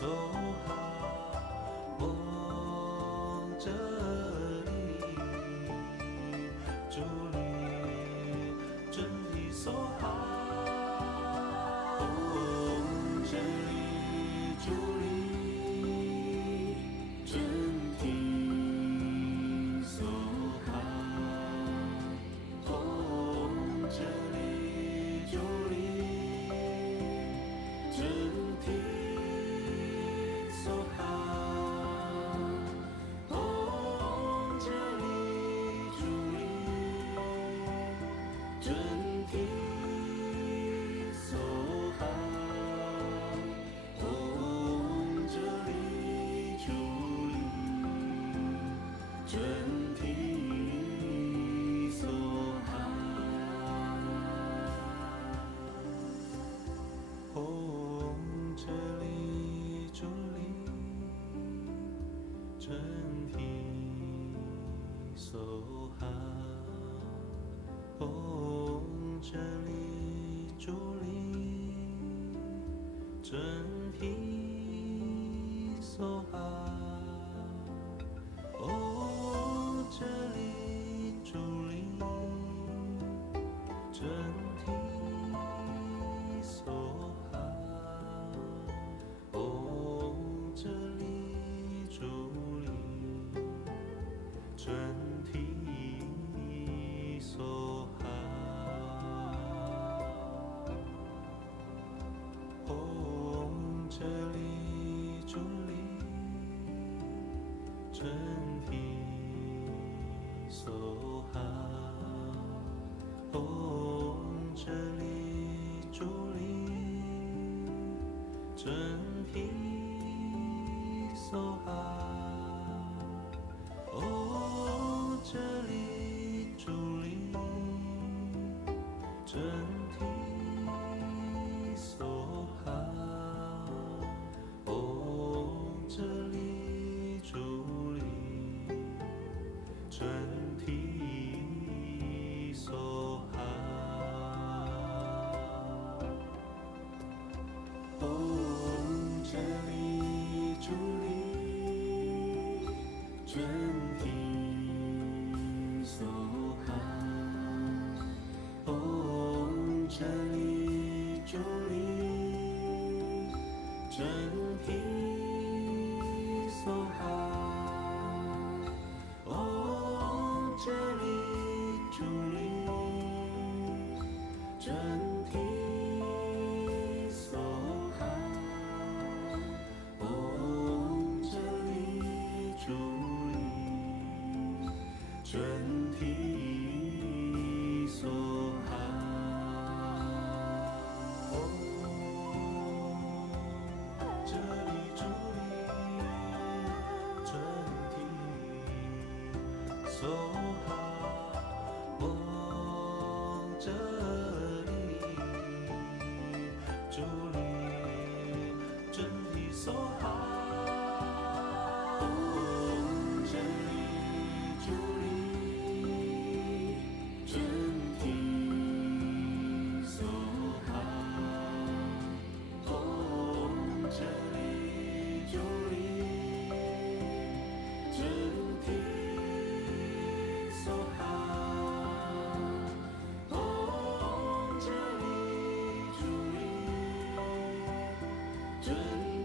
真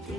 谛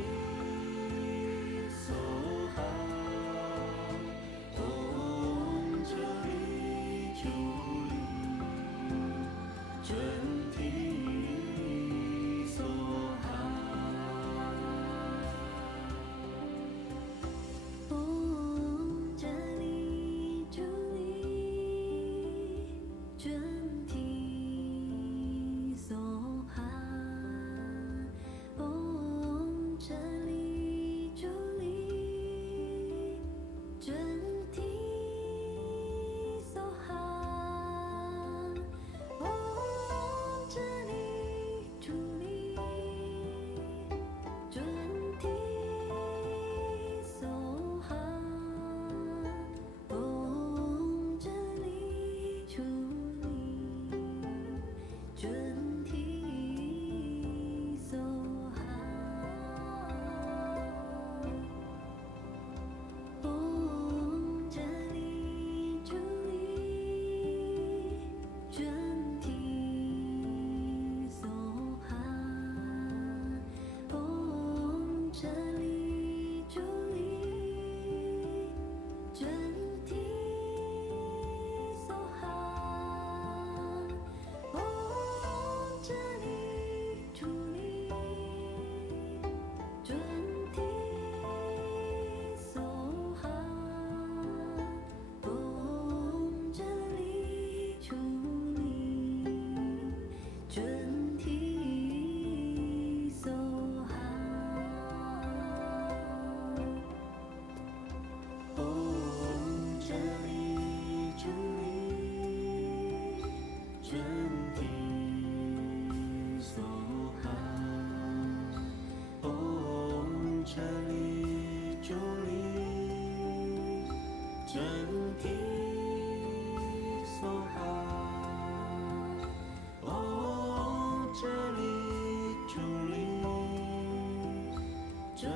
真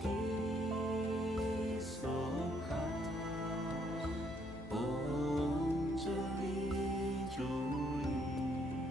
谛所好，唵哲理主理，真谛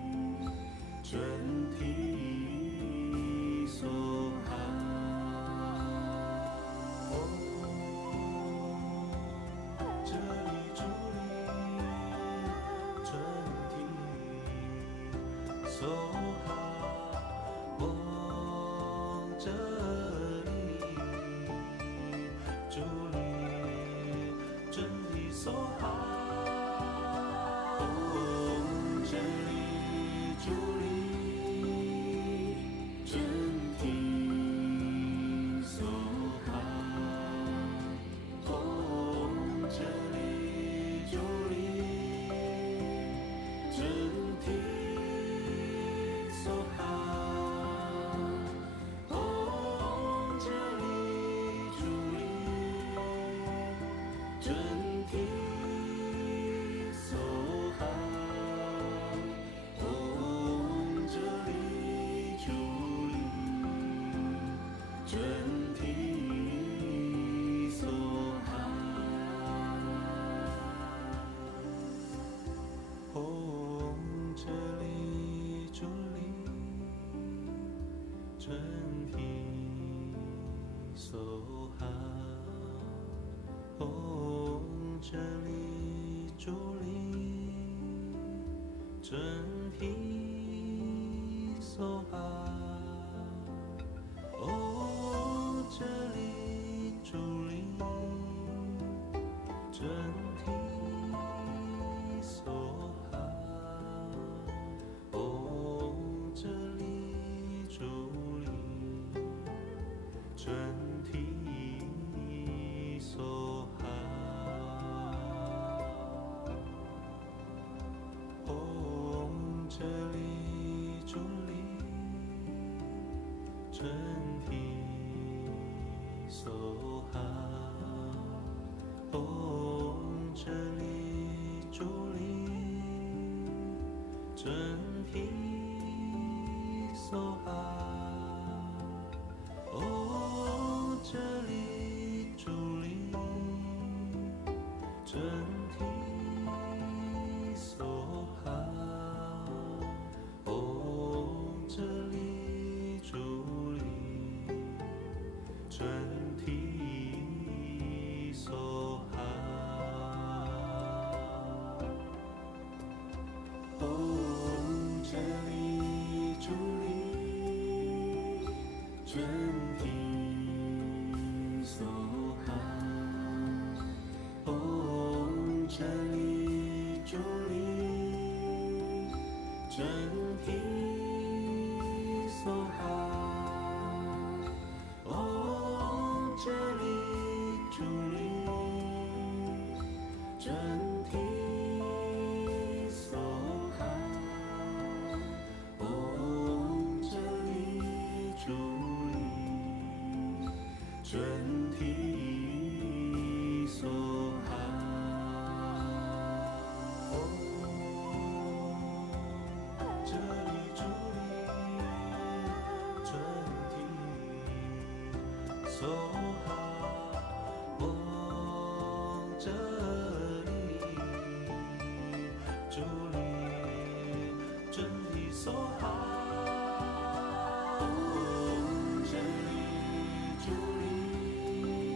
所好，唵哲理主理，真谛所好。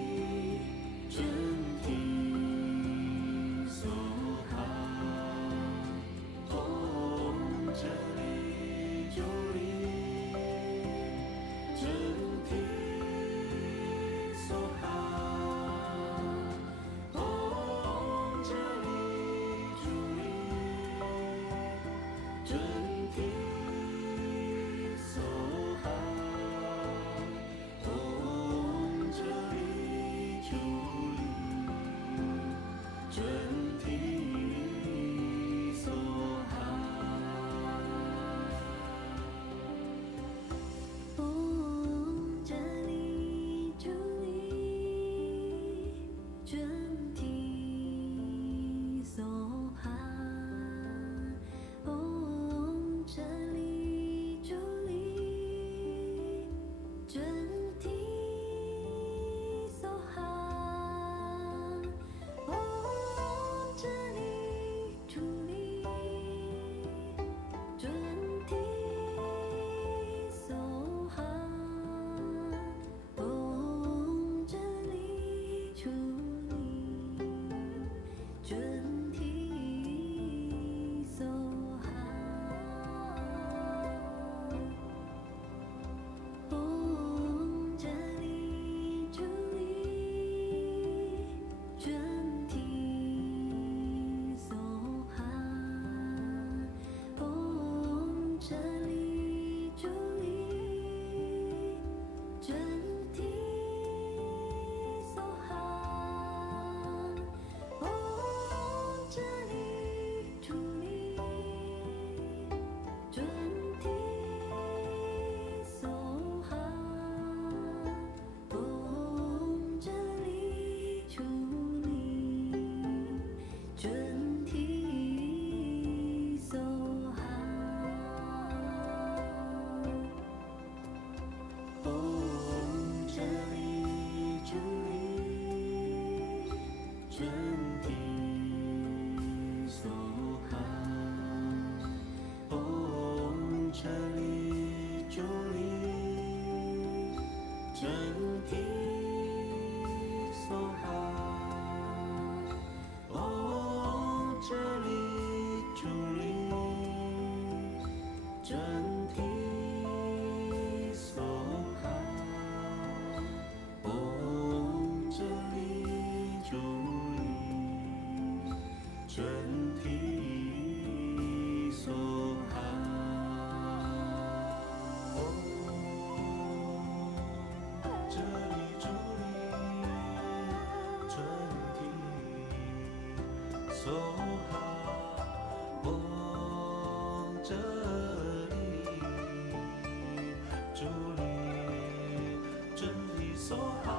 梭哈，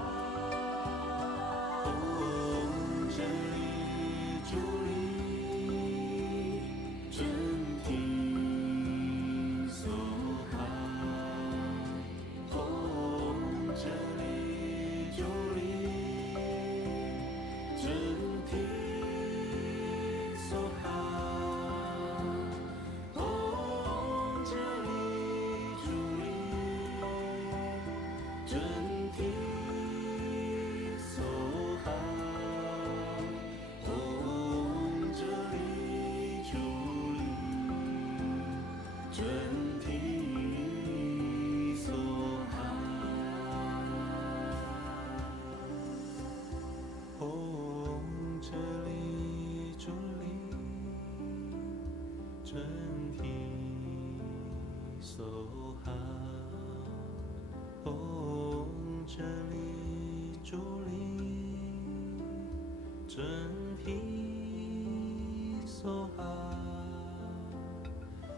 唵这里主力真谛梭哈，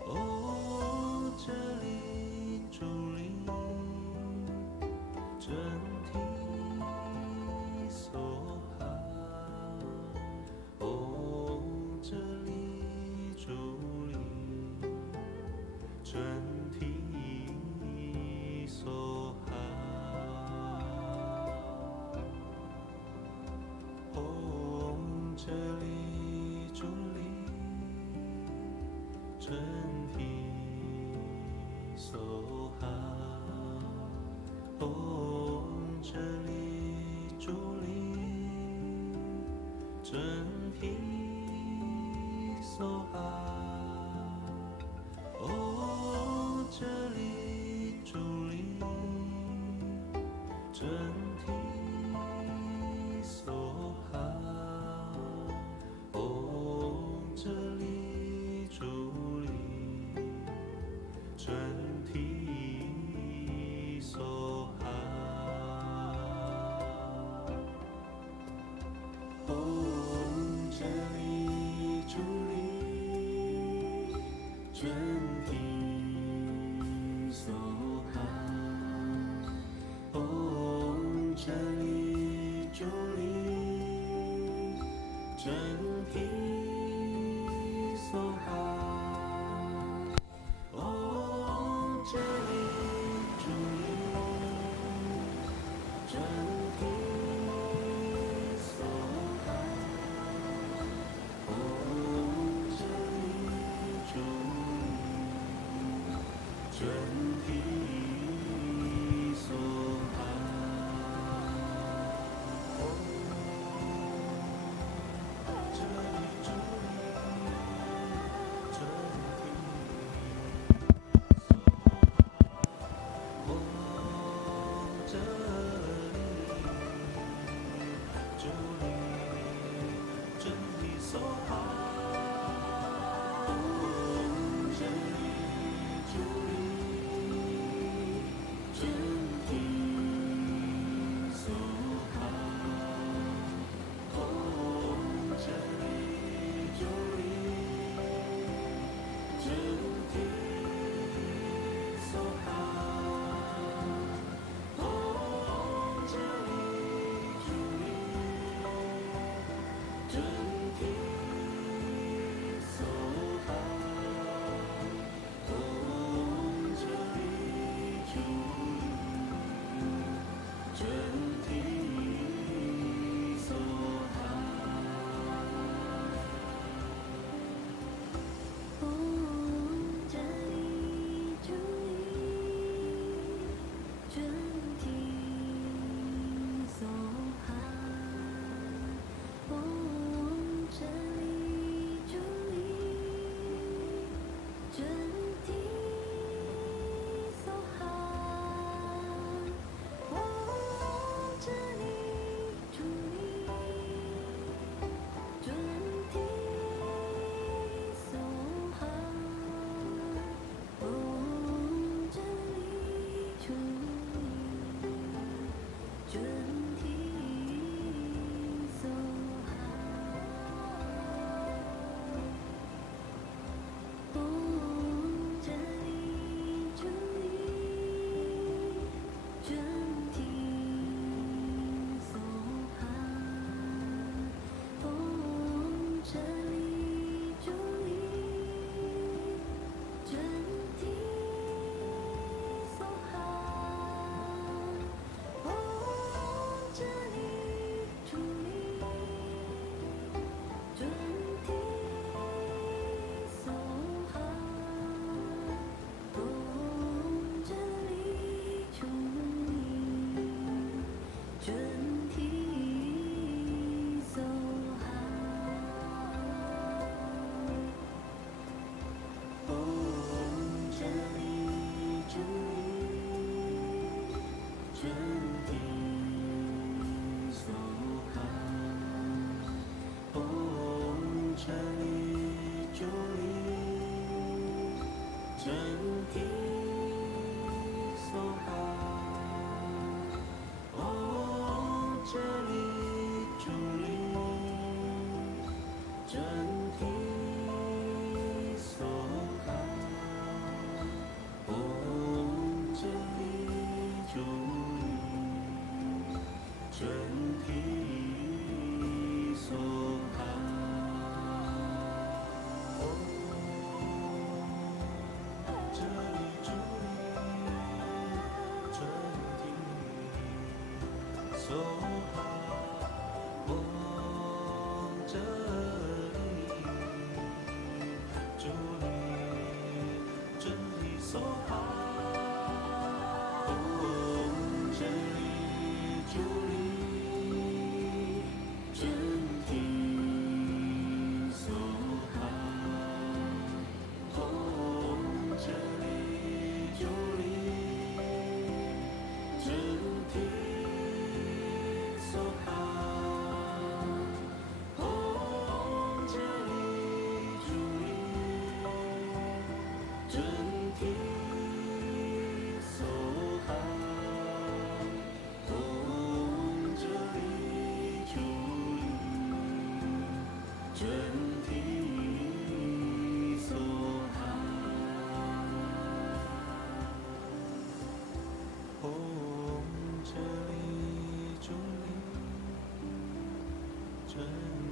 唵这里主力真谛梭哈。真谛所哈，唵哲理主理，真谛所哈，唵哲理主理，真谛所哈。这里主理，真谛所哈，唵这里主理，真谛所哈，唵这里主理，真谛所哈，唵这里主理，真谛所哈，唵这里主理，真谛所哈，唵这里主理，真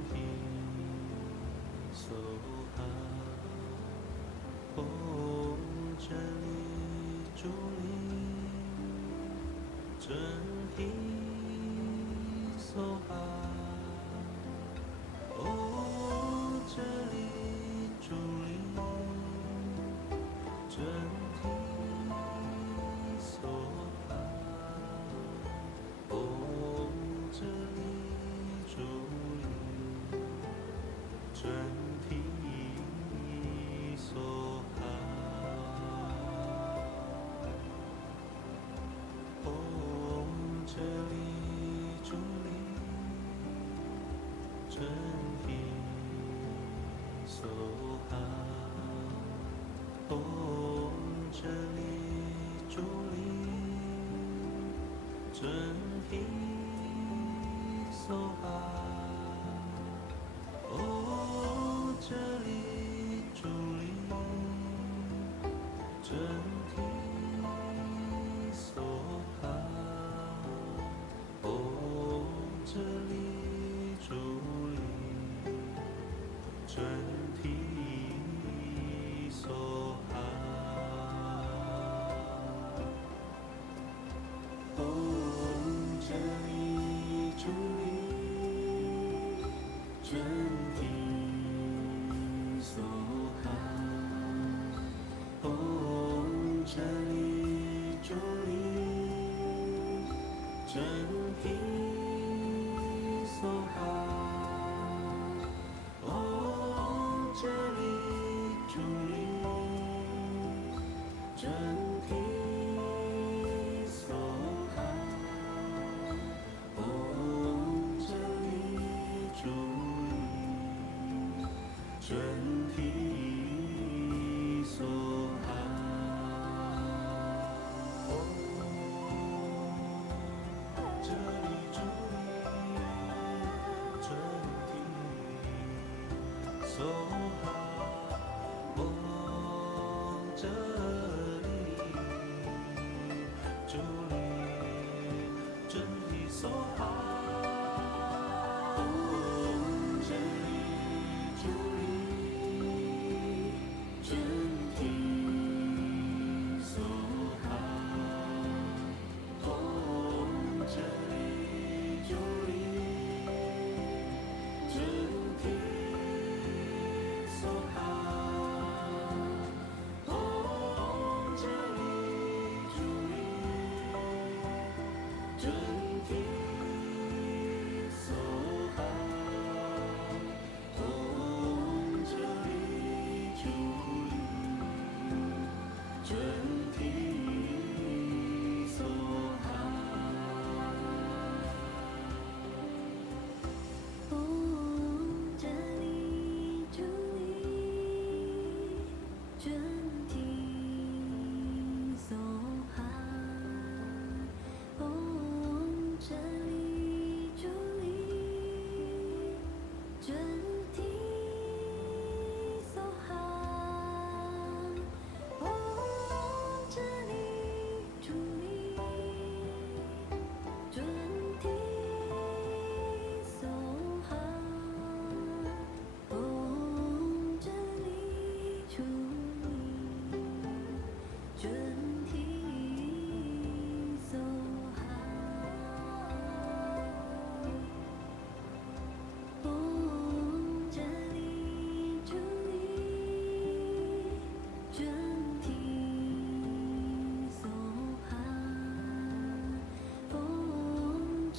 谛所哈。唵这里主理，真谛所哈，唵这里主理，真谛所哈，唵这里主理，真谛所哈，唵这里主理，真谛所哈，唵这里主理，真谛所哈，唵这里主理，真谛所哈，唵这里主理，真谛所哈，唵这里主理，真谛所哈，唵这里主理，真谛所哈，唵这里主理，真谛所哈，唵这里主理，真谛所哈，唵这里主理，真谛所哈，唵这里主理，真谛所哈，唵这里主理，真谛所哈，唵这里主理，真谛所哈，唵这里主理，真谛所哈，唵这里主理，真谛所哈。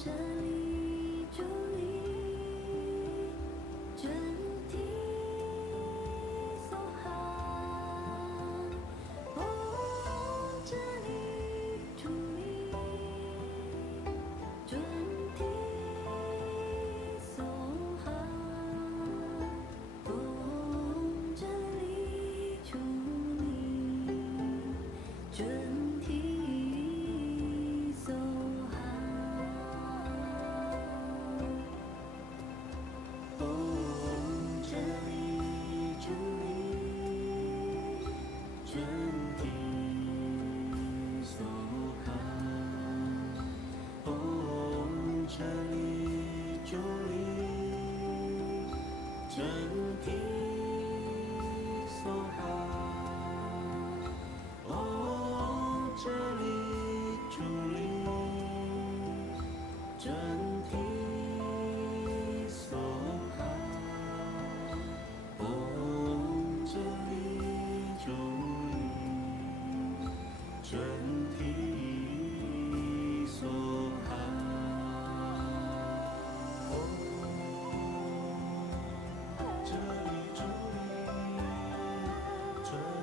这里伫立，真谛所含。哦，这里伫立，真谛所含。哦，这里伫立，真谛所含。哦，这里伫立，真谛所含。哦，这里伫立，真谛所含。哦，这里伫立，真谛所含。哦，这里伫立，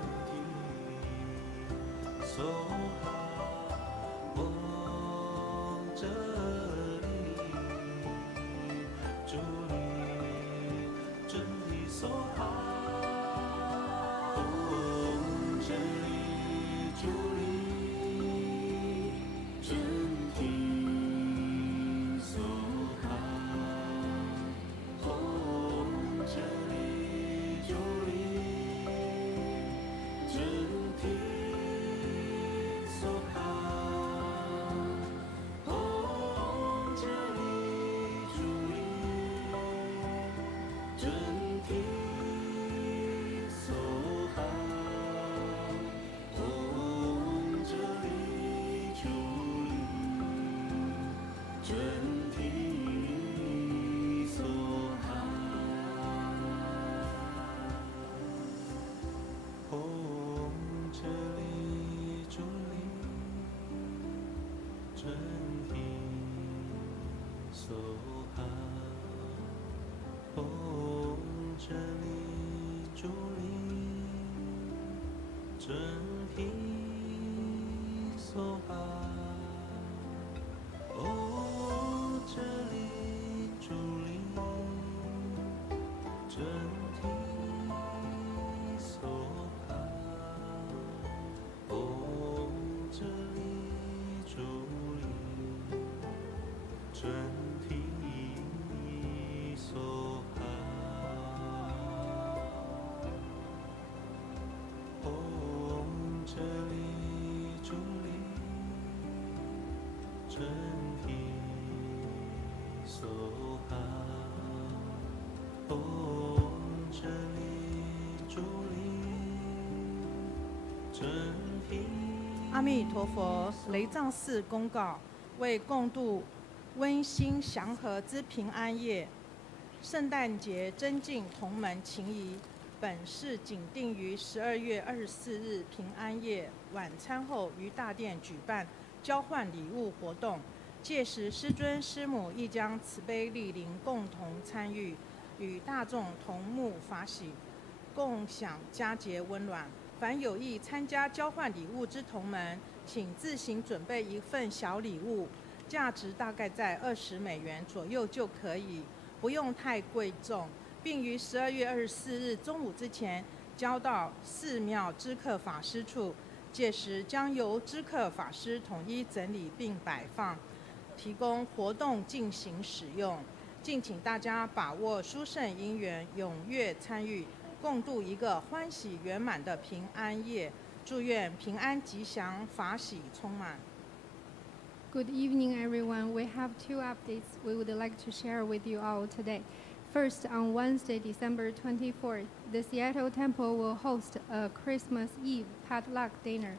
真谛所含。哦，这里伫立，真谛所含。哦，这里伫立，真谛所含。哦，这里伫立，真谛所含。哦，这里伫立，真谛所含。哦，这里伫立，真谛所含。哦，这里伫立，真谛所含。哦，这里伫立，真谛所含。哦，这里伫立，真谛所含。哦，这里伫立，真谛所含。哦，这里伫立，真谛所含。哦，这里伫立，真谛所含。哦，这里伫立，真谛。阿弥陀佛，雷藏寺公告：为共度温馨祥和之平安夜，圣诞节增进同门情谊。本市仅定于12月24日平安夜晚餐后于大殿举办交换礼物活动，届时师尊师母亦将慈悲莅临，共同参与，与大众同沐法喜，共享佳节温暖。凡有意参加交换礼物之同门，请自行准备一份小礼物，价值大概在$20左右就可以，不用太贵重，并于12月24日中午之前交到寺庙知客法师处，届时将由知客法师统一整理并摆放，提供活动进行使用。敬请大家把握殊胜因缘，踊跃参与，共度一个欢喜圆满的平安夜。祝愿平安吉祥，法喜充满。Good evening, everyone. We have two updates we would like to share with you all today. First, on Wednesday, December 24th, the Seattle Temple will host a Christmas Eve potluck dinner.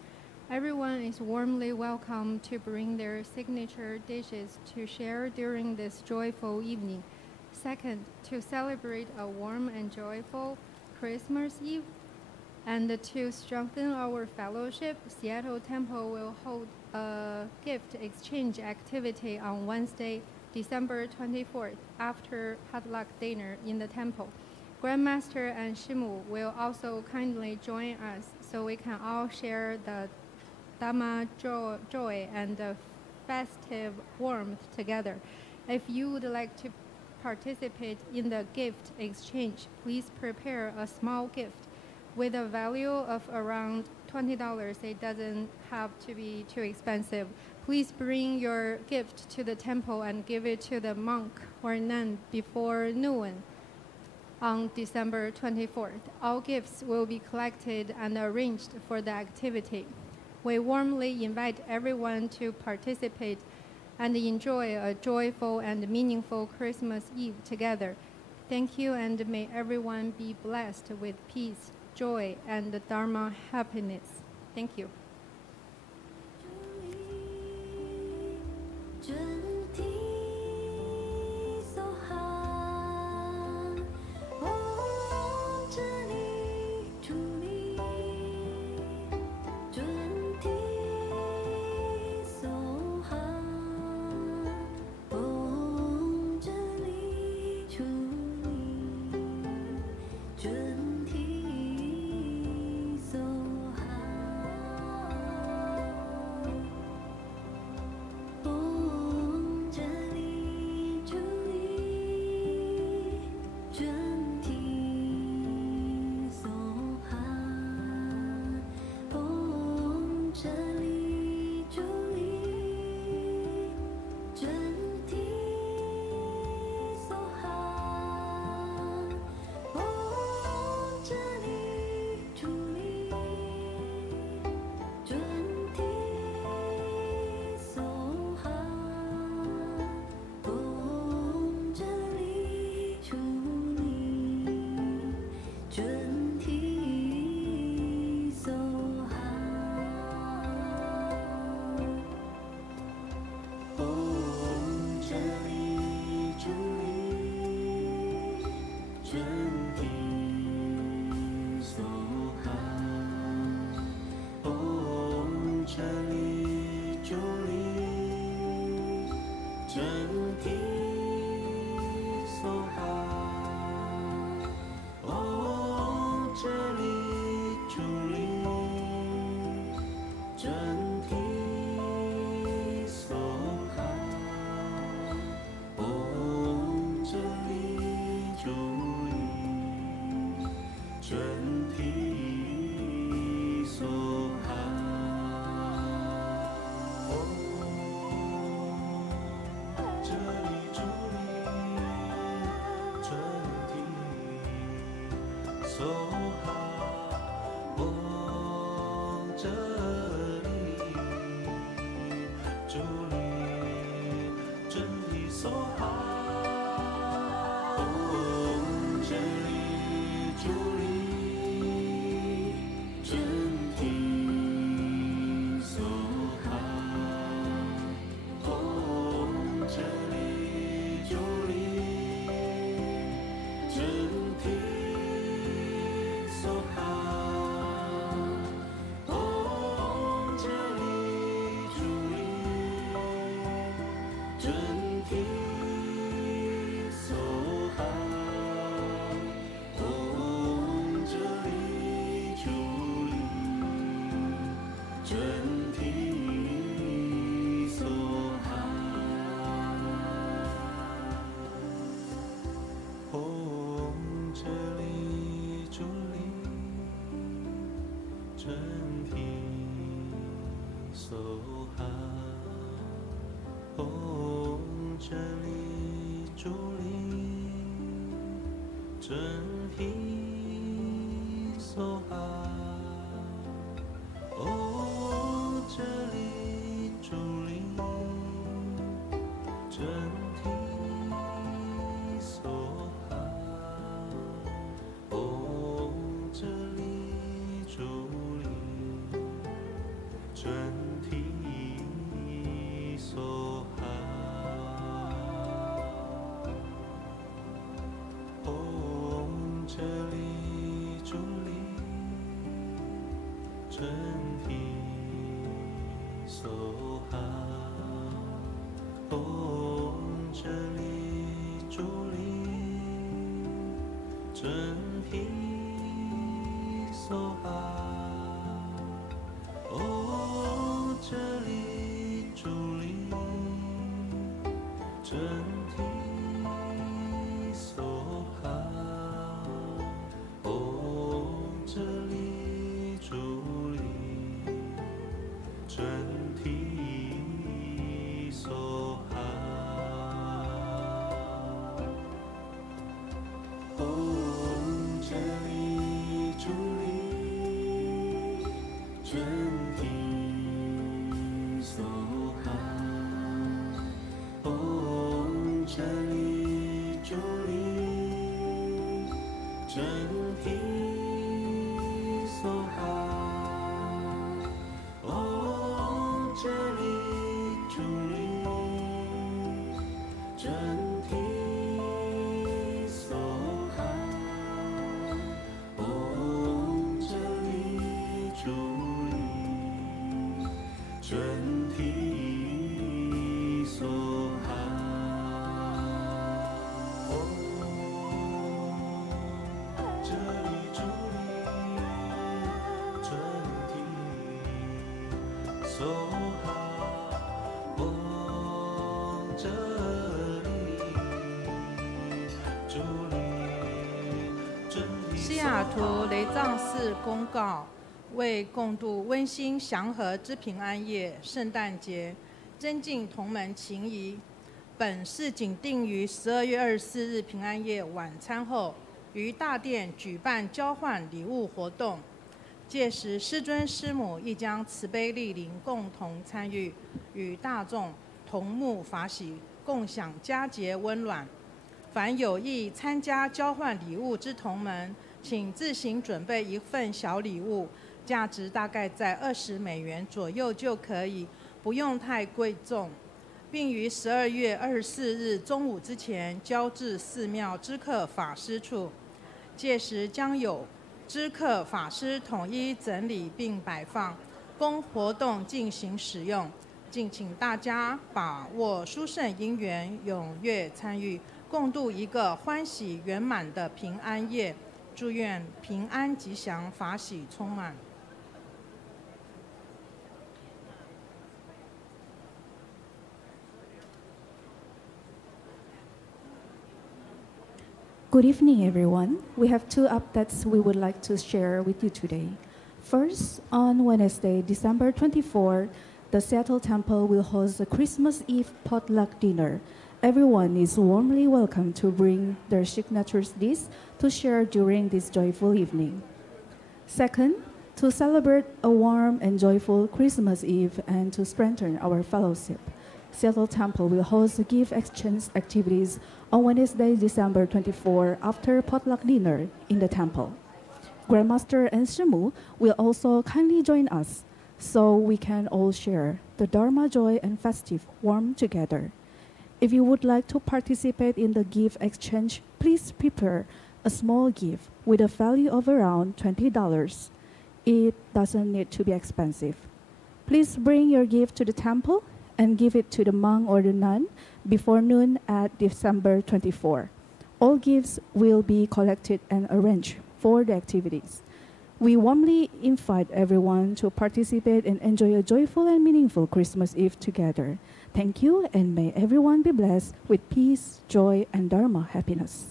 Everyone is warmly welcome to bring their signature dishes to share during this joyful evening. Second, to celebrate a warm and joyful Christmas Eve, and to strengthen our fellowship, Seattle Temple will hold a gift exchange activity on Wednesday, December 24th, after potluck dinner in the temple. Grandmaster and Shimu will also kindly join us so we can all share the Dharma joy and the festive warmth together. If you would like to participate in the gift exchange, please prepare a small gift with a value of around $20. It doesn't have to be too expensive. Please bring your gift to the temple and give it to the monk or nun before noon on December 24th. All gifts will be collected and arranged for the activity. We warmly invite everyone to participate and enjoy a joyful and meaningful Christmas Eve together. Thank you, and may everyone be blessed with peace, joy, and Dharma happiness. Thank you. So 真体梭哈。哦，这里助力，真体梭哈。哦，这里助力，真体梭哈。哦，这里助力，真体梭哈。哦，这里助力，真体梭哈。哦，这里助力，真体梭哈。哦，这里助力，真体梭哈。哦，这里助力，真体梭哈。哦，这里助力，真体西雅图雷藏寺公告，为共度温馨祥和之平安夜（圣诞节），增进同门情谊。本市仅定于12月24日平安夜晚餐后，于大殿举办交换礼物活动。届时，师尊师母亦将慈悲莅临，共同参与，与大众同沐法喜，共享佳节温暖。凡有意参加交换礼物之同门，请自行准备一份小礼物，价值大概在$20左右就可以，不用太贵重，并于12月24日中午之前交至寺庙知客法师处。届时将有知客法师统一整理并摆放，供活动进行使用。敬请大家把握殊胜因缘，踊跃参与，共度一个欢喜圆满的平安夜。祝愿平安吉祥，法喜充满。Good evening, everyone. We have two updates we would like to share with you today. First, on Wednesday, December 24, the Seattle Temple will host a Christmas Eve potluck dinner. Everyone is warmly welcome to bring their signature dish to share during this joyful evening. Second, to celebrate a warm and joyful Christmas Eve and to strengthen our fellowship, Seattle Temple will host gift exchange activities on Wednesday, December 24, after potluck dinner in the temple. Grandmaster and Shimu will also kindly join us, so we can all share the Dharma joy and festive warmth together. If you would like to participate in the gift exchange, please prepare a small gift with a value of around $20. It doesn't need to be expensive. Please bring your gift to the temple and give it to the monk or the nun before noon at December 24. All gifts will be collected and arranged for the activities. We warmly invite everyone to participate and enjoy a joyful and meaningful Christmas Eve together. Thank you, and may everyone be blessed with peace, joy, and Dharma happiness.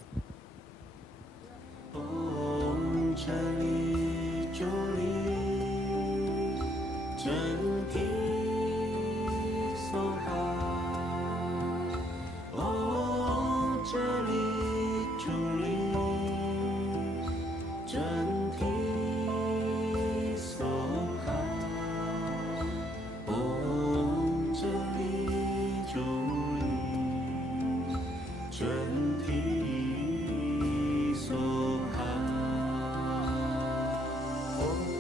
Om Chali Choli Chanti Soha. Om Chali Choli Chanti Soha. Om Chali Choli Chanti Soha. Om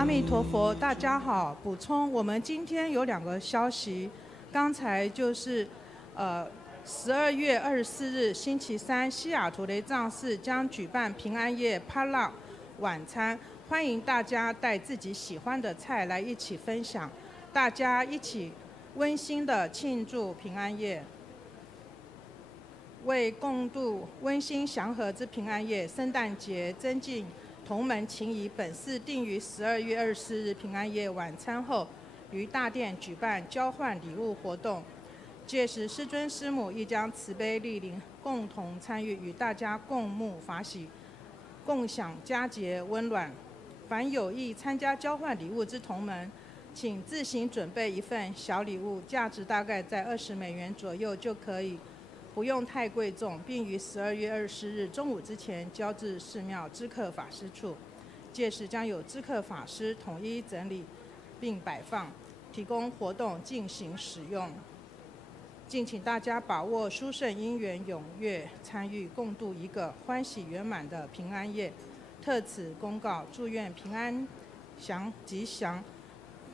阿弥陀佛，大家好。补充，我们今天有2个消息。刚才就是12月24日星期三，西雅图雷藏寺将举办平安夜帕浪晚餐，欢迎大家带自己喜欢的菜来一起分享，大家一起温馨的庆祝平安夜。为共度温馨祥和之平安夜，圣诞节增进同门情谊，本寺定于12月24日平安夜晚餐后，于大殿举办交换礼物活动。届时，师尊师母亦将慈悲莅临，共同参与，与大家共沐法喜，共享佳节温暖。凡有意参加交换礼物之同门，请自行准备一份小礼物，价值大概在$20左右就可以。不用太贵重，并于12月24日中午之前交至寺庙知客法师处。届时将有知客法师统一整理并摆放，提供活动进行使用。敬请大家把握殊胜因缘，踊跃参与，共度一个欢喜圆满的平安夜。特此公告，祝愿平安吉祥，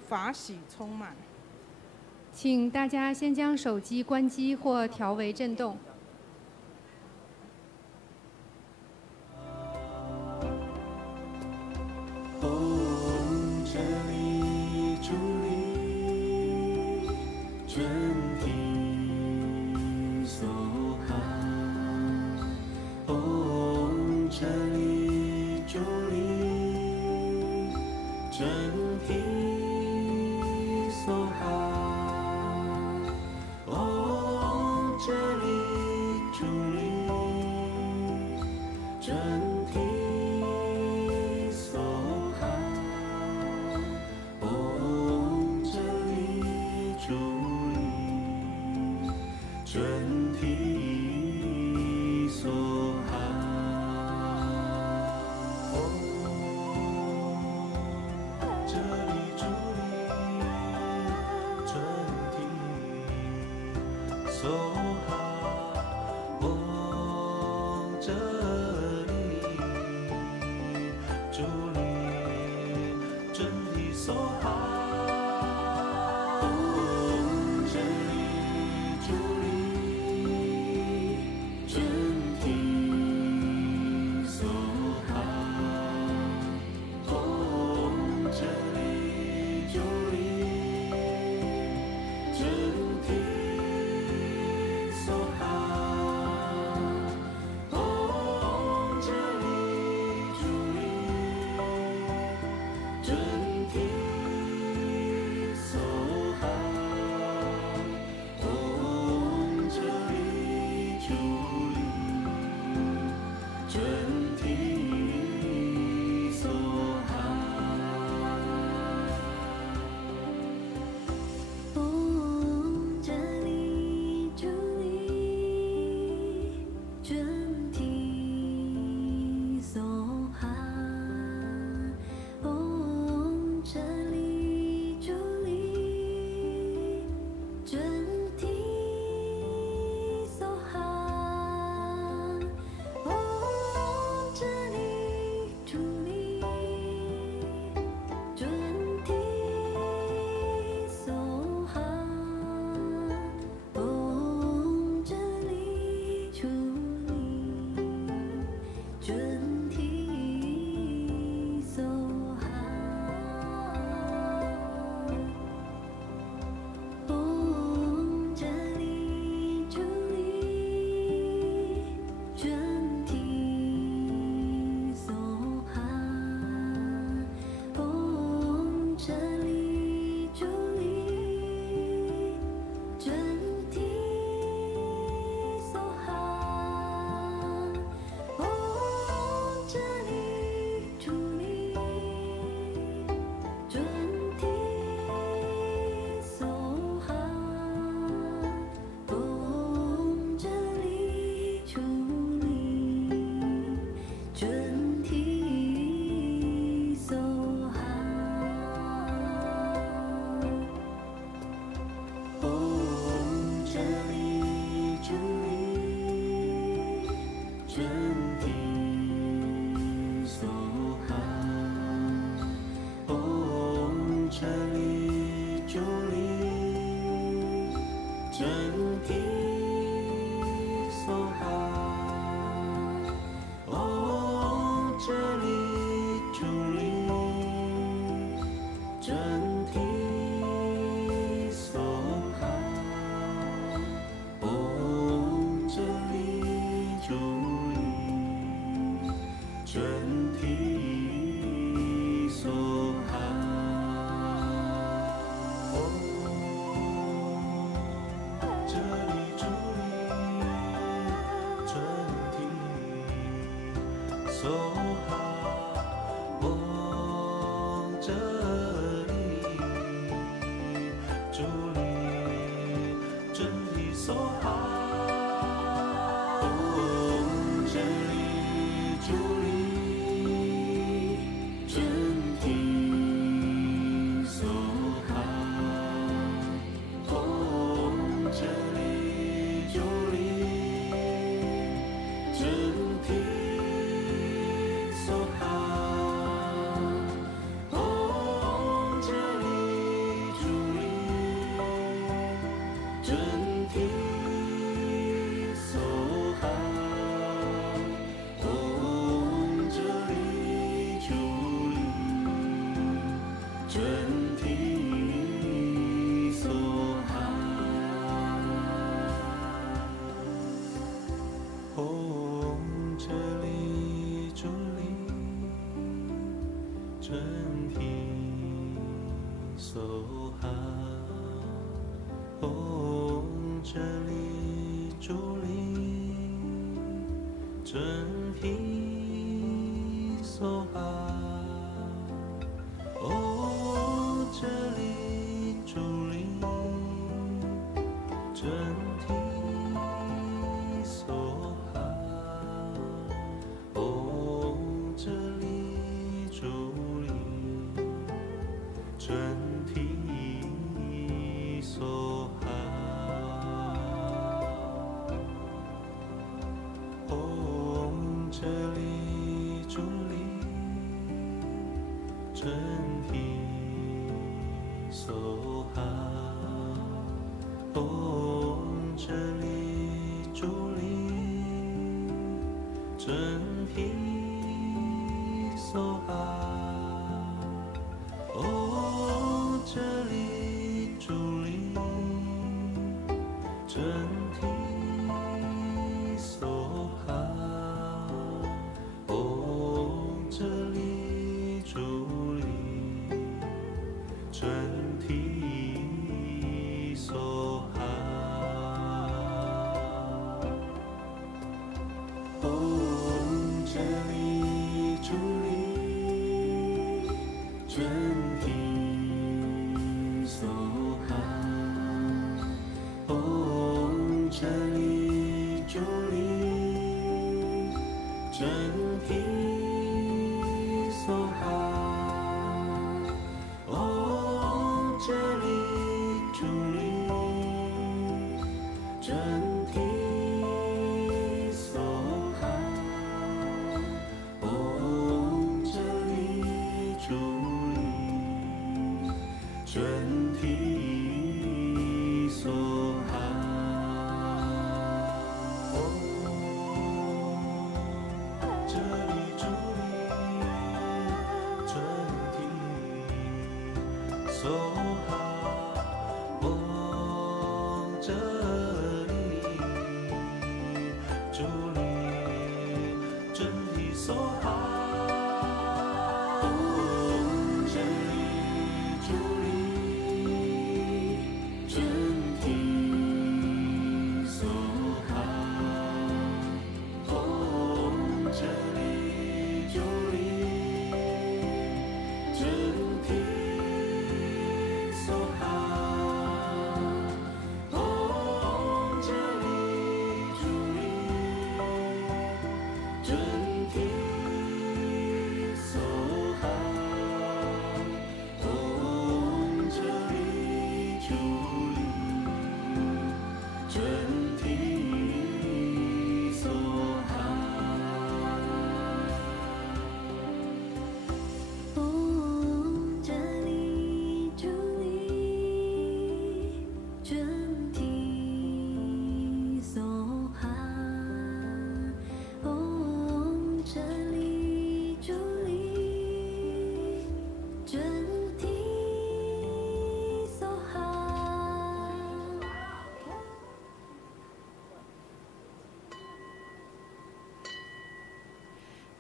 法喜充满。请大家先将手机关机或调为震动。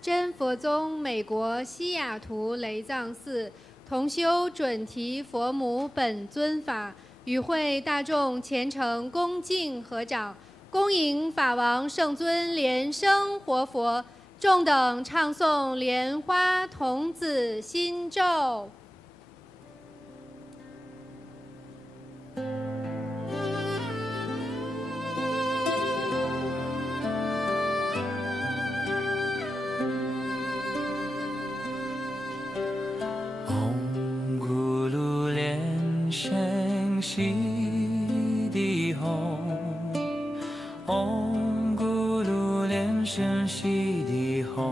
真佛宗美国西雅图雷藏寺同修准提佛母本尊法与会大众虔诚恭敬合掌，恭迎法王圣尊莲生活佛，众等唱诵莲花童子心咒。悉地吽。唵咕噜莲生悉地吽。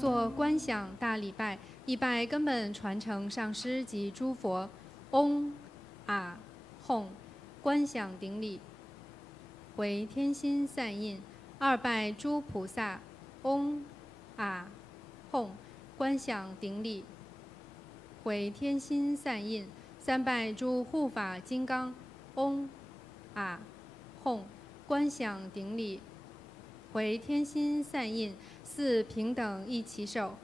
做观想大礼拜，一拜根本传承上师及诸佛。嗡啊吽，观想顶礼，为天心散印。二拜诸菩萨。嗡啊吽，观想顶礼，为天心散印。三拜诸护法金刚。嗡啊吽，观想顶礼，为天心散印。四平等一起手。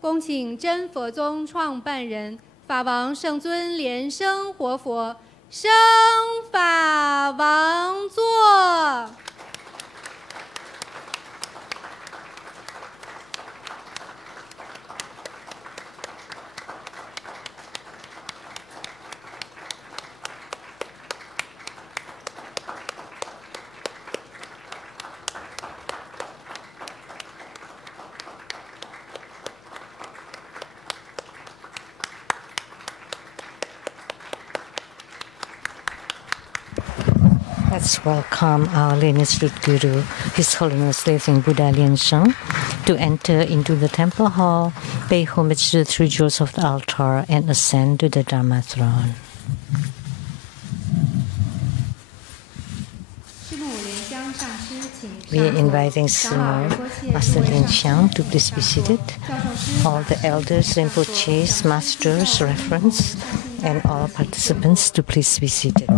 恭请真佛宗创办人法王圣尊莲生活佛升法王座。Let's welcome our lineage root guru, His Holiness Living Buddha Lian Sheng, to enter into the temple hall, pay homage to the three jewels of the altar, and ascend to the Dharma throne. We are inviting Simo, Master Lian Sheng, to please be seated. All the elders, Rinpoches, masters, referents, and all participants to please be seated.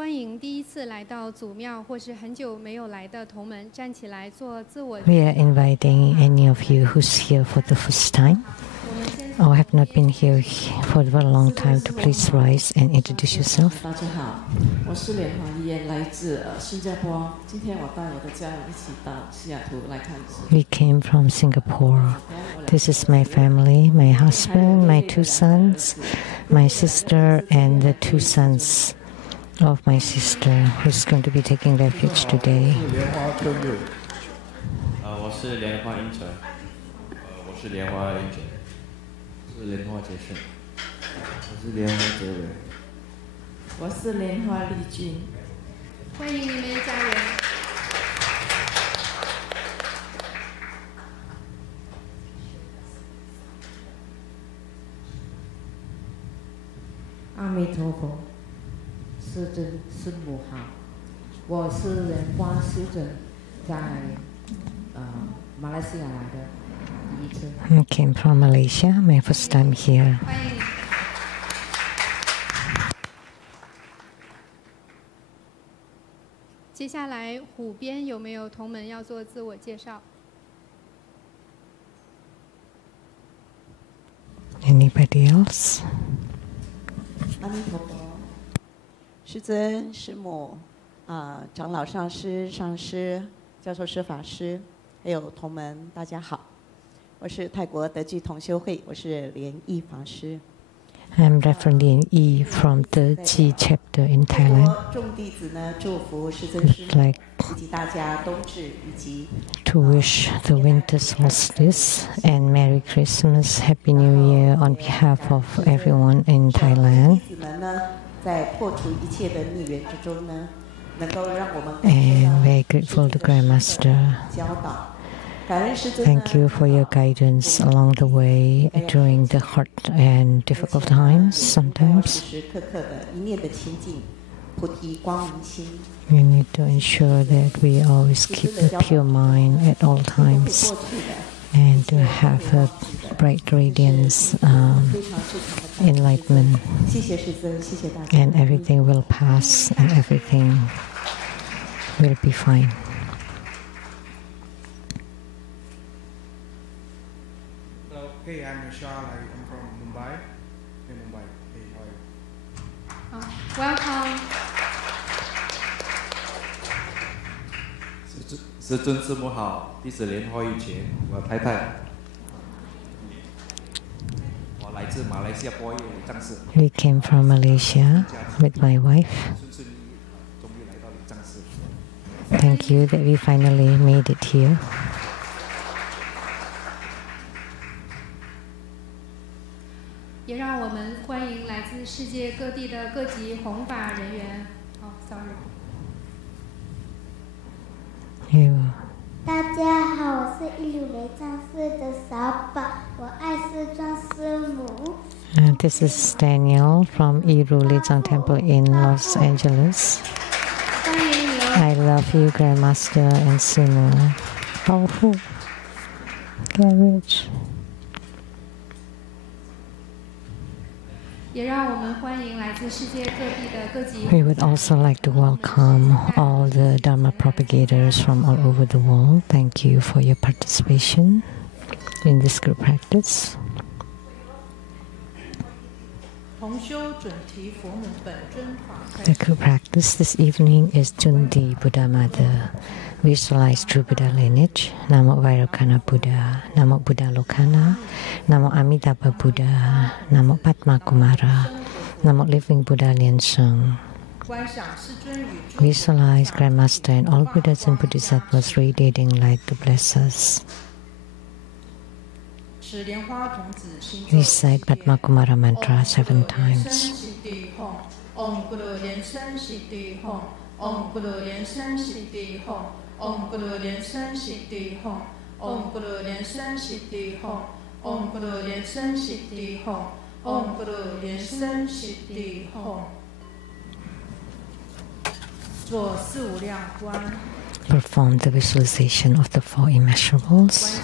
We are inviting any of you who's here for the first time or have not been here for a very long time to please rise and introduce yourself. We came from Singapore. This is my family, my husband, my 2 sons, my sister, and the 2 sons of my sister who's going to be taking refuge today. 陀佛，师尊师母好，我是莲花师尊，在马来西亚来的第一次。I came from Malaysia, my first time here. 欢迎你。接下来，虎边有没有同门要做自我介绍？ Anybody else? 阿弥陀佛，师尊、师母、长老、上师、上师、教授师、法师，还有同门，大家好。我是泰国德聚同修会，我是莲益法师。I'm Reverend Lian Yi from the Ji chapter in Thailand. 众弟子呢，祝福师尊师母以及大家冬至以及 to wish the winter solstice and Merry Christmas, Happy New Year on behalf of everyone in Thailand. 弟子们呢，在破除一切的逆缘之中呢，能够让我们 And very grateful to Grandmaster. 教导。Thank you for your guidance along the way during the hard and difficult times sometimes. We need to ensure that we always keep a pure mind at all times and to have a bright radiance, enlightenment, and everything will pass and everything will be fine. Hey, I'm Shah. I'm from Mumbai. In Mumbai. Hey, how are you? Welcome. 师尊师母好，弟子莲花玉前，我太太，我来自马来西亚波耶藏寺。We came from Malaysia with my wife. Thank you that we finally made it here. 也让我们欢迎来自世界各地的各级弘法人员。哦，sorry。大家好，我是一鲁雷藏寺的小宝，我爱师尊师母。This is Daniel from Iru Lizang Temple in Los Angeles. I love you, Grandmaster and Simu. Powerful carriage. 也让我们欢迎来自世界各地的各级。 We would also like to welcome all the Dharma propagators from all over the world. Thank you for your participation in this group practice. The group practice this evening is Cundi Bodhisattva. Visualize true Buddha lineage. Namo Vairocana Buddha, Namo Buddha Lokana, Namo Amitabha Buddha, Namo Padma Kumara, Namo Living Buddha Lian Sheng. Visualize Grandmaster and all Buddhas and Bodhisattvas radiating light to bless us. Recite Padma Kumara mantra 7 times. Om Guru Lian Sheng Siddhi Hong. Om Guru Lian Sheng Siddhi Hong. Om Guru Lian Sheng Siddhi Hong. Om Guru Lian Sheng Siddhi Hong. Om Guru Lian Sheng Siddhi Hong. Om Guru Lian Sheng Siddhi Hong. 做四无量观。 Perform the visualization of the 4 immeasurables.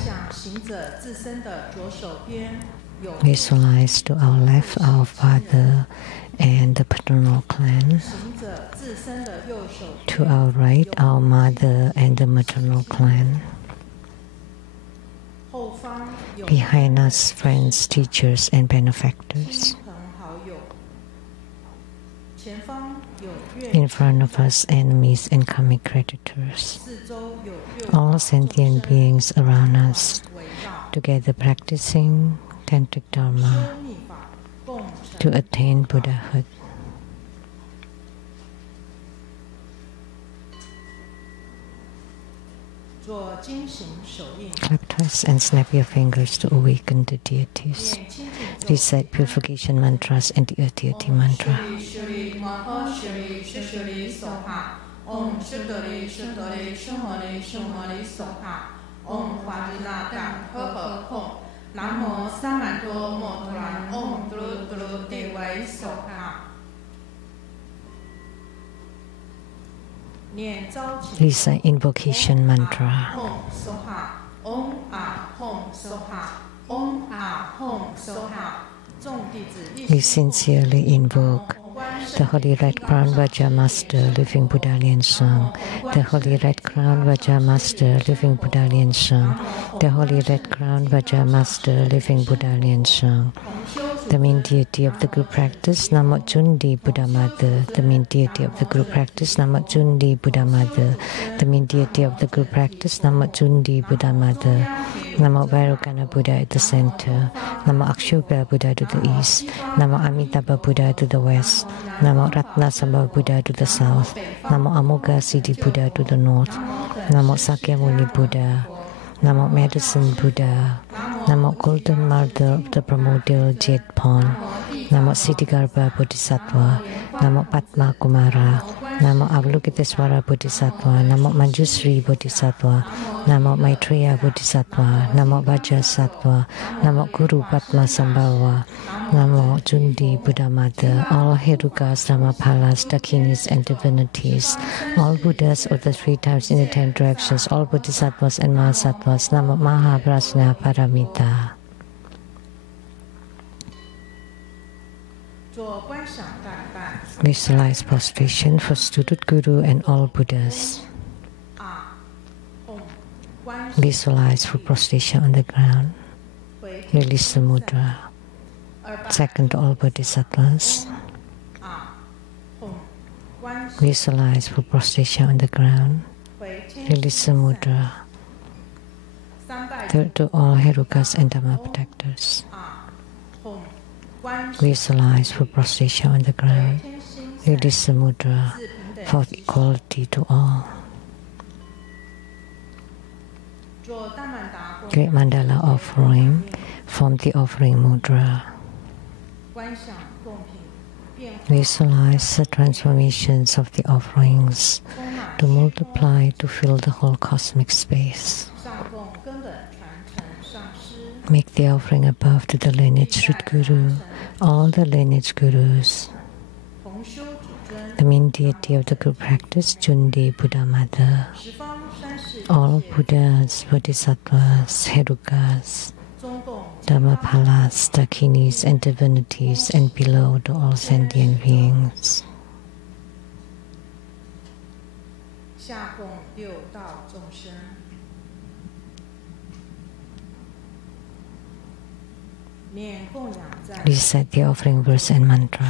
Visualize to our left our father and the paternal clan. To our right our mother and the maternal clan. Behind us friends, teachers and benefactors. In front of us enemies and karmic creditors. All sentient beings around us, together practicing tantric Dharma to attain Buddhahood. Clap twice and snap your fingers to awaken the deities. Recite purification mantras and the deity mantra. Om Shuddhari Shuddhari Shumari Shumari Soha. Om Vadinata Ho Ho. Namo Samanto Motoran Om Dru Dru Devai Soha. Recite invocation mantra. We sincerely invoke the Holy Red Crown Vajra Master, Living Buddha Lian Sheng, the Holy Red Crown Vajra Master, Living Buddha Lian Sheng, the Holy Red Crown Vajra Master, Living Buddha Lian Sheng, the main deity of the group practice, Maha Cundi Buddha Mother, the main deity of the group practice, Maha Cundi Buddha Mother, the main deity of the group practice, Maha Cundi Buddha Mother, Namo Vairocana Buddha at the center, Namo Akshobhya Buddha to the east, Namo Amitabha Buddha to the west, Namo Ratnasambhava Buddha to the south, Namo Amoga Siddhi Buddha to the north, Namo Sakyamuni Buddha, Namo Medicine Buddha, Namo Golden Mother of the Primordial Jade Pond, Namo Siddhigarbha Bodhisattva, Namo Padma Kumara, Namo Avalokitesvara Bodhisattva, Namo Manjusri Bodhisattva, Namo Maitreya Bodhisattva, Namo Vajrasattva, Namo Guru Padma Sambhava, Namo Cundi Buddha Mother, all Herukas, Dhammapalas, Dakinis and divinities, all Buddhas of the 3 types in the 10 directions, all Bodhisattvas and Mahasattvas, Namo Mahaprajna Paramita. Visualize prostration for student Guru and all Buddhas. Visualize for prostration on the ground. Release the mudra. Second to all Bodhisattvas. Visualize for prostration on the ground. Release the mudra. Third to all Herukas and Dhamma protectors. Visualize for prostration on the ground. Release the mudra for equality to all. Great mandala offering from the offering mudra. Visualize the transformations of the offerings to multiply to fill the whole cosmic space. Make the offering above to the lineage root guru, all the lineage gurus, the main deity of the group practice, Cundi Buddha Mother, all Buddhas, Bodhisattvas, Herukas, Dhammapalas, Dakinis and divinities, and below to all sentient beings. Recite the offering verse and mantra.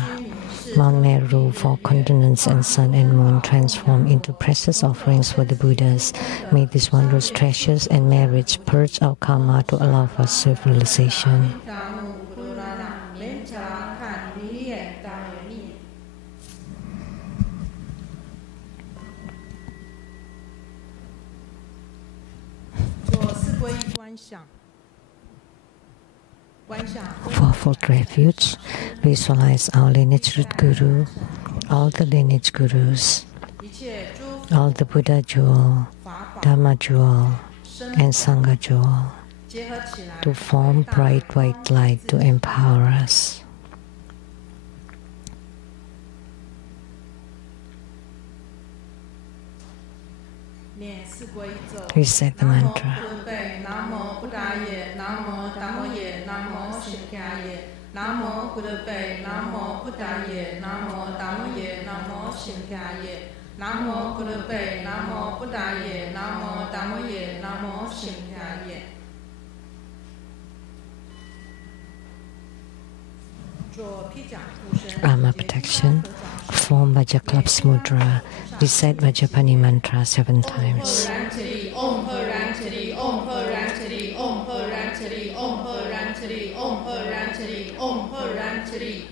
Mount Meru, 4 continents and sun and moon transform into precious offerings for the Buddhas. May these wondrous treasures and merits purge our karma to allow for self-realization. Fourfold refuge, visualize our lineage root guru, all the lineage gurus, all the Buddha jewel, Dharma jewel, and Sangha jewel, to form bright white light to empower us. Recite the mantra. Namo Buddhaye, Namo Dhammaye, Namo Sheng-Yen. Namo Buddhaye, Namo Buddhaye, Namo Dhammaye, Namo Sheng-Yen. Namo Buddhaye, Namo Buddhaye, Namo Dhammaye, Namo Sheng-Yen. Dharma protection. Form Vajraklapsa mudra. Recite Vajrapani mantra 7 times. Om Harantari, Om Harantari, Om Harantari, Om Harantari, Om Harantari, Om Harantari.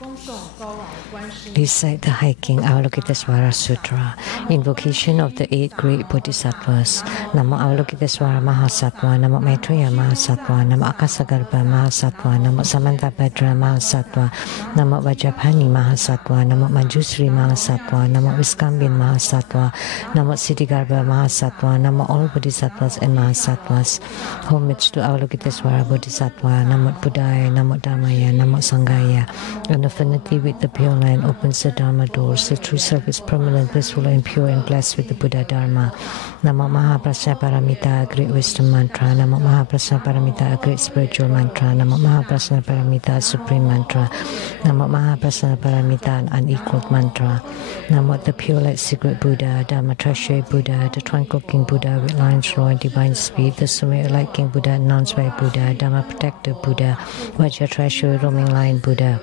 Recite the hiking Avalokitesvara Sutra. Invocation of the 8 great Bodhisattvas. Namo Avalokitesvara Mahasattva, Namo Maitreya Mahasattva, Namo Akasagarbha Mahasattva, Namo Samantabhadra Mahasattva, Namo Vajrapani Mahasattva, Namo Manjusri Mahasattva, Namo Viskambin Mahasattva, Namo Siddhigarbha Mahasattva, Namo all Bodhisattvas and Mahasattvas. Homage to Avalokitesvara Bodhisattva, Namo Buddhaya, Namo Dhammaya, Namo Sanghaya. An affinity with the Pure Land opens the Dharma doors. The true self is permanent, blissful and pure and blessed with the Buddhadharma. Namo Mahaprasna Paramita, a great wisdom mantra. Namo Mahaprasna Paramita, a great spiritual mantra. Namo Mahaprasna Paramita, a supreme mantra. Namo Mahaprasna Paramita, an unequaled mantra. Namo the pure light secret Buddha, Dharma treasury Buddha, the tranquil King Buddha with lion's roar and divine speed, the supreme light King Buddha, non-sway Buddha, Dharma protector Buddha, Vajra treasury roaming lion Buddha.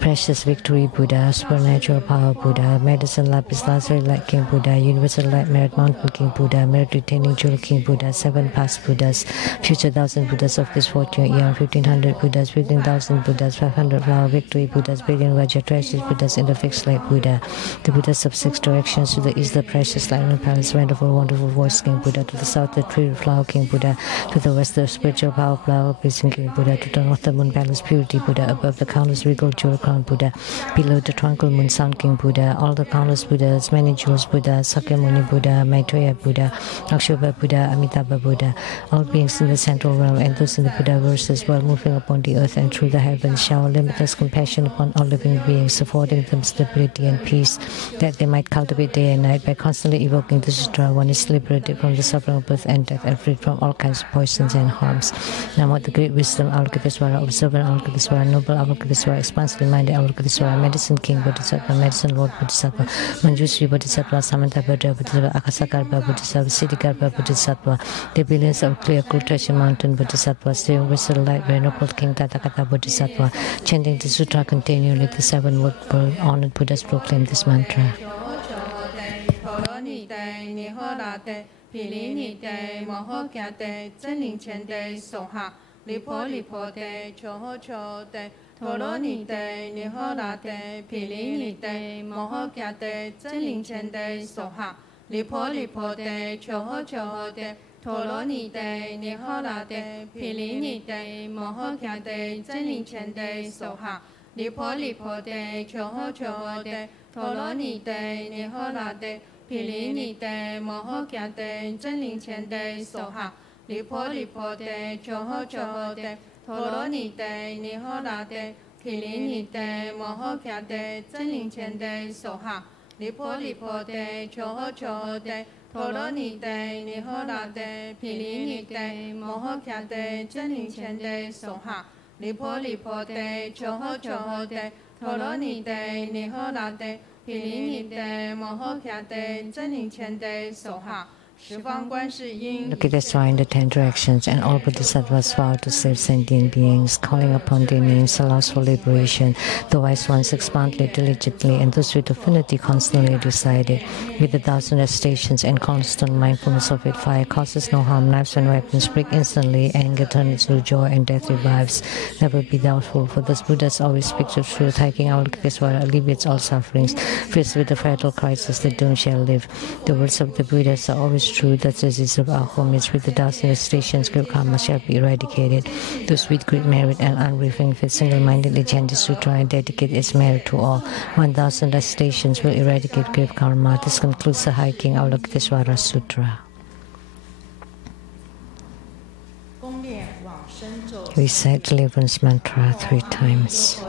Precious victory Buddha, supernatural power Buddha, medicine lapis lazuli light King Buddha, universal light merit mountain King Buddha, merit retaining jewel King Buddha, 7 past Buddhas, future 1,000 Buddhas of this fortune eon, 1,500 Buddhas, 15,000 Buddhas, 500 flower victory Buddhas, billion Vajra treasures Buddhas in the fixed light Buddha, the Buddhas of 6 directions, to the east the precious light and palace, wonderful wonderful voice King Buddha, to the south the tree flower King Buddha, to the west the spiritual power flower pleasing King Buddha, to the north the moon palace purity Buddha, above the countless regal jewel crown Buddha, below the tranquil moon sound King Buddha, all the countless Buddhas, many jewels Buddha, Sakyamuni Buddha, Maitreya Buddha, Akshobha Buddha, Amitabha Buddha, all beings in the central realm and those in the Buddha verses while moving upon the earth and through the heavens shower limitless compassion upon all living beings, affording them stability and peace that they might cultivate day and night. By constantly evoking the sutra, one is liberated from the suffering of birth and death and freed from all kinds of poisons and harms. Namo the great wisdom Avalokitesvara, observant Avalokitesvara, noble Avalokitesvara, expansively minded Avalokitesvara, medicine King Bodhisattva, medicine Lord Bodhisattva, Manjusri Bodhisattva, Samantabhadra Bodhisattva, Akasagarbha Bodhisattva, Siddhigarbha Bodhisattva, the billions of clear cool treasure mountain Bodhisattvas, the universal light venerable King Tathagata Bodhisattva, chanting the sutra continually, the 7 world honored Buddhas proclaim this mantra. Toloni de Nihola de Pilini de Mohokia de Zeling Chen de Soha, Lipo Lipo de Choho Choho de Toloni de Nihola de Pilini de Mohokia de Zeling Chen de Soha, Lipo Lipo de Choho Choho de Toloni de Nihola de Pilini de Mohokia de Zeling Chen de Soha, Lipo Lipo de Choho Choho de Toloni de Nihola de Pilini de Mohokia de Zeling Chen de Soha, Lipo Lipo de Choho Choho de Toloni de Nihola de Pilini de Mohokia de Zeling Chen de Soha, Lipo Lipo de Choho Choho de Toloni de Nihola de Pilini de Mohokia de Zeling Chen de Soha. Lokitesvara in the 10 directions, and all Bodhisattvas vow to save sentient beings, calling upon their names allows for liberation. The wise ones expound it diligently, and those with affinity constantly recite it. With 1,000 stations and constant mindfulness of it, fire causes no harm, knives and weapons break instantly, anger turns into joy, and death revives. Never be doubtful, for those Buddhas always speak the truth. Hiking Avalokitesvara alleviates all sufferings. Faced with the fatal crisis, the doomed shall live. The words of the Buddhas are always true, that the disease of our homage with 1,000 stations, great karma shall be eradicated. Those with great merit and unwavering faith single-mindedly chant the sutra and dedicate its merit to all. 1,000 stations will eradicate grave karma. This concludes the hiking Avalokitesvara Sutra. Recite deliverance mantra 3 times.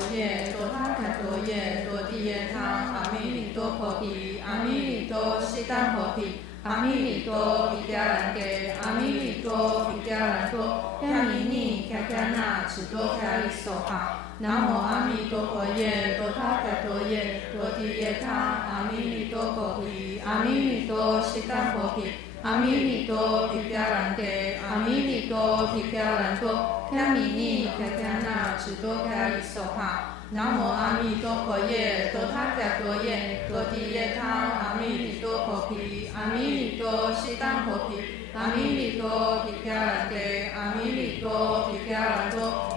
Amilito Vidyarante, Amilito Vidyaranto, Yamini Kakyana, Chido Karisoha, Namo Amito Koye, Dotaka Toye, Dotiyeta, Amilito Kohi, Amilito Shitampohi, Amilito Vidyarante, Amilito Vidyaranto, Yamini Kakyana, Chido Karisoha. Namo Amito Koye, Dotaka Toye, Dotiyeta, Amilito Kohi, Amilito Shitampohi, Amilito Vidyarante, Amilito Vidyaranto,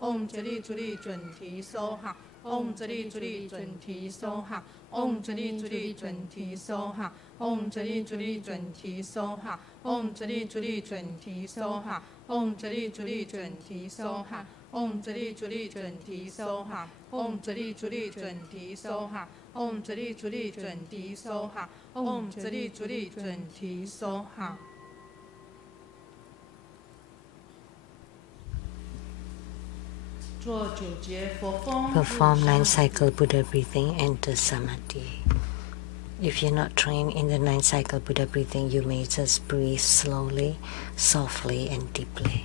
Om 直立直立准提收哈。Om 直立直立准提收哈。Om 直立直立准提收哈。Om 直立直立准提收哈。Om 直立直立准提收哈。Om 直立直立准提收哈。Om 直立直立准提收哈。Om 直立直立准提收哈。Om 直立直立准提收哈。Om 直立直立准提收哈。做9节佛风。Perform 9-cycle Buddha breathing, enter samadhi. If you're not trained in the 9-cycle Buddha breathing, you may just breathe slowly, softly, and deeply.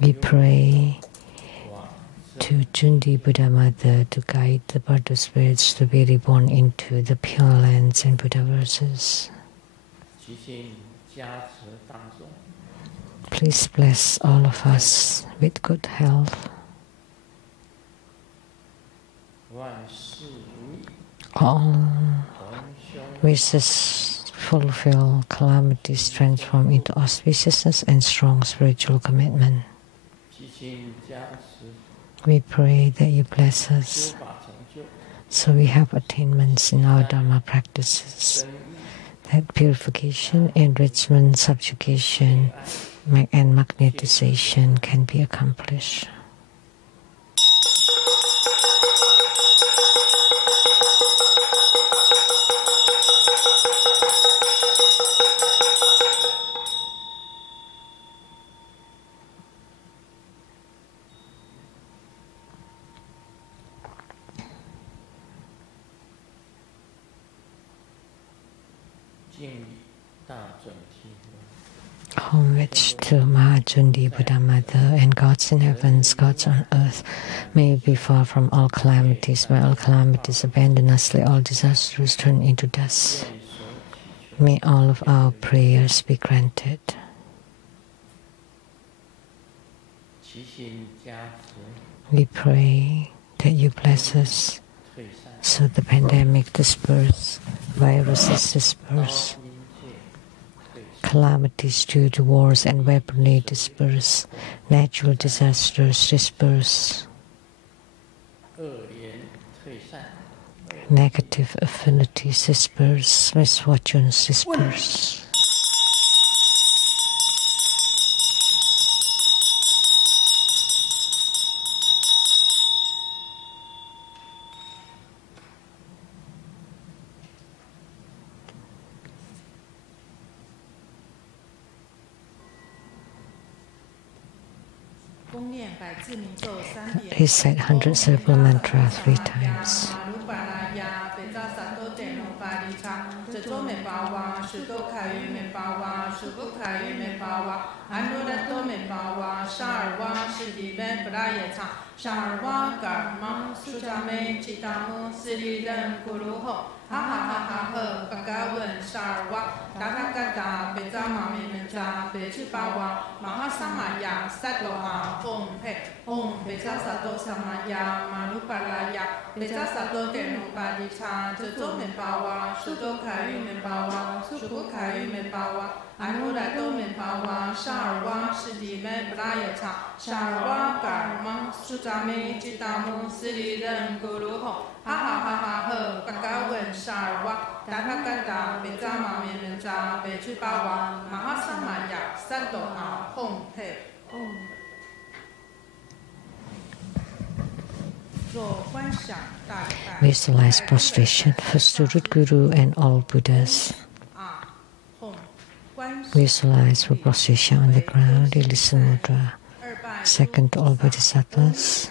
We pray to Cundi Buddha Mother to guide the Buddha spirits to be reborn into the Pure Lands and Buddha verses. Please bless all of us with good health. All wishes fulfill, calamities transform into auspiciousness and strong spiritual commitment. We pray that you bless us so we have attainments in our Dharma practices, that purification, enrichment, subjugation, and magnetization can be accomplished. Homage to Maha Cundi Buddha Mother and gods in heavens, gods on earth. May we be far from all calamities. May all calamities abandon us. Let all disasters turn into dust. May all of our prayers be granted. We pray that you bless us so the pandemic disperse, viruses disperse, calamities due to wars and weaponry disperse, natural disasters disperse, negative affinities disperse, misfortunes disperse. Recite 100 circle mantra 3 times. Visualize prostration first to Root Guru and all Buddhas. Visualize for prostration on the ground, release the mudra. Second to all Bodhisattvas.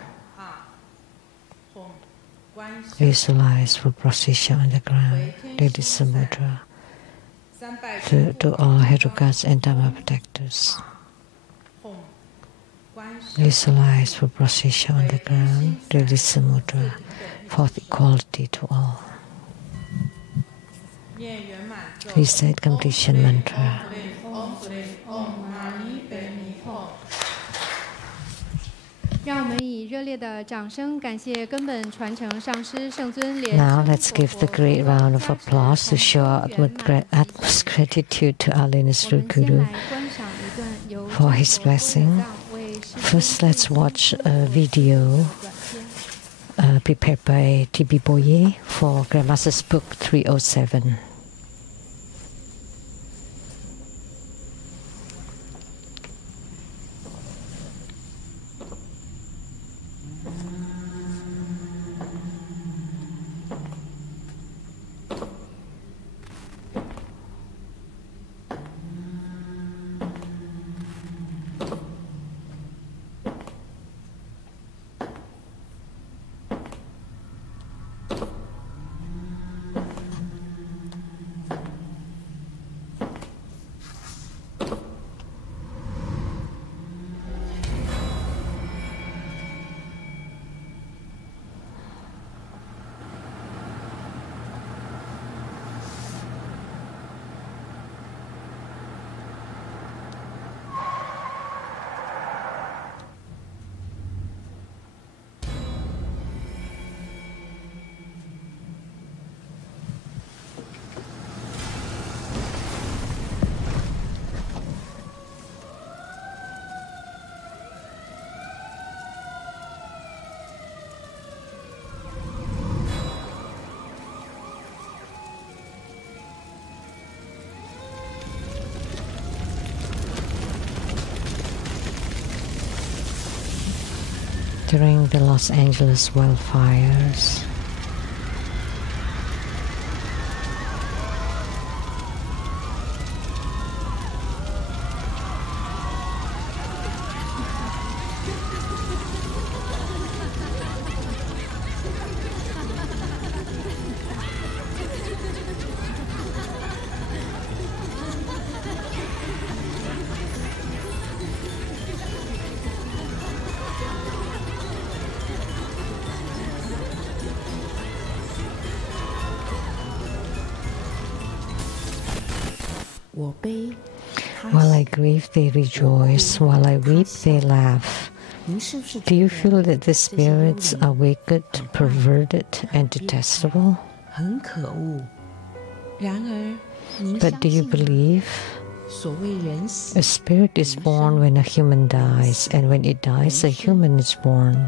Visualize for prostration on the ground, release the mudra. To all Herukas and Dharma protectors. Visualize for prostration on the ground, release the mudra. Fourth equality to all. Recite completion mantra. Now let's give the great round of applause to show utmost gratitude to our Lineage Guru for his blessing. First, let's watch a video prepared by T.B. Boye for Grandmaster's book 307. during the Los Angeles wildfires. While I grieve, they rejoice. While I weep, they laugh. Do you feel that the spirits are wicked, perverted, and detestable? But do you believe? A spirit is born when a human dies, and when it dies, a human is born.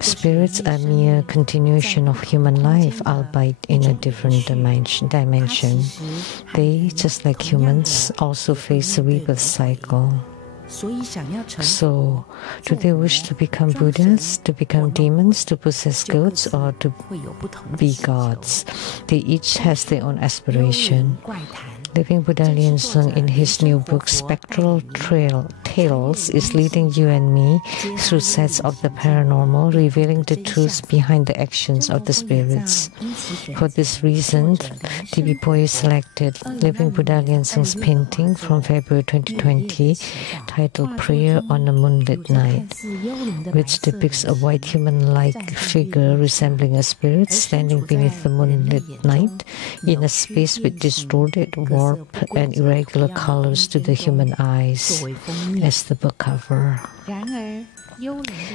Spirits are mere continuation of human life, albeit in a different dimension. They, just like humans, also face a rebirth cycle. So, do they wish to become Buddhas, to become demons, to possess goats, or to be gods? They each has their own aspiration. Living Buddha Lian Sheng, in his new book Spectral Tales, is leading you and me through sets of the paranormal, revealing the truths behind the actions of the spirits. For this reason, T.B. Poi selected Living Buddha Lian Sheng's painting from February 2020 titled Prayer on a Moonlit Night, which depicts a white human-like figure resembling a spirit standing beneath the moonlit night in a space with distorted, warped, and irregular colors to the human eyes, as the book cover.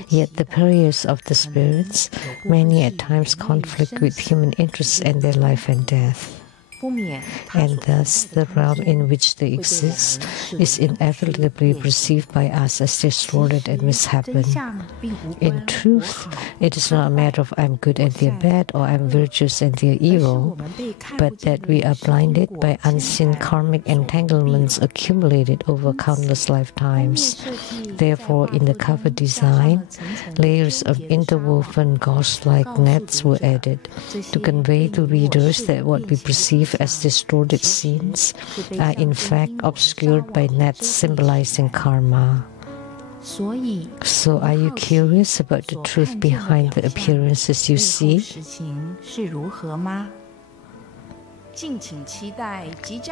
Yet the prayers of the spirits, many at times conflict with human interests and their life and death. And thus the realm in which they exist is inevitably perceived by us as distorted and mishappen. In truth, it is not a matter of I'm good and they're bad, or I'm virtuous and they're evil, but that we are blinded by unseen karmic entanglements accumulated over countless lifetimes. Therefore, in the cover design, layers of interwoven gauze-like nets were added to convey to readers that what we perceive as distorted scenes are in fact obscured by nets symbolizing karma. So are you curious about the truth behind the appearances you see?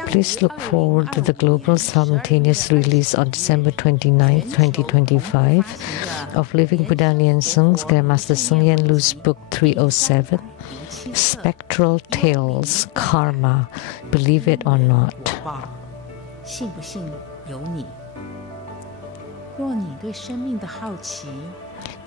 Please look forward to the global simultaneous release on December 29, 2025 of Living Buddha Lian Sheng's Grandmaster Sheng-Yen Lu's book 307, Spectral Tales, Karma, Believe It or Not.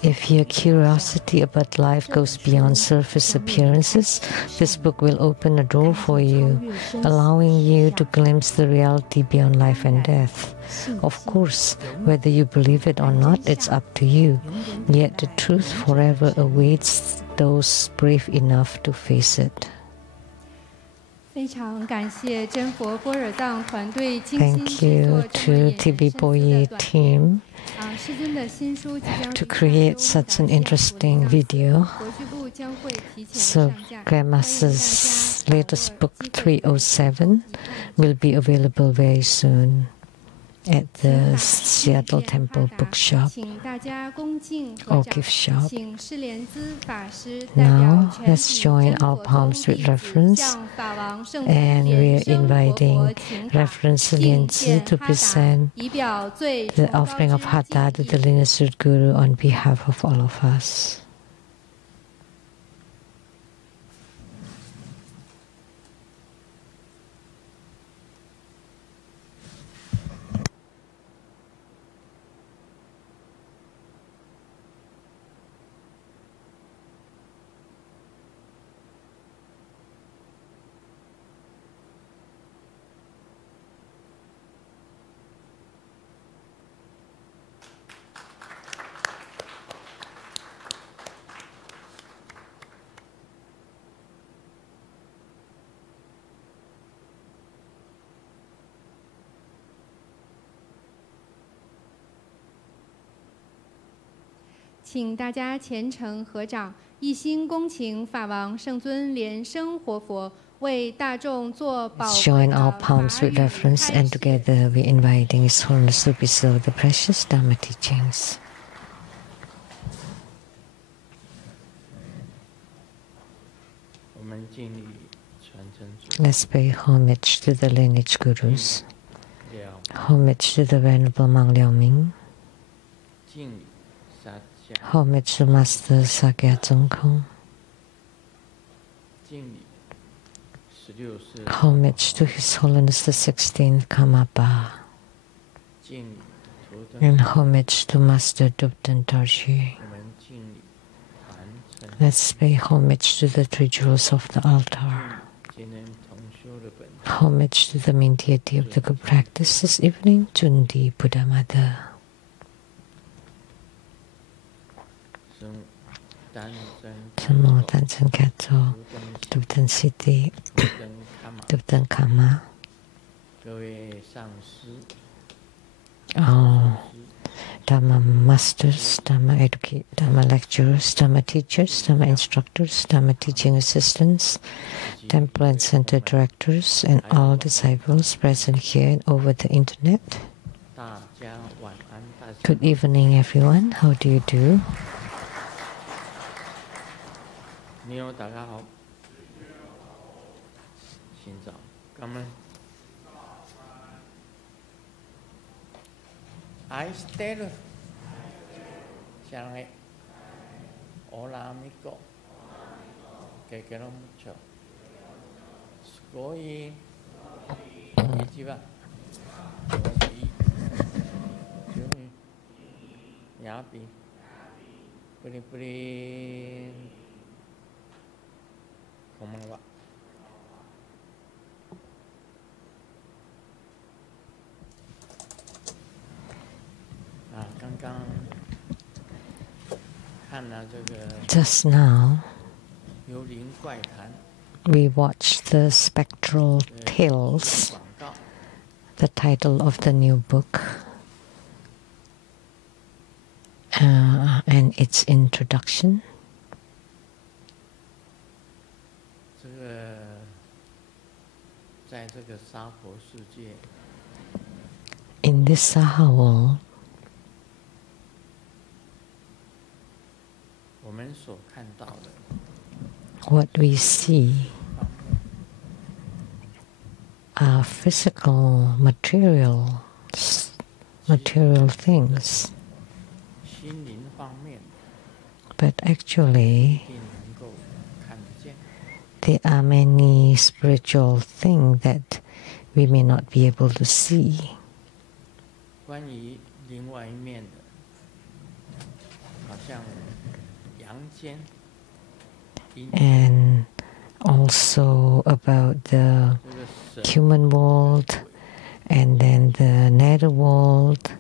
If your curiosity about life goes beyond surface appearances, this book will open a door for you, allowing you to glimpse the reality beyond life and death. Of course, whether you believe it or not, it's up to you. Yet the truth forever awaits those brave enough to face it. Thank you to T.B. Poi team to create such an interesting video. So Grandmaster's latest book 307 will be available very soon at the Seattle Temple bookshop or gift shop. Now let's join our palms with reverence, and we are inviting Reverend Lian Zi to present the offering of Hatha to the lineage Guru on behalf of all of us. 请大家虔诚合掌，一心恭请法王圣尊莲生活佛为大众做宝贵 Join 的 our 法 palms with 语 reverence 开 and 示。 together we inviting His Holiness to bestow the precious Dharma teachings. Let's pay homage to the lineage gurus, homage to the Venerable Mang Liao Ming, homage to Master Sakya Dzongkong, homage to His Holiness the 16th Karmapa, and homage to Master Dubten Tarshi. Let's pay homage to the three jewels of the altar. Homage to the main deity of the good practice this evening, Cundi Buddha Mother. Namo Tansen Kato, Dubten Siti, Dubten Kama. All Dharma masters, Dharma educators, Dharma lecturers, Dharma teachers, Dharma instructors, Dharma teaching assistants, temple and center directors, and all disciples present here and over the internet. Good evening, everyone. How do you do? I stayed Sheng-Yen. Hola amigo. Que quiero mucho. Scoy. Ichiba. Yumi. Yapi. Puri puri. Konbanwa. 刚刚看了这个 Just now, 幽灵怪谈 we watched the Spectral Tales, the title of the new book, and its introduction. 这个在这个娑婆世界 In this Saha world, 我们所看到的 what we see are physical, material things, 心灵方面 but actually 并能够看得见。 there are many spiritual things that we may not be able to see. 关于另外一面的，好像阳间， And also about the human world, and then the nether world,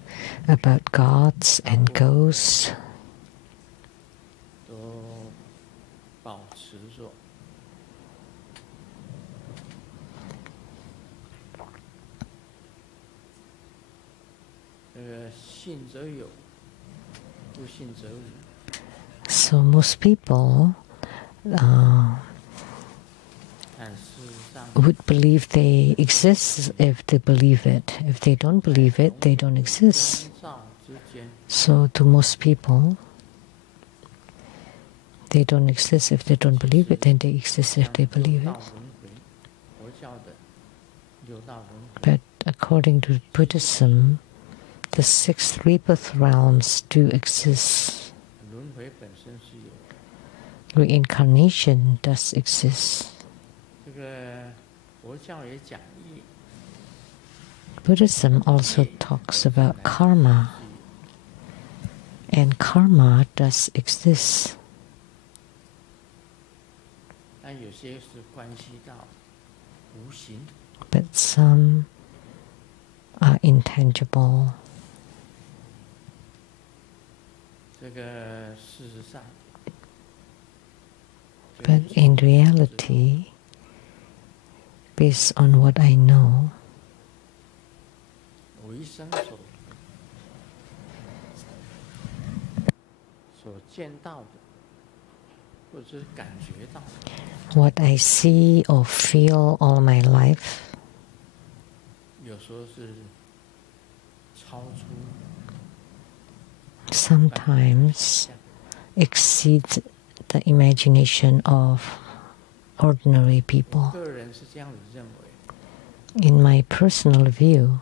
about gods and ghosts. 都保持着 信则有，不信则无。 So most people would believe they exist if they believe it. If they don't believe it, they don't exist. So to most people, they don't exist if they don't believe it, and they exist if they believe it. But according to Buddhism, the 6 rebirth rounds do exist. Reincarnation does exist. Buddhism also talks about karma, and karma does exist. But some are intangible. But in reality, based on what I know, What I see or feel all my life sometimes exceeds the imagination of ordinary people. In my personal view,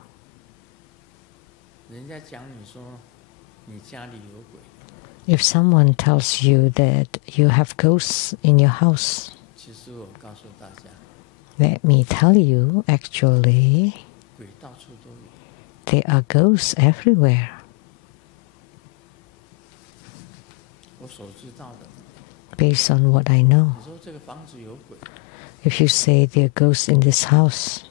if someone tells you that you have ghosts in your house, let me tell you, actually, there are ghosts everywhere. Based on what I know. If you say there are ghosts in this house,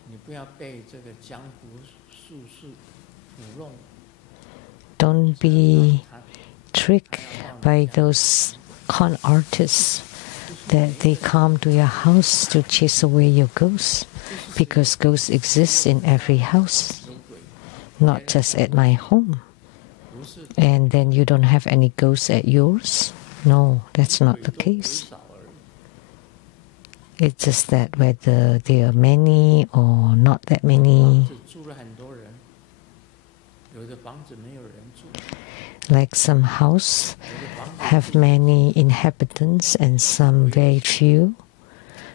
don't be tricked by those con artists that they come to your house to chase away your ghosts, because ghosts exist in every house, not just at my home. And then you don't have any ghosts at yours? No, that's not the case. It's just that whether there are many or not that many. Like some house have many inhabitants and some very few.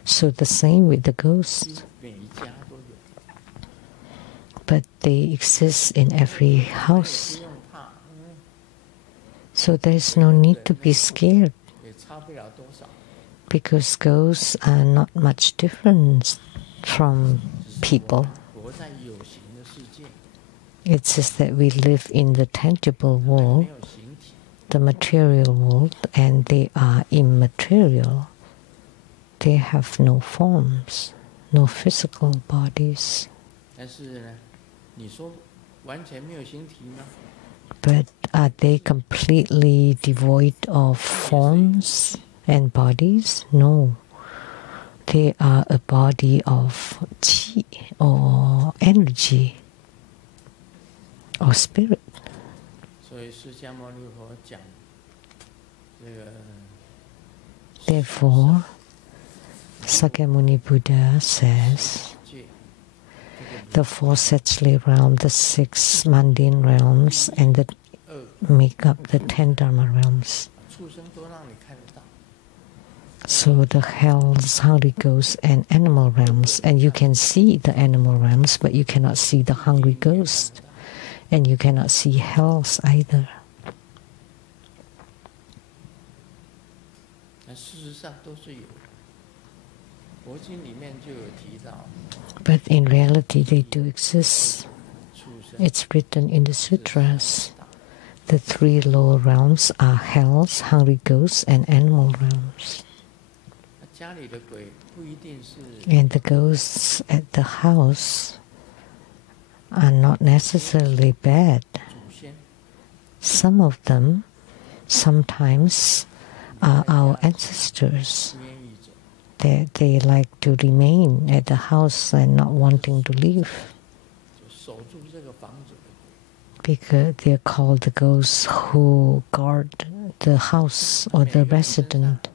So the same with the ghosts. But they exist in every house. So there's no need to be scared, because ghosts are not much different from people. It's just that we live in the tangible world, the material world, and they are immaterial. They have no forms, no physical bodies. But are they completely devoid of forms and bodies? No. They are a body of qi or energy or spirit. Therefore, Sakyamuni Buddha says, the four Setchley realms, the six mundane realms, and that make up the 10 Dharma realms. So the hells, hungry ghosts, and animal realms, and you can see the animal realms, but you cannot see the hungry ghost, and you cannot see hells either. But in reality, they do exist. It's written in the sutras. The 3 lower realms are hells, hungry ghosts, and animal realms. And the ghosts at the house are not necessarily bad. Some of them sometimes are our ancestors. They like to remain at the house and not wanting to leave. Because they're called the ghosts who guard the house or the residence.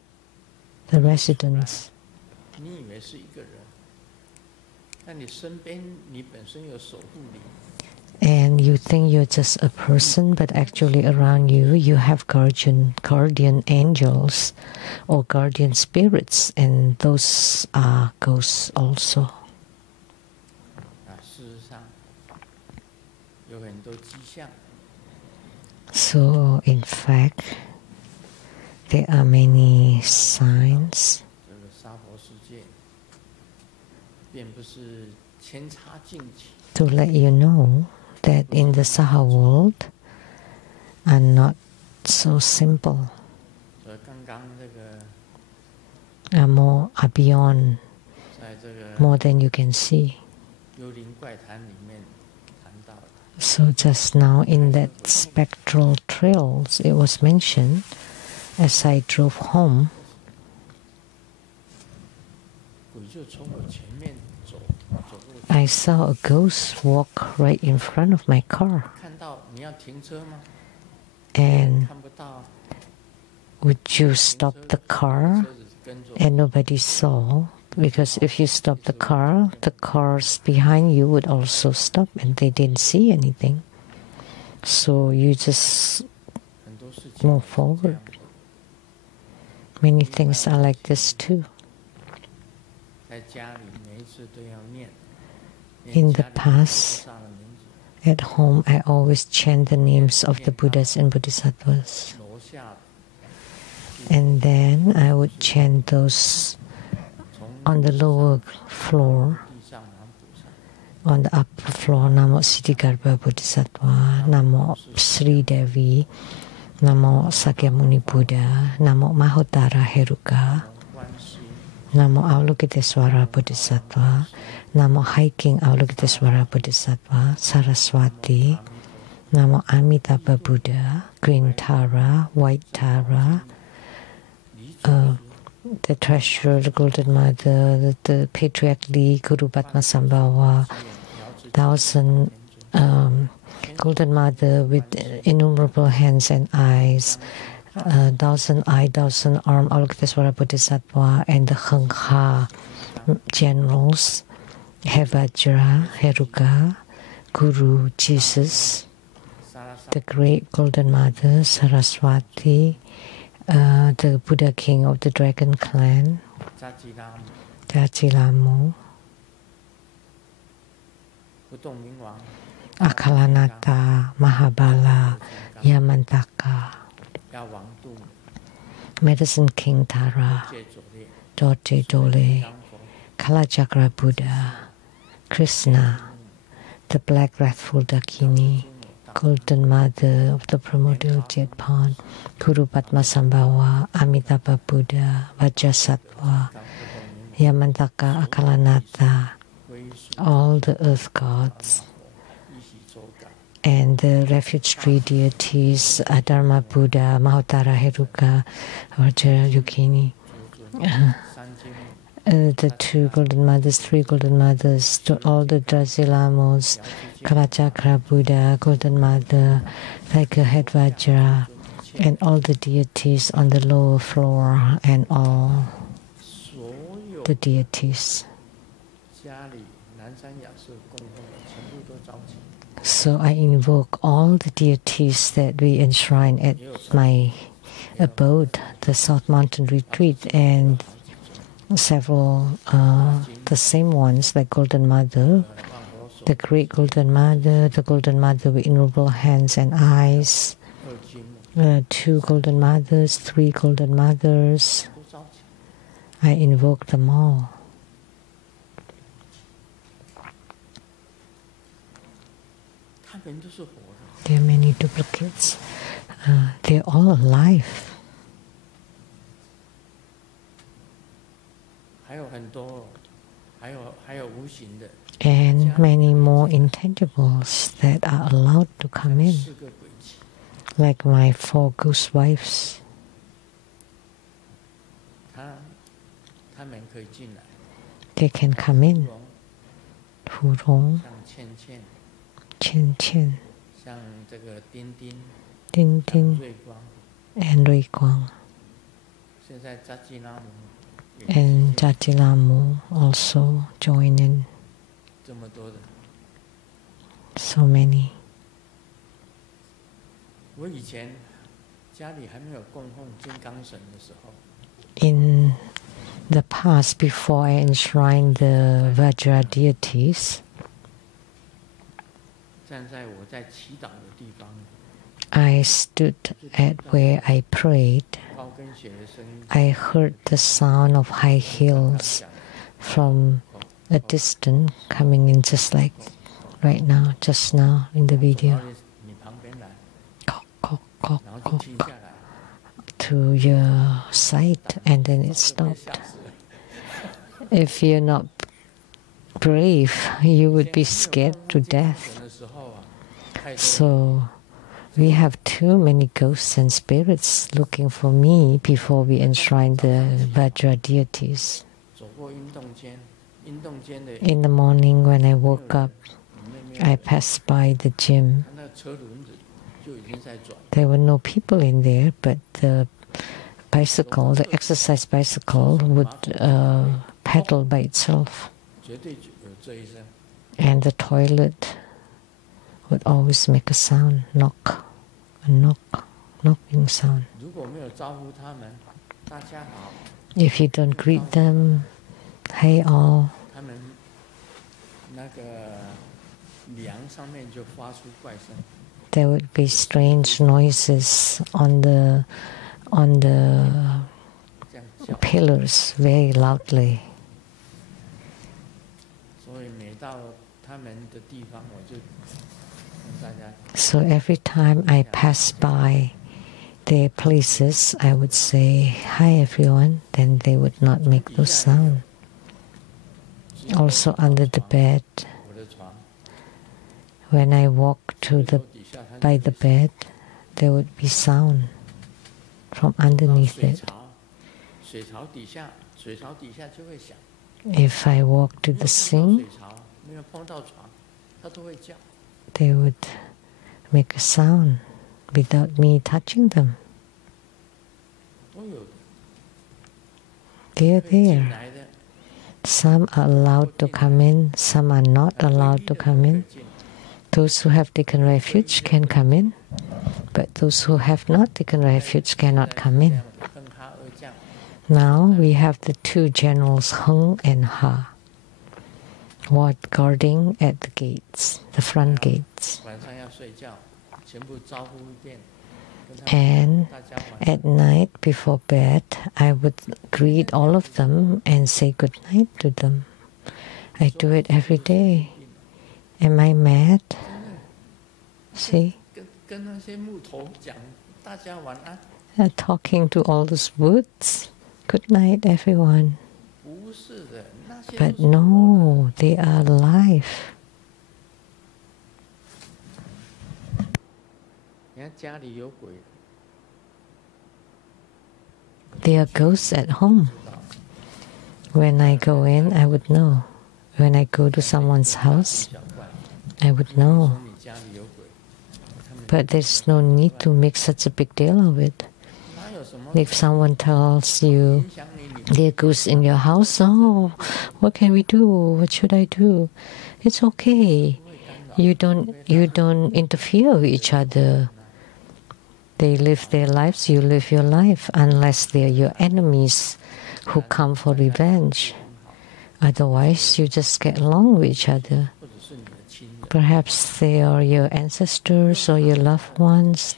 And you think you're just a person, but actually around you, you have guardian angels or guardian spirits, and those are ghosts also. So, in fact, there are many signs to let you know that in the Saha world are not so simple, are beyond more than you can see. So just now in that spectral trails, it was mentioned as I drove home, I saw a ghost walk right in front of my car. And would you stop the car and nobody saw? Because if you stop the cars behind you would also stop and they didn't see anything. So you just move forward. Many things are like this too. In the past, at home, I always chant the names of the Buddhas and Bodhisattvas. And then I would chant those on the lower floor. On the upper floor, Namo Siddhigarbha Bodhisattva, Namo Sri Devi, Namo Sakyamuni Buddha, Namo Mahotara Heruka, Namo Avalokitesvara Bodhisattva, Namo Hiking Avalokitesvara Bodhisattva, Saraswati, Namo Amitabha Buddha, Green Tara, White Tara, the Treasurer, the Golden Mother, the Patriarch Li, Guru Padmasambhava, 1,000 Golden Mother with innumerable hands and eyes, 1,000 eye, 1,000 arm, Avalokitesvara Bodhisattva, and the Hengha generals, Hevajra, Heruka, Guru, Jesus, the Great Golden Mother, Saraswati, the Buddha King of the Dragon Clan, Jajilamu, Akalanata, Mahabala, Yamantaka, Medicine King Tara, Dorje Dole, Kalachakra Buddha, Krishna, the Black Wrathful Dakini, Golden Mother of the Primordial Jet Pond, Guru Padmasambhava, Amitabha Buddha, Vajrasattva, Yamantaka, Akalanata, all the earth gods, and the refuge tree deities, Dharma Buddha, Mahotara Heruka, Vajra Yogini, the 2 Golden Mothers, 3 Golden Mothers, all the Drazilamos, Kalachakra Buddha, Golden Mother, Tiger Head Vajra, and all the deities on the lower floor, and all the deities. So I invoke all the deities that we enshrine at my abode, the South Mountain Retreat, and several the same ones like Golden Mother, the Great Golden Mother, the Golden Mother with innumerable hands and eyes, 2 Golden Mothers, 3 Golden Mothers. I invoke them all. There are many duplicates. They're all alive. And many more intangibles that are allowed to come in, like my 4 goose wives. They can come in. Hu Rong, Chen Chen, Din Din, and Rui Guang. And Jajilamu also join in. So many. In the past, before I enshrined the Vajra deities, I stood at where I prayed. I heard the sound of high heels from a distance coming in, just like right now, just now in the video. To your sight, and then it stopped. If you're not brave, you would be scared to death. So we have too many ghosts and spirits looking for me before we enshrine the Vajra deities. In the morning when I woke up, I passed by the gym. There were no people in there, but the bicycle, the exercise bicycle, would pedal by itself. And the toilet would always make a sound, knocking sound. If you don't greet them, hey all, there would be strange noises on the pillars very loudly. So every time I pass by their places, I would say, hi everyone, then they would not make those sound. Also under the bed, when I walk by the bed, there would be sound from underneath it. If I walk to the sink, they would make a sound without me touching them. They are there. Some are allowed to come in, some are not allowed to come in. Those who have taken refuge can come in, but those who have not taken refuge cannot come in. Now we have the two generals, Heng and Ha, guarding at the gates, the front gates. And at night before bed, I would greet all of them and say good night to them. I do it every day. Am I mad? See? Talking to all those woods. Good night, everyone. But no, they are alive. There are ghosts at home. When I go in, I would know. When I go to someone's house, I would know. But there's no need to make such a big deal of it. If someone tells you there are ghosts in your house, oh, what can we do? What should I do? It's okay. You don't interfere with each other. They live their lives, you live your life, unless they're your enemies who come for revenge. Otherwise, you just get along with each other. Perhaps they are your ancestors or your loved ones.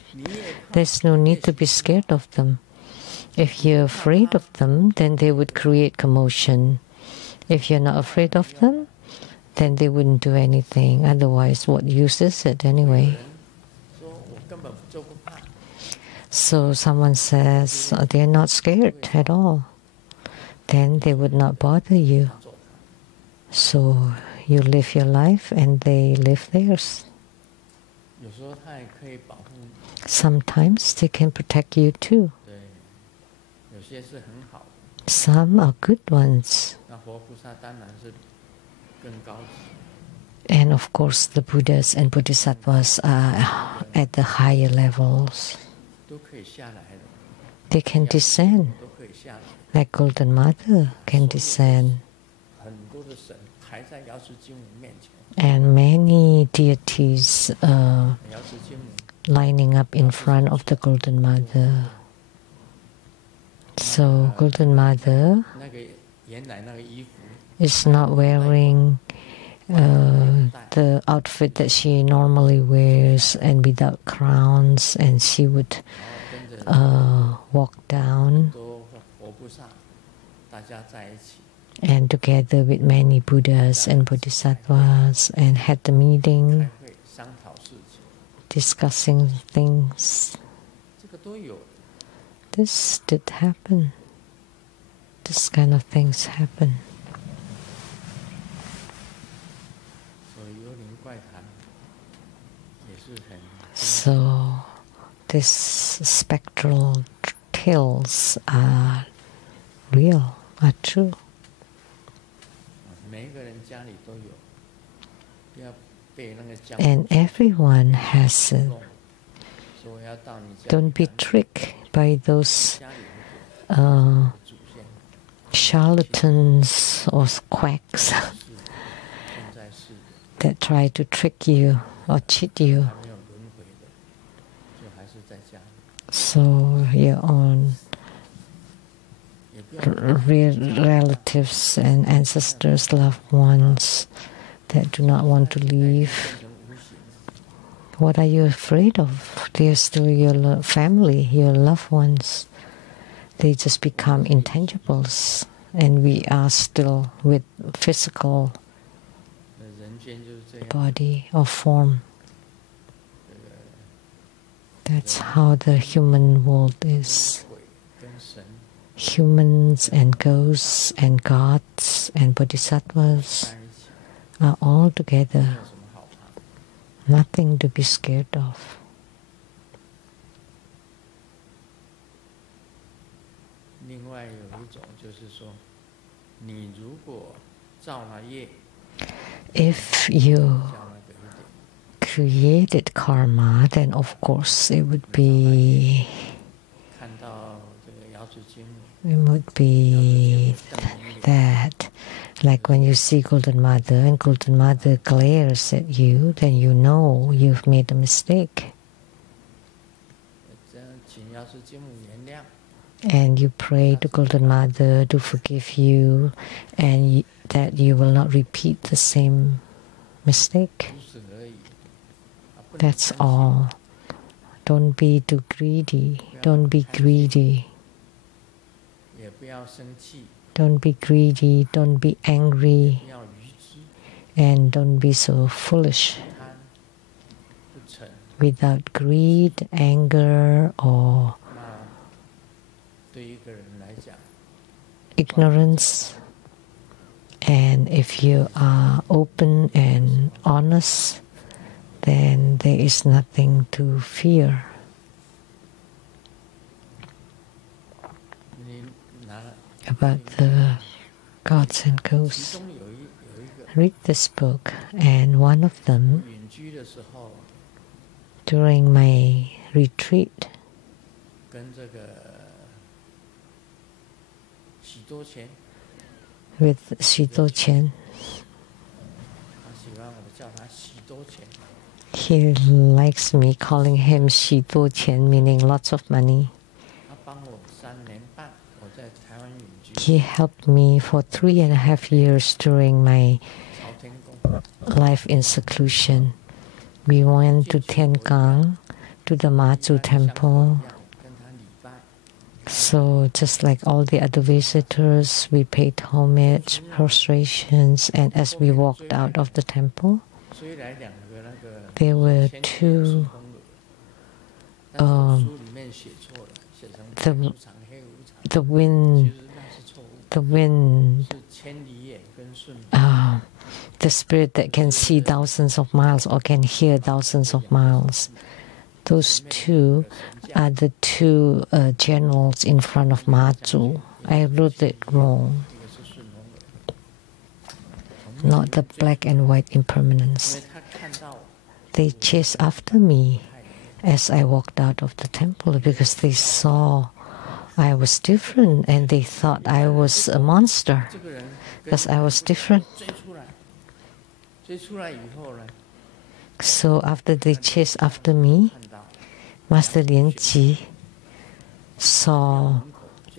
There's no need to be scared of them. If you're afraid of them, then they would create commotion. If you're not afraid of them, then they wouldn't do anything. Otherwise, what use is it anyway? So someone says they're not scared at all, then they would not bother you. So you live your life and they live theirs. Sometimes they can protect you too. Some are good ones. And of course the Buddhas and Bodhisattvas are at the higher levels. They can descend, like Golden Mother can descend. And many deities lining up in front of the Golden Mother. So Golden Mother is not wearing the outfit that she normally wears and without crowns, and she would walk down and together with many Buddhas and Bodhisattvas and had the meeting discussing things. This did happen. This kind of things happen. So these spectral tales are real, are true. And everyone has it. Don't be tricked by those charlatans or quacks that try to trick you or cheat you. So your own real relatives and ancestors, loved ones that do not want to leave. What are you afraid of? They are still your family, your loved ones. They just become intangibles, and we are still with physical body or form. That's how the human world is. Humans and ghosts and gods and bodhisattvas are all together. Nothing to be scared of. If you created karma, then of course it would be that, like when you see Golden Mother and Golden Mother glares at you, then you know you've made a mistake. And you pray to Golden Mother to forgive you and that you will not repeat the same mistake. That's all. Don't be too greedy. Don't be greedy. Don't be greedy. Don't be angry. And don't be so foolish. Without greed, anger, or ignorance. And if you are open and honest, then there is nothing to fear. About the gods and ghosts. Read this book, and one of them, during my retreat, with Shito Chen, he likes me calling him Shito Chen, meaning lots of money. He helped me for 3.5 years during my life in seclusion. We went to Tiangang, to the Mazu temple. So just like all the other visitors, we paid homage, prostrations, and as we walked out of the temple, there were two the wind, the spirit that can see thousands of miles or can hear thousands of miles. Those two are the two generals in front of Mazu. I wrote it wrong. Not the black and white impermanence. They chased after me as I walked out of the temple because they saw I was different and they thought I was a monster because I was different. So after they chased after me, Master Lian saw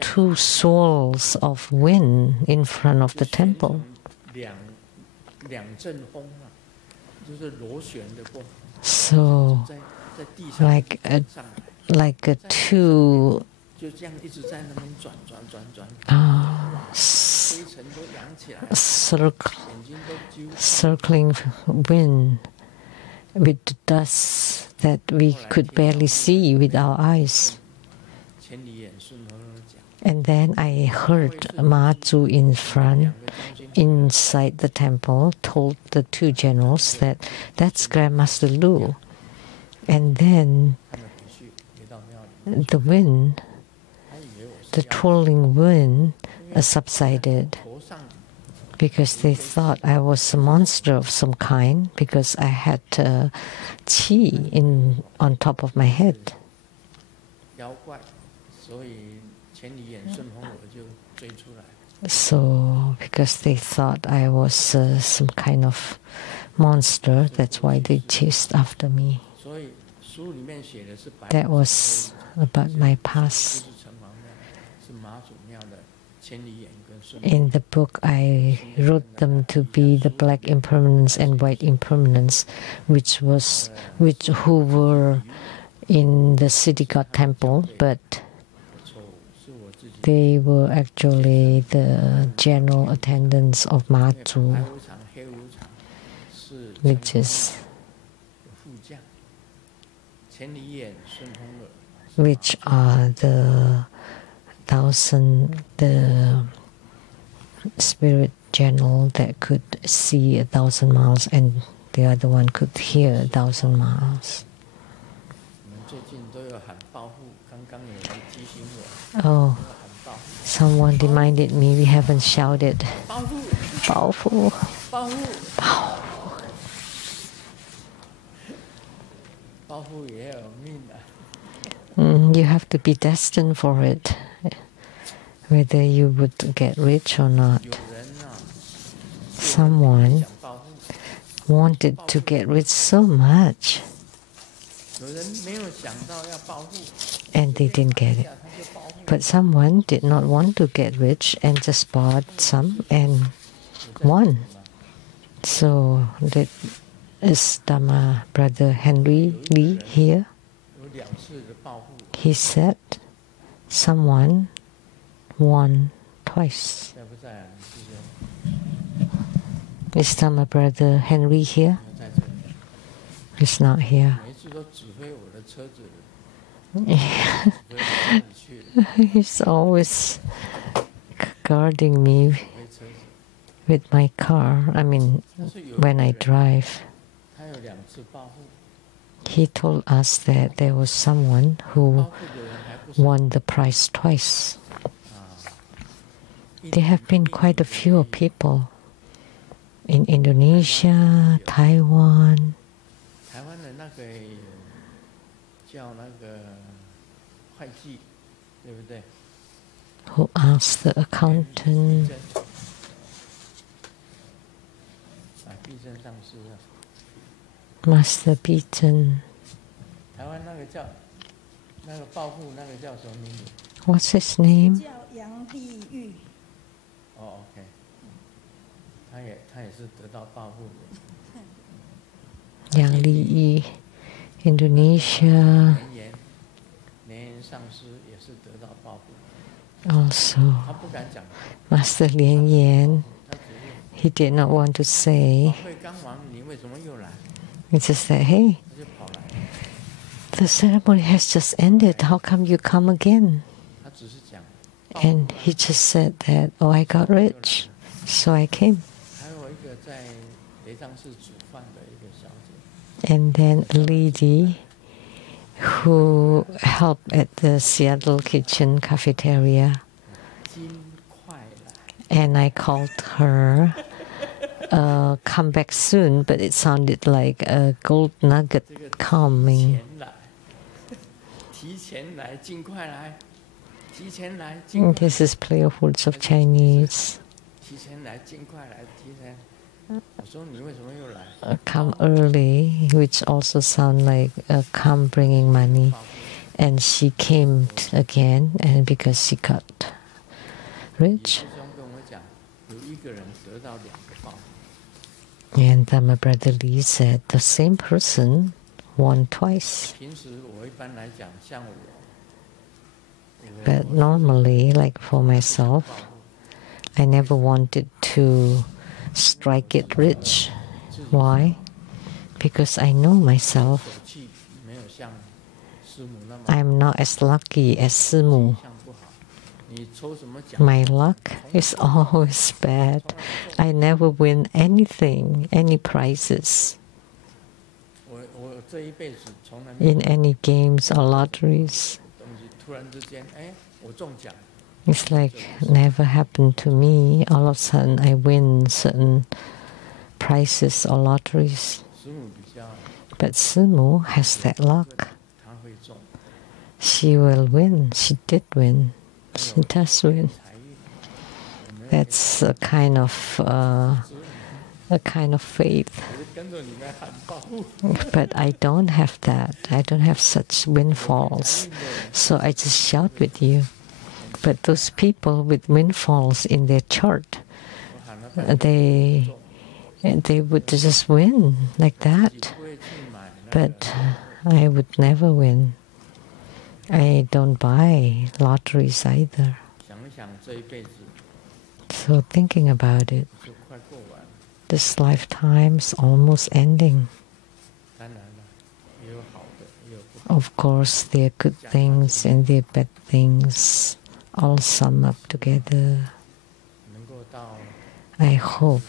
two swirls of wind in front of the temple. So, like a two circling wind with dust that we could barely see with our eyes. And then I heard Mazu in front, inside the temple, told the two generals that that's Grandmaster Lu. And then the wind, the twirling wind, subsided because they thought I was a monster of some kind because I had on top of my head. So, because they thought I was some kind of monster, that's why they chased after me. That was about my past. In the book, I wrote them to be the black impermanence and white impermanence, who were in the city god temple, but they were actually the general attendants of Maha Cundi, which are the spirit general that could see 1,000 miles, and the other one could hear 1,000 miles. Oh, someone reminded me we haven't shouted. Powerful. You have to be destined for it, whether you would get rich or not. Someone wanted to get rich so much, and they didn't get it. But someone did not want to get rich and just bought some and won. So that is Dharma Brother Henry Lee here. He said someone won twice. Is Dharma Brother Henry here? He's not here. He's always guarding me with my car. I mean, when I drive. He told us that there was someone who won the prize twice. There have been quite a few people in Indonesia, Taiwan. Who asked the accountant? Master Beaton. What's his name? Yang Li, Indonesia. Also, Master Lian Yen, he did not want to say. He just said, "Hey, the ceremony has just ended. How come you come again?" And he just said that, "Oh, I got rich, so I came." And then a lady who helped at the Seattle kitchen cafeteria, and I called her come back soon, but it sounded like a gold nugget coming. This is playful of Chinese. Come early, which also sound like come bringing money. And she came again, and because she got rich. And then my brother Lee said the same person won twice. But normally, like for myself, I never wanted to strike it rich. Why? Because I know myself. I'm not as lucky as Simu. My luck is always bad. I never win anything, any prizes in any games or lotteries. It's like never happened to me. All of a sudden I win certain prizes or lotteries. But Simu has that luck. She will win. She did win. It does win. That's a kind of faith. But I don't have that. I don't have such windfalls. So I just shout with you. But those people with windfalls in their chart, they would just win like that. But I would never win. I don't buy lotteries either. So thinking about it, this lifetime's almost ending. Of course, there are good things and there are bad things, all sum up together. I hope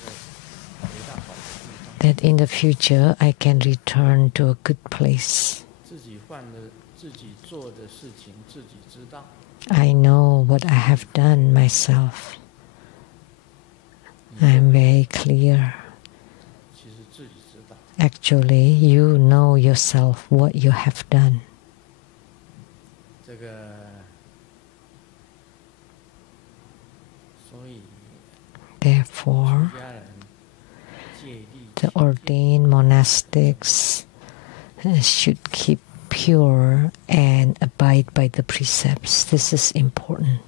that in the future I can return to a good place. I know what I have done myself. I am very clear. Actually, you know yourself what you have done. Therefore, the ordained monastics should keep pure and abide by the precepts. This is important.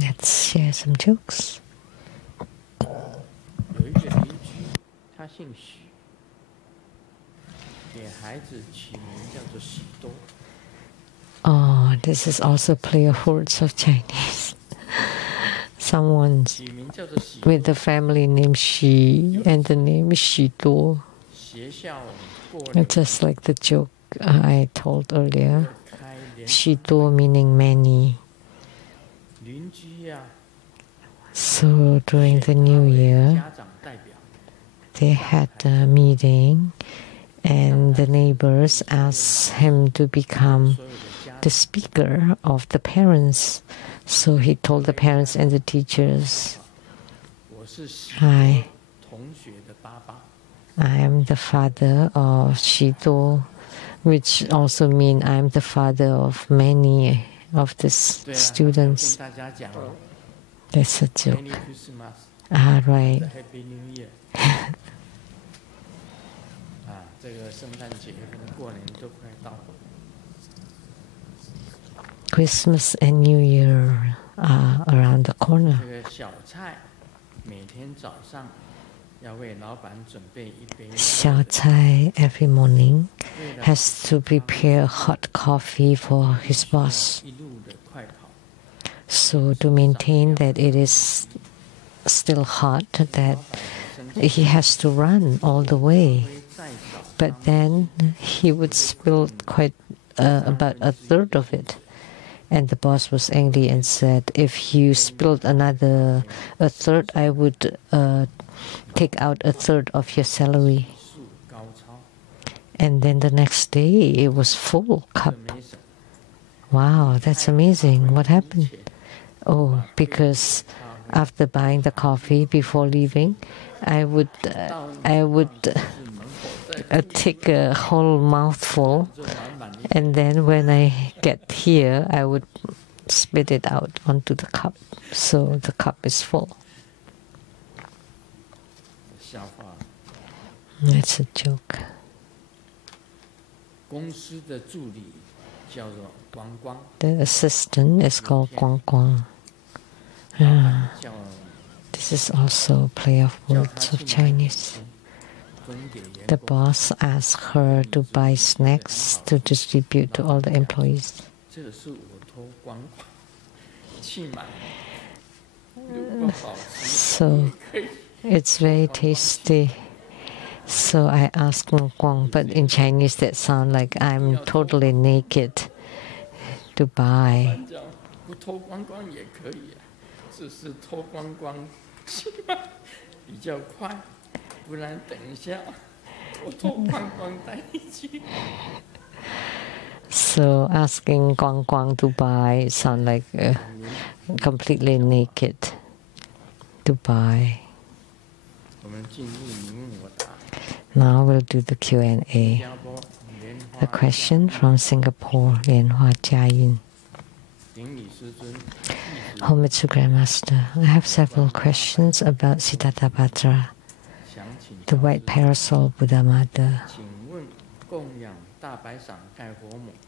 Let's share some jokes. Oh, this is also play of words of Chinese. Someone with the family name Xi and the name is Xi Duo. Just like the joke I told earlier. Xi Duo meaning many. So during the New Year, they had a meeting and the neighbors asked him to become the speaker of the parents. So he told the parents and the teachers, I am the father of Shido, which also means I am the father of many of the students. That's a joke. Ah, right. Christmas and New Year are around the corner. Xiao Cai every morning has to prepare hot coffee for his boss. So to maintain that it is still hot, that he has to run all the way. But then he would spill quite about a third of it. And the boss was angry and said, if you spilled a third, I would take out a third of your salary. And then the next day, it was full cup. Wow, that's amazing. What happened? Oh, because after buying the coffee before leaving, I would take a whole mouthful, and then when I get here, I would spit it out onto the cup, so the cup is full. That's a joke. The assistant is called Guang Guang. This is also a play of words of Chinese. The boss asked her to buy snacks to distribute to all the employees. So it's very tasty. So I asked Guang Guang, but in Chinese that sounds like I'm totally naked to buy. So asking Guang Guang to buy sounds like completely naked to buy. Now we'll do the Q&A. A question from Singapore, Lian Jia. Homage to Grandmaster. I have several questions about Siddhartha, the white parasol Buddha Mother.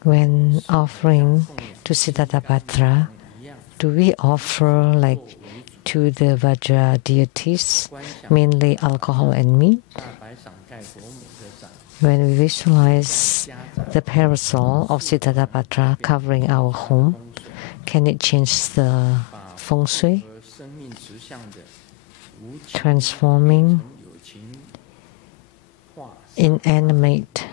When offering to Siddhartha, do we offer like to the Vajra deities, mainly alcohol and meat? When we visualize the parasol of Siddhartha covering our home, can it change the feng shui, transforming inanimate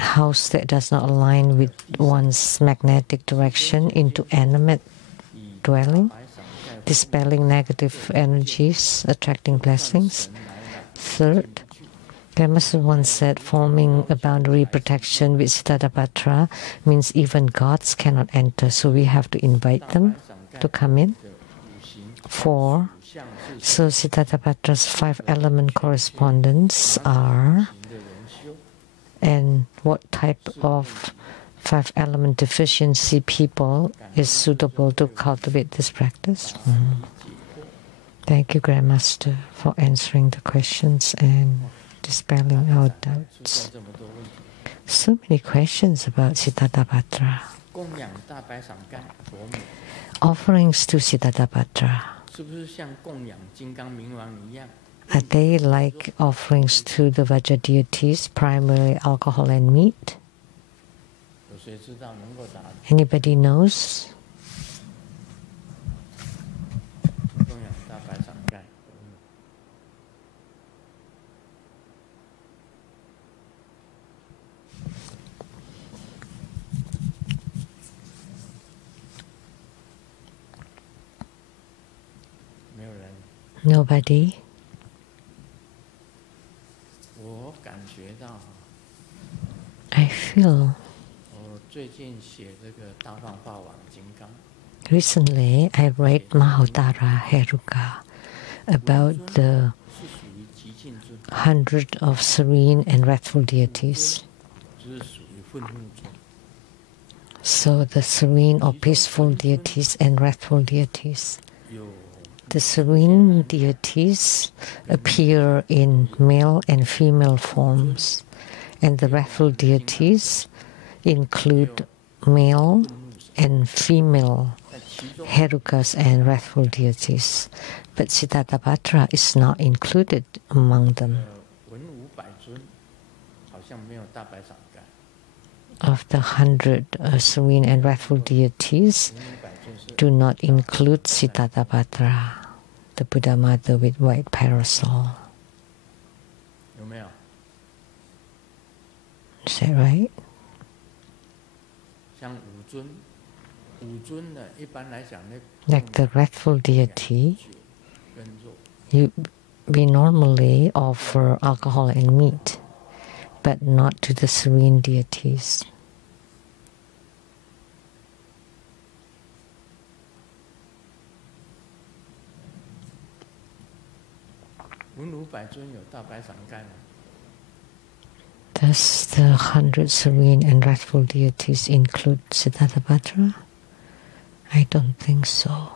house that does not align with one's magnetic direction into animate dwelling, dispelling negative energies, attracting blessings? Third, Grandmaster once said forming a boundary protection with Siddhartha means even gods cannot enter, so we have to invite them to come in. 4. So Siddhartha's 5 element correspondence are, and what type of 5 element deficiency people is suitable to cultivate this practice? Thank you, Grandmaster, for answering the questions and dispelling our doubts. So many questions about Siddhartha. Offerings to Siddhartha. Are they like offerings to the Vajra deities, primarily alcohol and meat? Anybody knows? Nobody? I feel recently I read Mahotara Heruka about the 100 of serene and wrathful deities. So the serene or peaceful deities and wrathful deities. The serene deities appear in male and female forms, and the wrathful deities include male and female Herukas and wrathful deities. But Siddhartha is not included among them. Of the 100 serene and wrathful deities, do not include Siddhartha, the Buddha Mother with white parasol. Is that right? Like the wrathful deity, we normally offer alcohol and meat, but not to the serene deities. Does the 100 serene and wrathful deities include Siddhartha? I don't think so.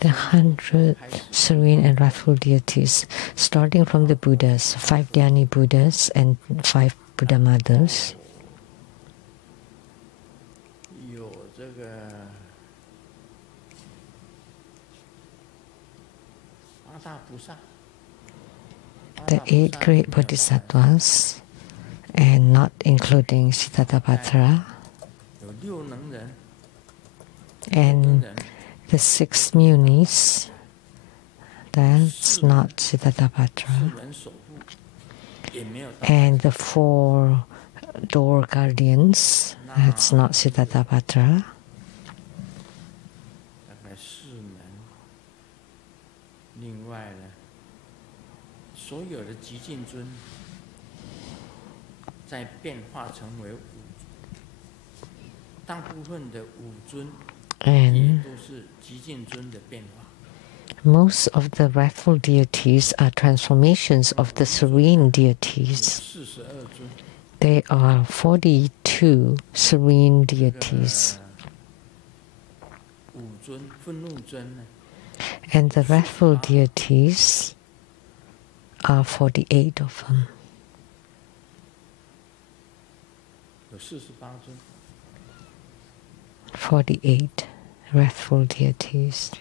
The 100 serene and wrathful deities, starting from the Buddhas, 5 Dhyani Buddhas and 5 Buddha Mothers. The 8 great Bodhisattvas, and not including Siddhartha, and the 6 Munis, that's not Siddhartha, and the 4 door guardians, that's not Siddhartha. And most of the wrathful deities are transformations of the serene deities. There are 42 serene deities. And the wrathful deities are 48 of them. 48 wrathful deities.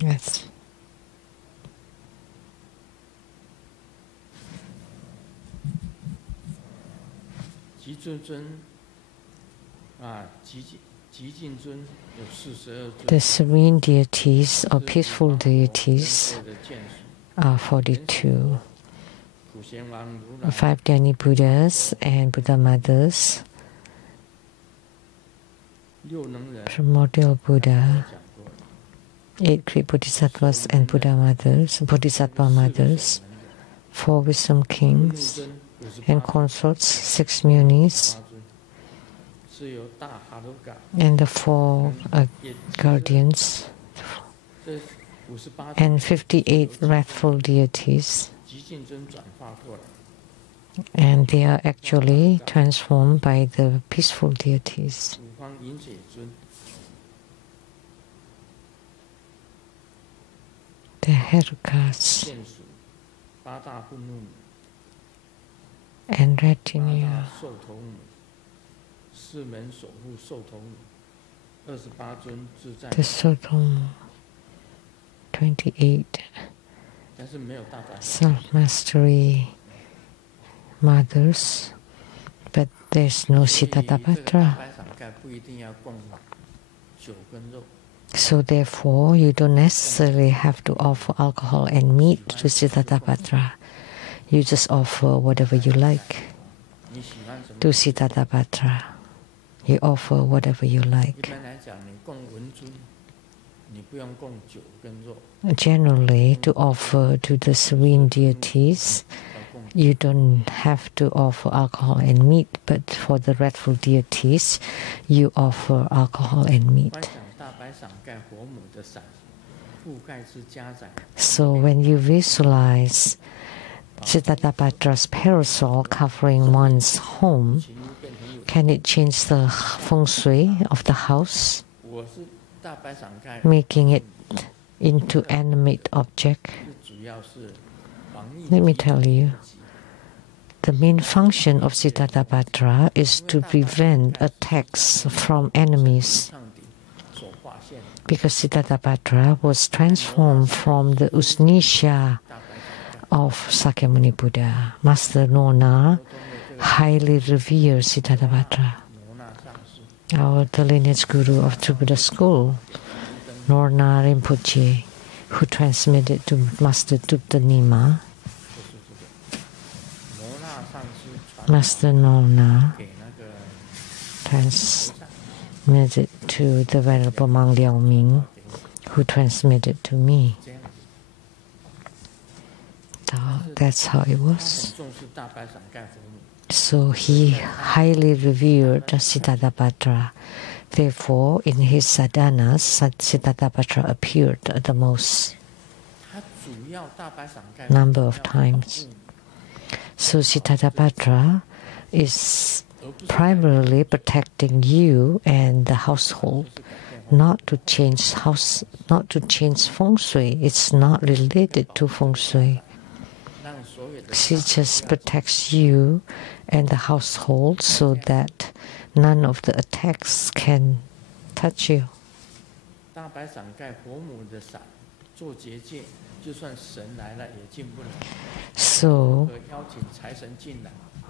Yes. The serene deities or peaceful deities are 42. 5 Dhyani Buddhas and Buddha mothers, primordial Buddha, 8 great Bodhisattvas and Buddha mothers, Bodhisattva mothers, 4 wisdom kings and consorts, 6 munis, and the 4 guardians, and 58 wrathful deities. And they are actually transformed by the peaceful deities. The Herukas and retinue, the Sotomu, 28 self-mastery mothers, but there's no Siddhartha. So therefore, you don't necessarily have to offer alcohol and meat to Siddhartha. You just offer whatever you like to Siddhartha. You offer whatever you like. Generally, to offer to the serene deities, you don't have to offer alcohol and meat, but for the wrathful deities, you offer alcohol and meat. So when you visualize Siddhartha's parasol covering one's home, can it change the feng shui of the house, making it into animate object? Let me tell you, the main function of Siddhartha is to prevent attacks from enemies. Because Siddhartha was transformed from the Usnisha of Sakyamuni Buddha. Master Nona highly reveres Siddhartha, the lineage guru of True Buddha school, Norna Rinpoche, who transmitted to Master Tupta Nima. Master Nona transmitted to the Venerable Monk Liao Ming, who transmitted to me. That's how it was. So he highly revered Siddhartha. Therefore, in his sadhanas, Siddhartha appeared the most number of times. So Siddhartha is primarily protecting you and the household, not to change feng shui. It's not related to feng shui. She just protects you and the household so that none of the attacks can touch you. So,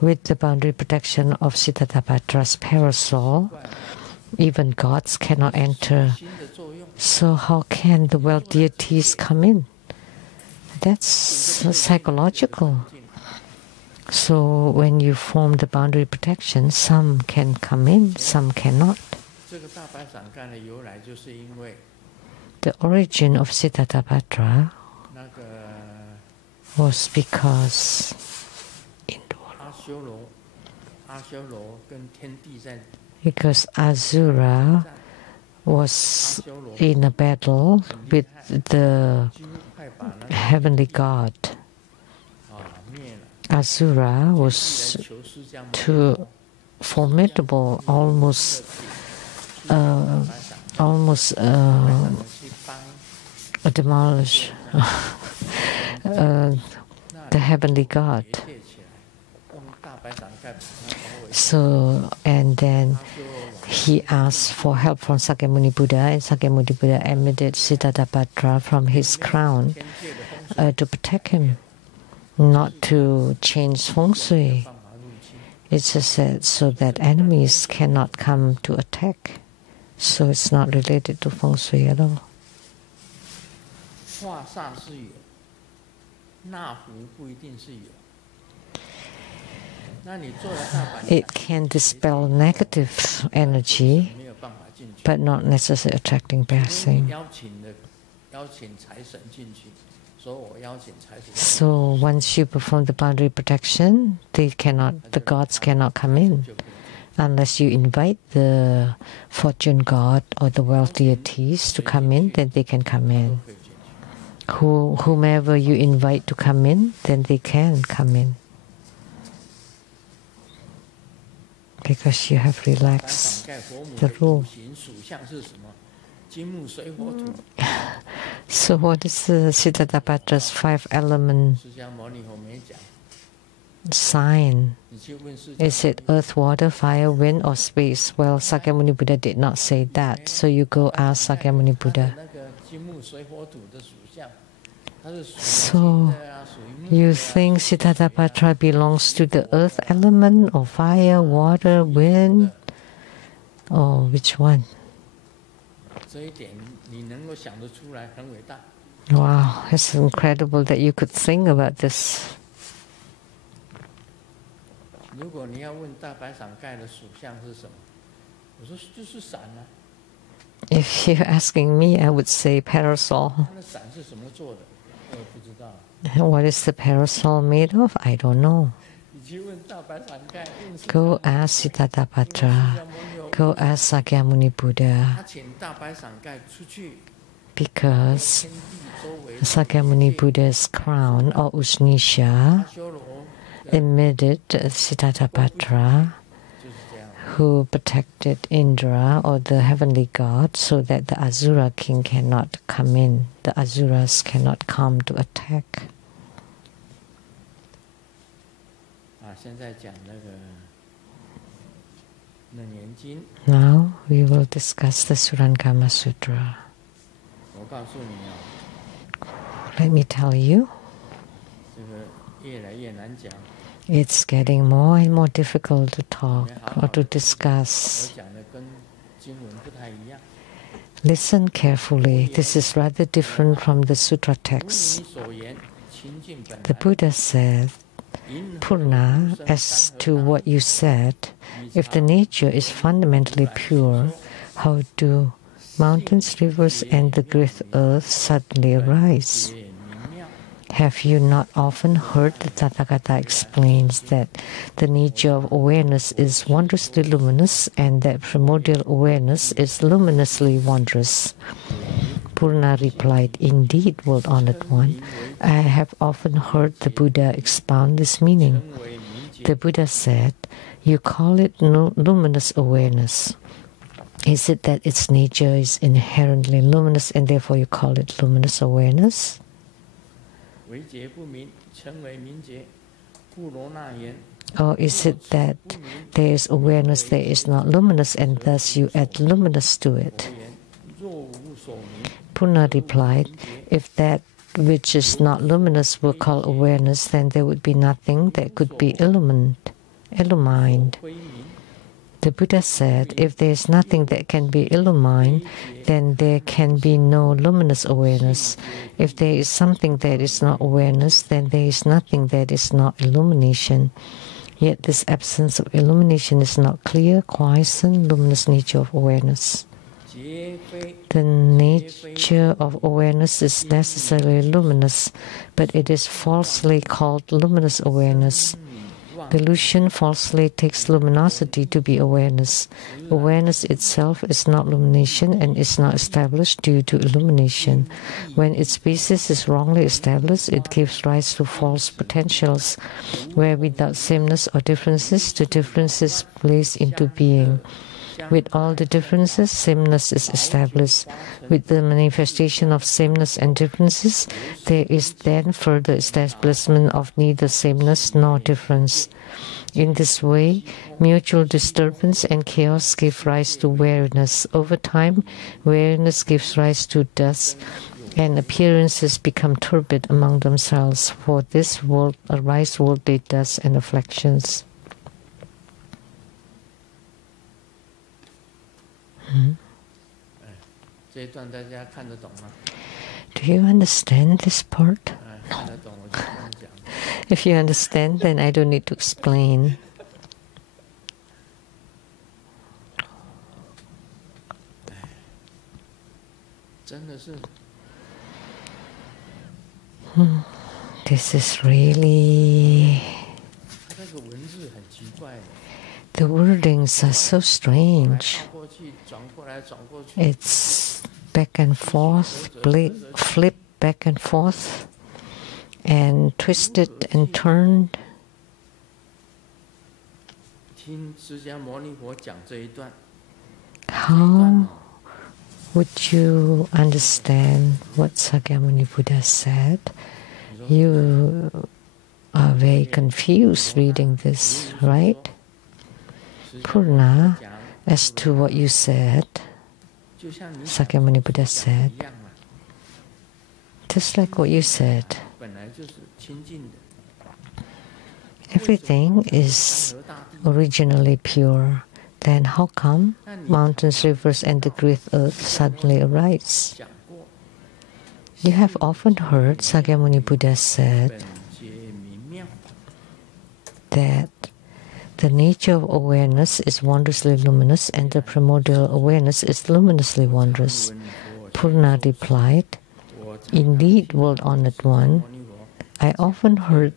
with the boundary protection of Siddhartha's parasol, even gods cannot enter. So how can the well deities come in? That's psychological. So when you form the boundary protection, some can come in, some cannot. the origin of Siddhartha was because Asura was in a battle with the heavenly god. Asura was too formidable, almost demolish the heavenly god. So, and then he asked for help from Sakyamuni Buddha, and Sakyamuni Buddha emitted Siddhartha from his crown to protect him, not to change feng shui. It's just said so that enemies cannot come to attack. So it's not related to feng shui at all. It can dispel negative energy, but not necessarily attracting blessing. So once you perform the boundary protection, the gods cannot come in. Unless you invite the fortune god or the wealth deities to come in, then they can come in. Whomever you invite to come in, then they can come in. Because you have relaxed the rule. So what is the Siddhartha's 5-element sign? Is it earth, water, fire, wind, or space? Well, Sakyamuni Buddha did not say that. So you go ask Sakyamuni Buddha. So you think Siddhartha belongs to the earth element, or fire, water, wind, or which one? Wow, it's incredible that you could think about this. If you're asking me, I would say parasol. What is the parasol made of? I don't know. Go ask Siddhartha. Go ask Sakyamuni Buddha. Because Sakyamuni Buddha's crown or Usnisha emitted Siddhartha, who protected Indra or the heavenly god, so that the Asura king cannot come in. The Asuras cannot come to attack. Now we will discuss the Surangama Sutra. Let me tell you, it's getting more and more difficult to talk or to discuss. Listen carefully. This is rather different from the sutra text. The Buddha said, Purna, as to what you said, if the nature is fundamentally pure, how do mountains, rivers, and the great earth suddenly arise? Have you not often heard the Tathagata explains that the nature of awareness is wondrously luminous and that primordial awareness is luminously wondrous? Purna replied, Indeed, world-honored one, I have often heard the Buddha expound this meaning. The Buddha said, you call it luminous awareness. Is it that its nature is inherently luminous and therefore you call it luminous awareness? Or is it that there is awareness that is not luminous and thus you add luminous to it? Purna replied, if that which is not luminous were called awareness, then there would be nothing that could be illumined. The Buddha said, if there is nothing that can be illumined, then there can be no luminous awareness. If there is something that is not awareness, then there is nothing that is not illumination. Yet this absence of illumination is not clear, quiescent, luminous nature of awareness. The nature of awareness is necessarily luminous, but it is falsely called luminous awareness. Delusion falsely takes luminosity to be awareness. Awareness itself is not illumination and is not established due to illumination. When its basis is wrongly established, it gives rise to false potentials, where without sameness or differences, the differences place into being. With all the differences, sameness is established. With the manifestation of sameness and differences, there is then further establishment of neither sameness nor difference. In this way, mutual disturbance and chaos give rise to wariness. Over time, wariness gives rise to dust, and appearances become turbid among themselves. For this world arise worldly dust and afflictions. Do you understand this part? No. If you understand, then I don't need to explain. This is really... The wordings are so strange. It's back and forth, flip back and forth, and twisted and turned. How would you understand what Sakyamuni Buddha said? You are very confused reading this, right? Purna, as to what you said, Sakyamuni Buddha said, just like what you said, everything is originally pure. Then how come mountains, rivers, and the great earth suddenly arise? You have often heard Sakyamuni Buddha said that the nature of awareness is wondrously luminous and the primordial awareness is luminously wondrous. Purna replied, "Indeed, world-honored one, I often heard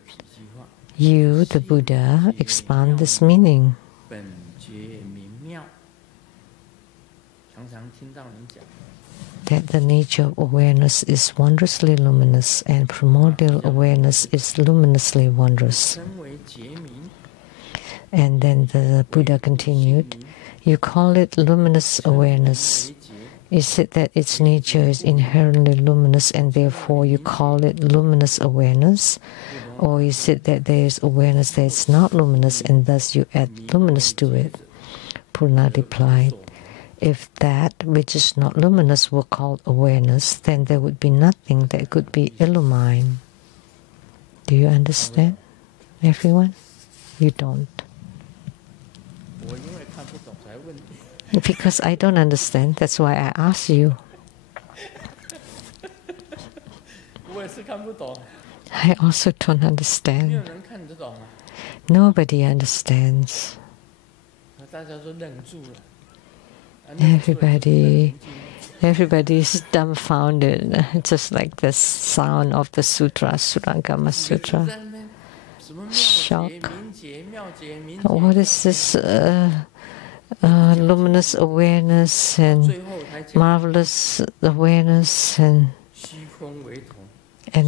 you, the Buddha, expand this meaning. That the nature of awareness is wondrously luminous and primordial awareness is luminously wondrous." And then the Buddha continued, "You call it luminous awareness. Is it that its nature is inherently luminous and therefore you call it luminous awareness? Or is it that there is awareness that is not luminous and thus you add luminous to it?" Purna replied, "If that which is not luminous were called awareness, then there would be nothing that could be illumined." Do you understand, everyone? You don't. Because I don't understand, that's why I ask you. I also don't understand. Nobody understands. Everybody is dumbfounded, just like the sound of the sutra, Surangama Sutra. Shock. What is this luminous awareness and marvelous awareness, and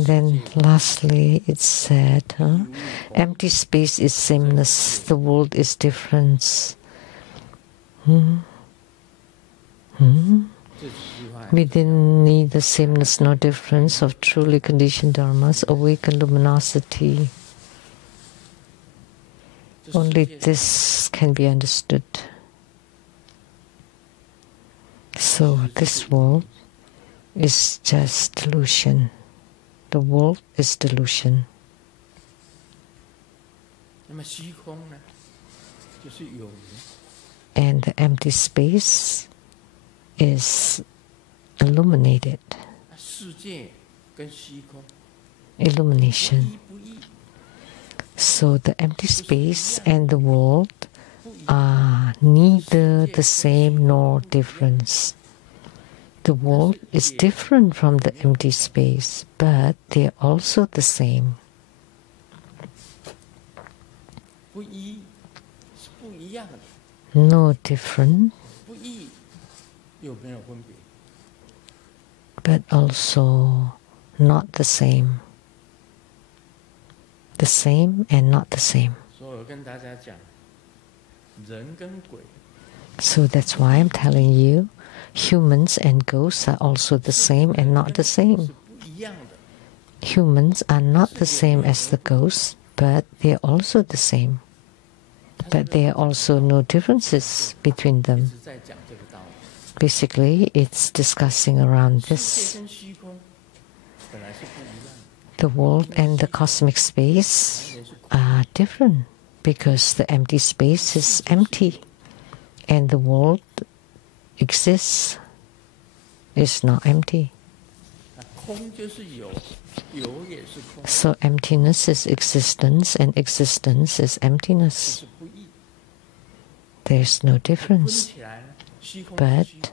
then lastly it said, empty space is sameness, the world is difference. Within neither sameness nor difference of truly conditioned dharmas awaken luminosity. Only this can be understood. So this world is just delusion. The world is delusion. And the empty space is illuminated. Illumination. So the empty space and the world are neither the same nor difference. The world is different from the empty space, but they are also the same. No different, but also not the same. The same and not the same. So that's why I'm telling you, humans and ghosts are also the same and not the same. Humans are not the same as the ghosts, but they are also the same. But there are also no differences between them. Basically, it's discussing around this. The world and the cosmic space are different because the empty space is empty and the world exists, is not empty. So emptiness is existence and existence is emptiness. There's no difference. But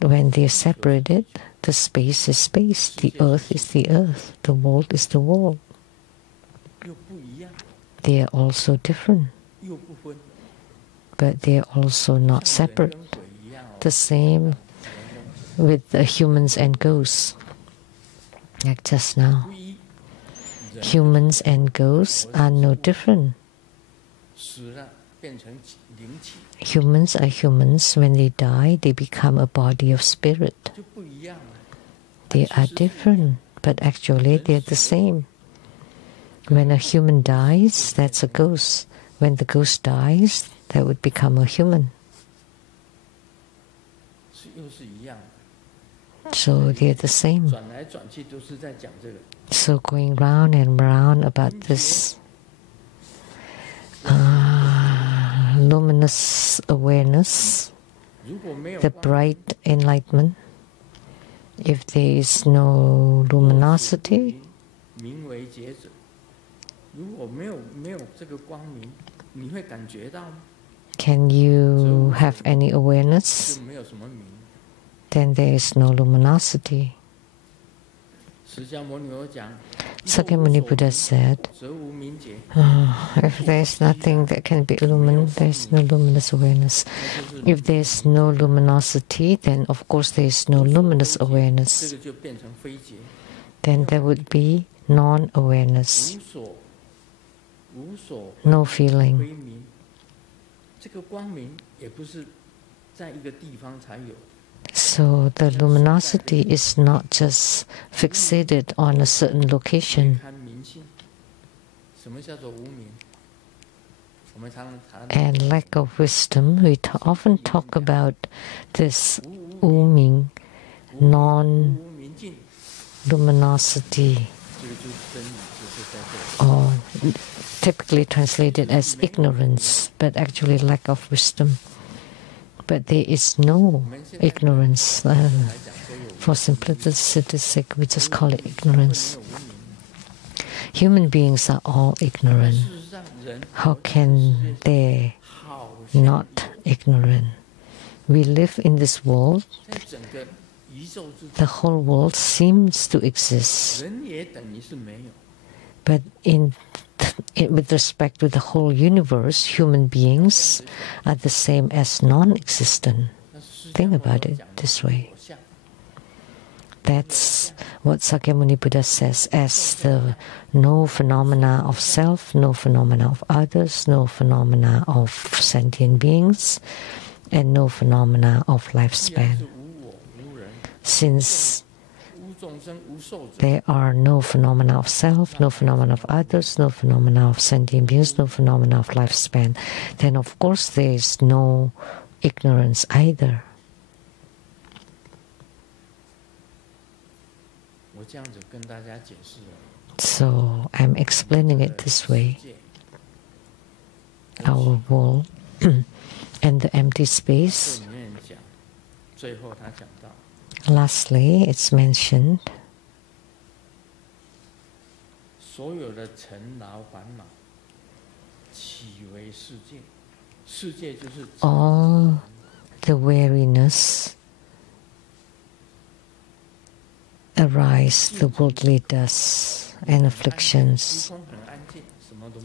when they are separated, the space is space, the earth is the earth, the world is the world. They are also different, but they are also not separate. The same with the humans and ghosts, like just now. Humans and ghosts are no different. Humans are humans. When they die, they become a body of spirit. They are different, but actually they are the same. When a human dies, that's a ghost. When the ghost dies, that would become a human. So they are the same. So going round and round about this luminous awareness, the bright enlightenment. If there is no luminosity, can you have any awareness? Then there is no luminosity. Sakyamuni Buddha said, if there is nothing that can be illumined, there is no luminous awareness. If there is no luminosity, then of course there is no luminous awareness. Then there would be non-awareness, no feeling. So the luminosity is not just fixated on a certain location. And lack of wisdom, we often talk about this Wu-Ming, non-luminosity, or typically translated as ignorance, but actually lack of wisdom. But there is no ignorance. For simplicity's sake, we just call it ignorance. Human beings are all ignorant. How can they not ignorant? We live in this world. The whole world seems to exist. But with respect to the whole universe, human beings are the same as non-existent. Think about it this way. That's what Sakyamuni Buddha says as the no phenomena of self, no phenomena of others, no phenomena of sentient beings, and no phenomena of lifespan. Since there are no phenomena of self, no phenomena of others, no phenomena of sentient beings, no phenomena of lifespan, then of course there is no ignorance either. So I'm explaining it this way. Our world and the empty space. Lastly, it's mentioned all the weariness arise the worldly dust and afflictions,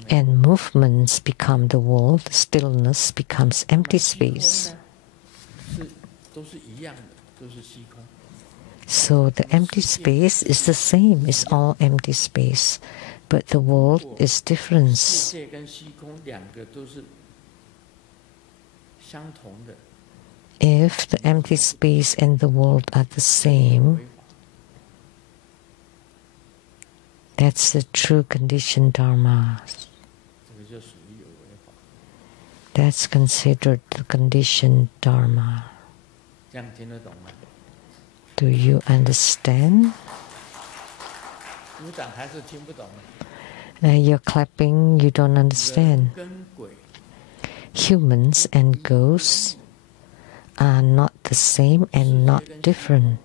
and movements become the world, stillness becomes empty space. So the empty space is the same, it's all empty space, but the world is different. If the empty space and the world are the same, that's the true conditioned Dharma. That's considered the conditioned Dharma. Do you understand? You're clapping, you don't understand. Humans and ghosts are not the same and not different.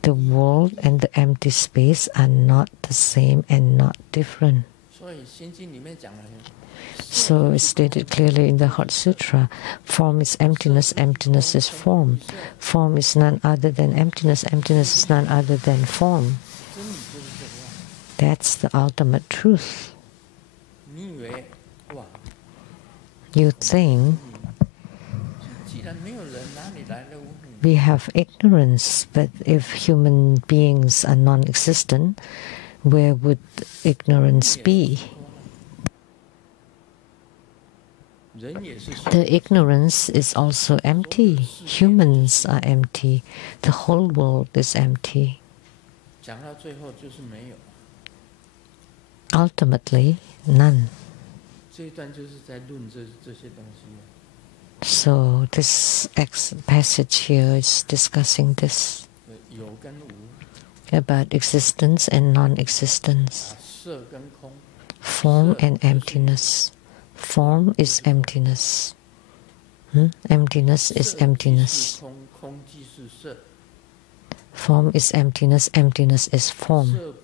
The world and the empty space are not the same and not different. So it's stated clearly in the Heart Sutra, form is emptiness, emptiness is form. Form is none other than emptiness, emptiness is none other than form. That's the ultimate truth. You think we have ignorance, but if human beings are non-existent, where would ignorance be? The ignorance is also empty. Humans are empty. The whole world is empty. Ultimately, none. So this passage here is discussing this about existence and non-existence, form and emptiness. Form is emptiness. Emptiness is emptiness. Form is emptiness, emptiness is form.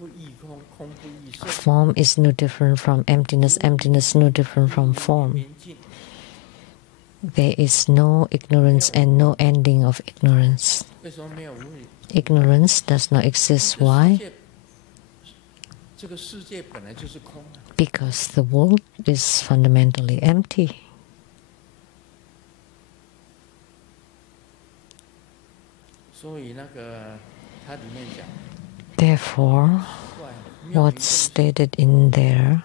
Form is no different from emptiness, emptiness no different from form. There is no ignorance and no ending of ignorance. Ignorance does not exist. Why? Because the world is fundamentally empty. Therefore, what's stated in there,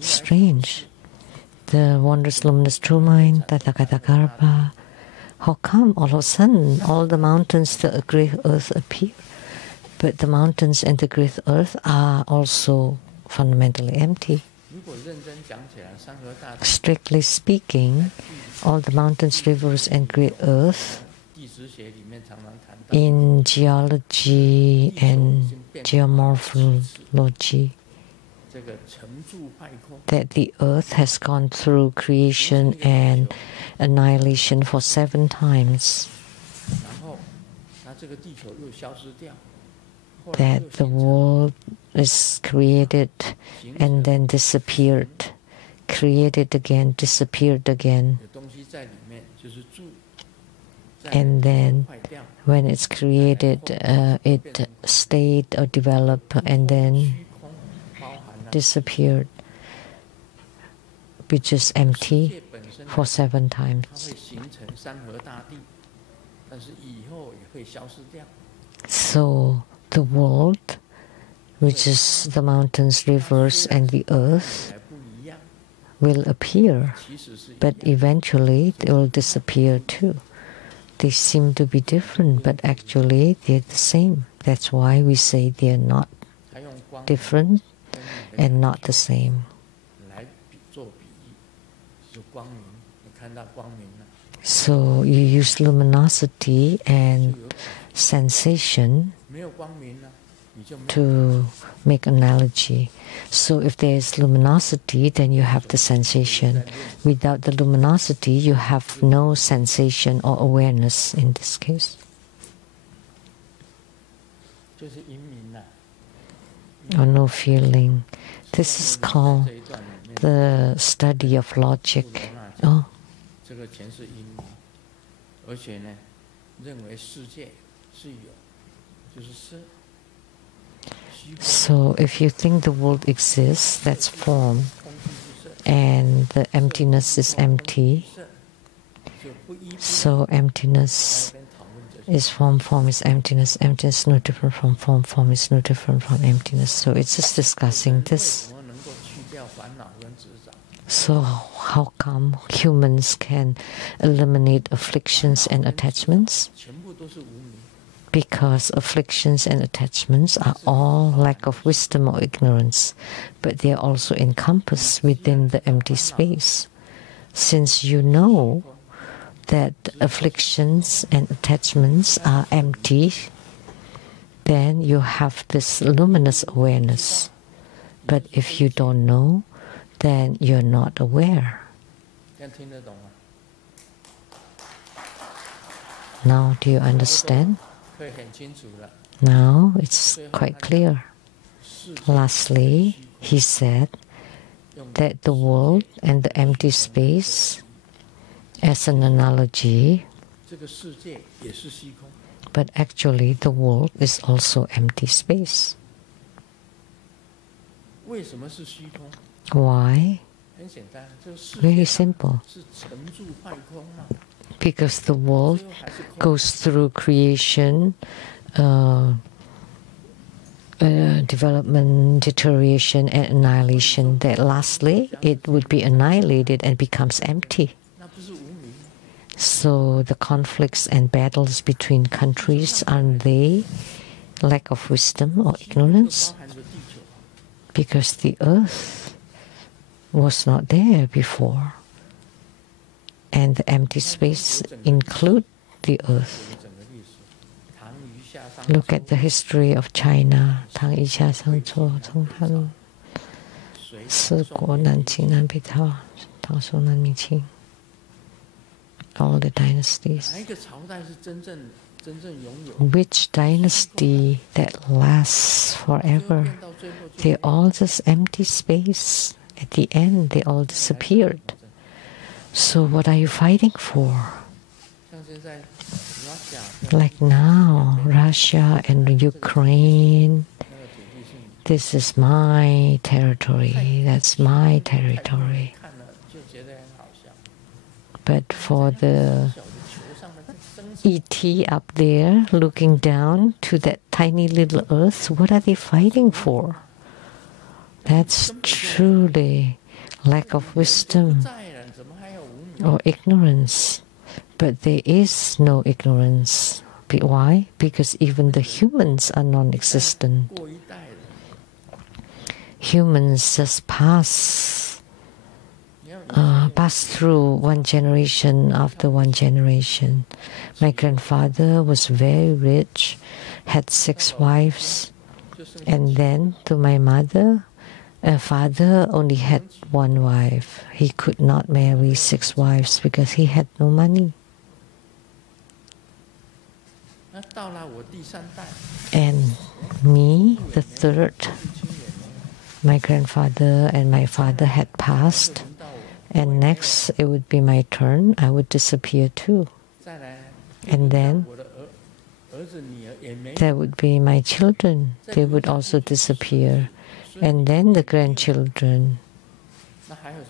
strange. The wondrous luminous true mind, Tathagata. How come all of a sudden all the mountains, the great earth appear? But the mountains and the great earth are also fundamentally empty. Strictly speaking, all the mountains, rivers, and great earth in geology and geomorphology, that the earth has gone through creation and annihilation for 7 times. That the world is created and then disappeared, created again, disappeared again. And then when it's created, it stayed or developed and then disappeared, which is empty for 7 times. So the world, which is the mountains, rivers, and the earth, will appear, but eventually they will disappear too. They seem to be different, but actually they're the same. That's why we say they're not different and not the same. So you use luminosity and sensation to make analogy. So if there is luminosity, then you have the sensation. Without the luminosity, you have no sensation or awareness in this case. Or no feeling. This is called the study of logic. Oh. So if you think the world exists, that's form, and the emptiness is empty. So emptiness is form, form is emptiness, emptiness is no different from form, form is no different from emptiness. So it's just discussing this. So how come humans can eliminate afflictions and attachments? Because afflictions and attachments are all lack of wisdom or ignorance, but they are also encompassed within the empty space. Since you know that afflictions and attachments are empty, then you have this luminous awareness. But if you don't know, then you're not aware. Now do you understand? Now it's quite clear. Lastly, he said that the world and the empty space as an analogy, but actually the world is also empty space. Why? Very simple. Because the world goes through creation, development, deterioration, and annihilation. That lastly, it would be annihilated and becomes empty. So the conflicts and battles between countries, aren't they lack of wisdom or ignorance? Because the earth was not there before. And the empty space include the earth. Look at the history of China. Tang Yi Xia Sang Zuo Cong Han Si Guo Nan Qing Nan Bei Tao Tang Shou Nan Mi Qing. All the dynasties. Which dynasty that lasts forever? They're all just empty space. At the end, they all disappeared. So what are you fighting for? Like now, Russia and Ukraine, this is my territory, that's my territory. But for the ET up there, looking down to that tiny little earth, what are they fighting for? That's truly lack of wisdom or ignorance. But there is no ignorance. Why? Because even the humans are non-existent. Humans just pass through one generation after one generation. My grandfather was very rich, had 6 wives, and then to my mother, father only had 1 wife. He could not marry 6 wives because he had no money. And me, the 3rd, my grandfather and my father had passed, and next it would be my turn. I would disappear too. And then there would be my children. They would also disappear. And then the grandchildren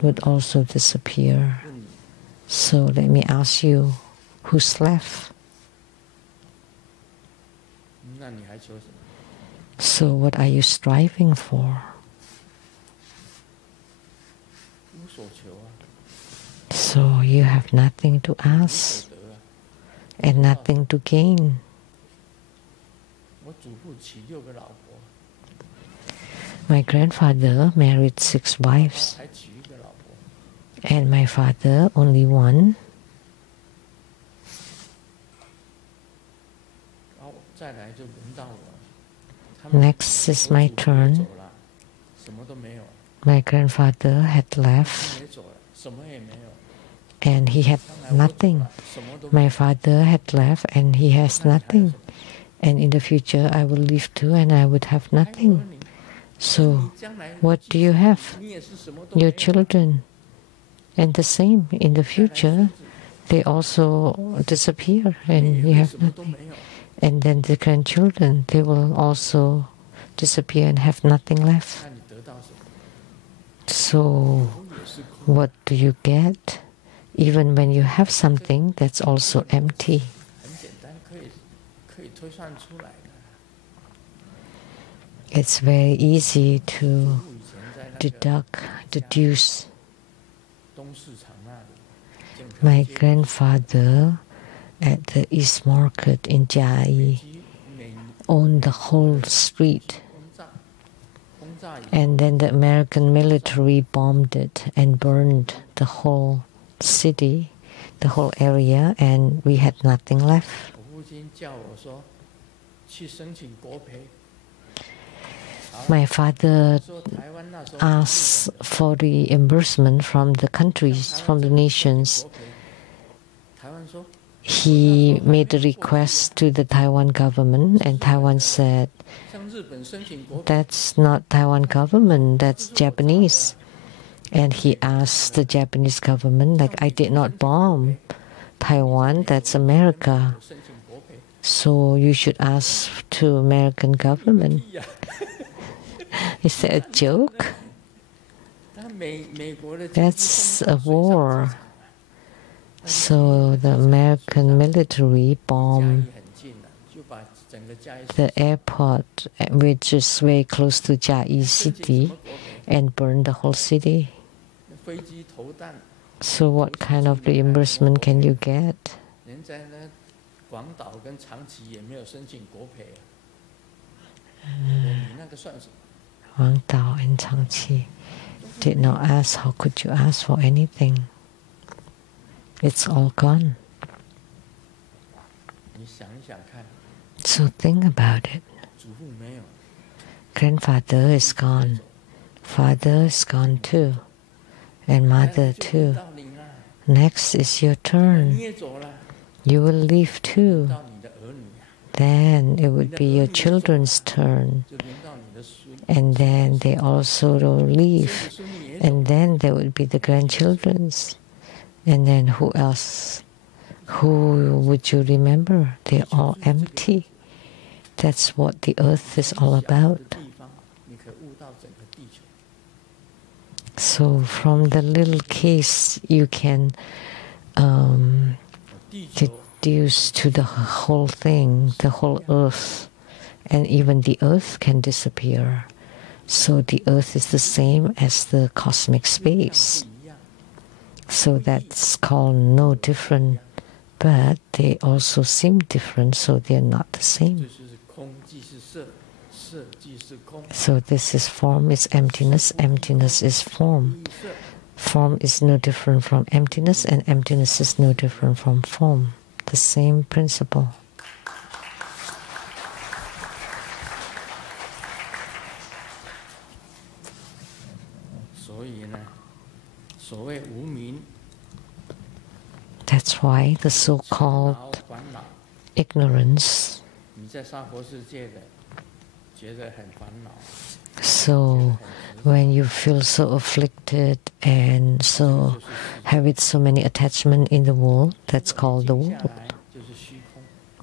would also disappear. So let me ask you, who's left? So what are you striving for? So you have nothing to ask and nothing to gain. My grandfather married 6 wives, and my father only 1. Next is my turn. My grandfather had left, and he had nothing. My father had left, and he has nothing. And in the future, I will leave too, and I would have nothing. So, what do you have? Your children. And the same, in the future, they also disappear, and you have nothing. And then the grandchildren, they will also disappear and have nothing left. So what do you get? Even when you have something, that's also empty. It's very easy to deduce. My grandfather at the East Market in Jia owned the whole street. And then the American military bombed it and burned the whole city, the whole area, and we had nothing left. My father asked for the reimbursement from the countries, from the nations. He made a request to the Taiwan government, and Taiwan said, "That's not Taiwan government, that's Japanese." And he asked the Japanese government, like, "I did not bomb Taiwan, that's America. So you should ask to American government." Is that a joke? That's a war. So the American military bombed the airport, which is very close to Jia city, and burned the whole city. So what kind of reimbursement can you get? Wang Dao and Changqi did not ask. How could you ask for anything? It's all gone. So think about it. Grandfather is gone. Father is gone too. And mother too. Next is your turn. You will leave too. Then it would be your children's turn. And then they also will leave. And then there would be the grandchildren's. And then who else? Who would you remember? They're all empty. That's what the earth is all about. So from the little case, you can deduce to the whole thing, the whole earth. And even the earth can disappear. So the earth is the same as the cosmic space. So that's called no different, but they also seem different, so they're not the same. So this is form is emptiness, emptiness is form. Form is no different from emptiness, and emptiness is no different from form. The same principle. That's why the so-called ignorance. So when you feel so afflicted and so have so many attachments in the world, that's called the world.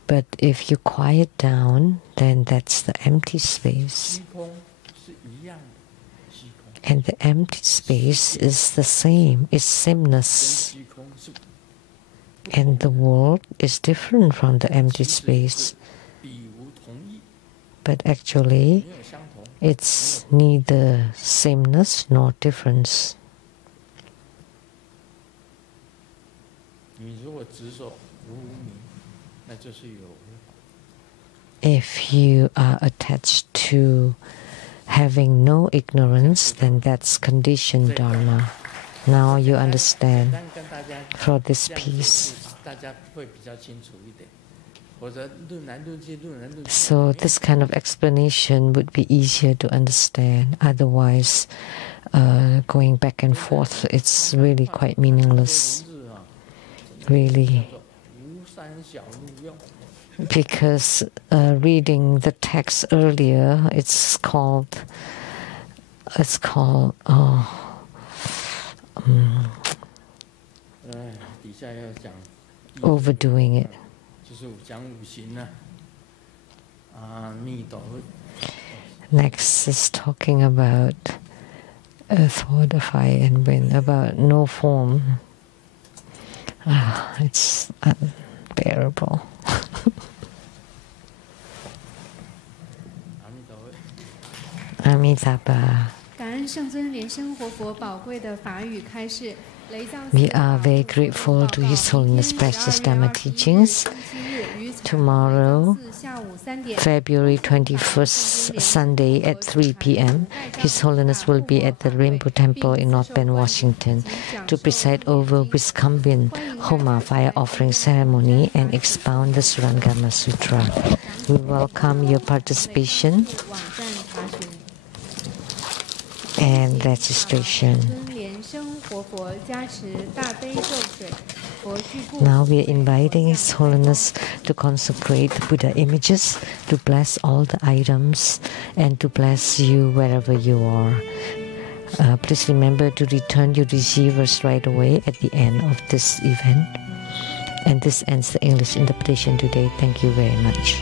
But if you quiet down, then that's the empty space. And the empty space is the same, it's sameness. And the world is different from the empty space. But actually, it's neither sameness nor difference. If you are attached to having no ignorance, then that's conditioned Dharma. Now you understand for this piece. So this kind of explanation would be easier to understand. Otherwise, going back and forth, it's really quite meaningless. Really. Because reading the text earlier, it's called overdoing it. Next is talking about earth, water, fire, and wind, about no form. It's unbearable. Amitabha. We are very grateful to His Holiness Precious Dharma teachings. Tomorrow, February 21st, Sunday at 3 p.m., His Holiness will be at the Rainbow Temple in North Bend, Washington, to preside over Wisconsin Homa fire offering ceremony and expound the Surangama Sutra. We welcome your participation and registration. Now we are inviting His Holiness to consecrate the Buddha images, to bless all the items, and to bless you wherever you are. Please remember to return your receivers right away at the end of this event. And this ends the English interpretation today. Thank you very much.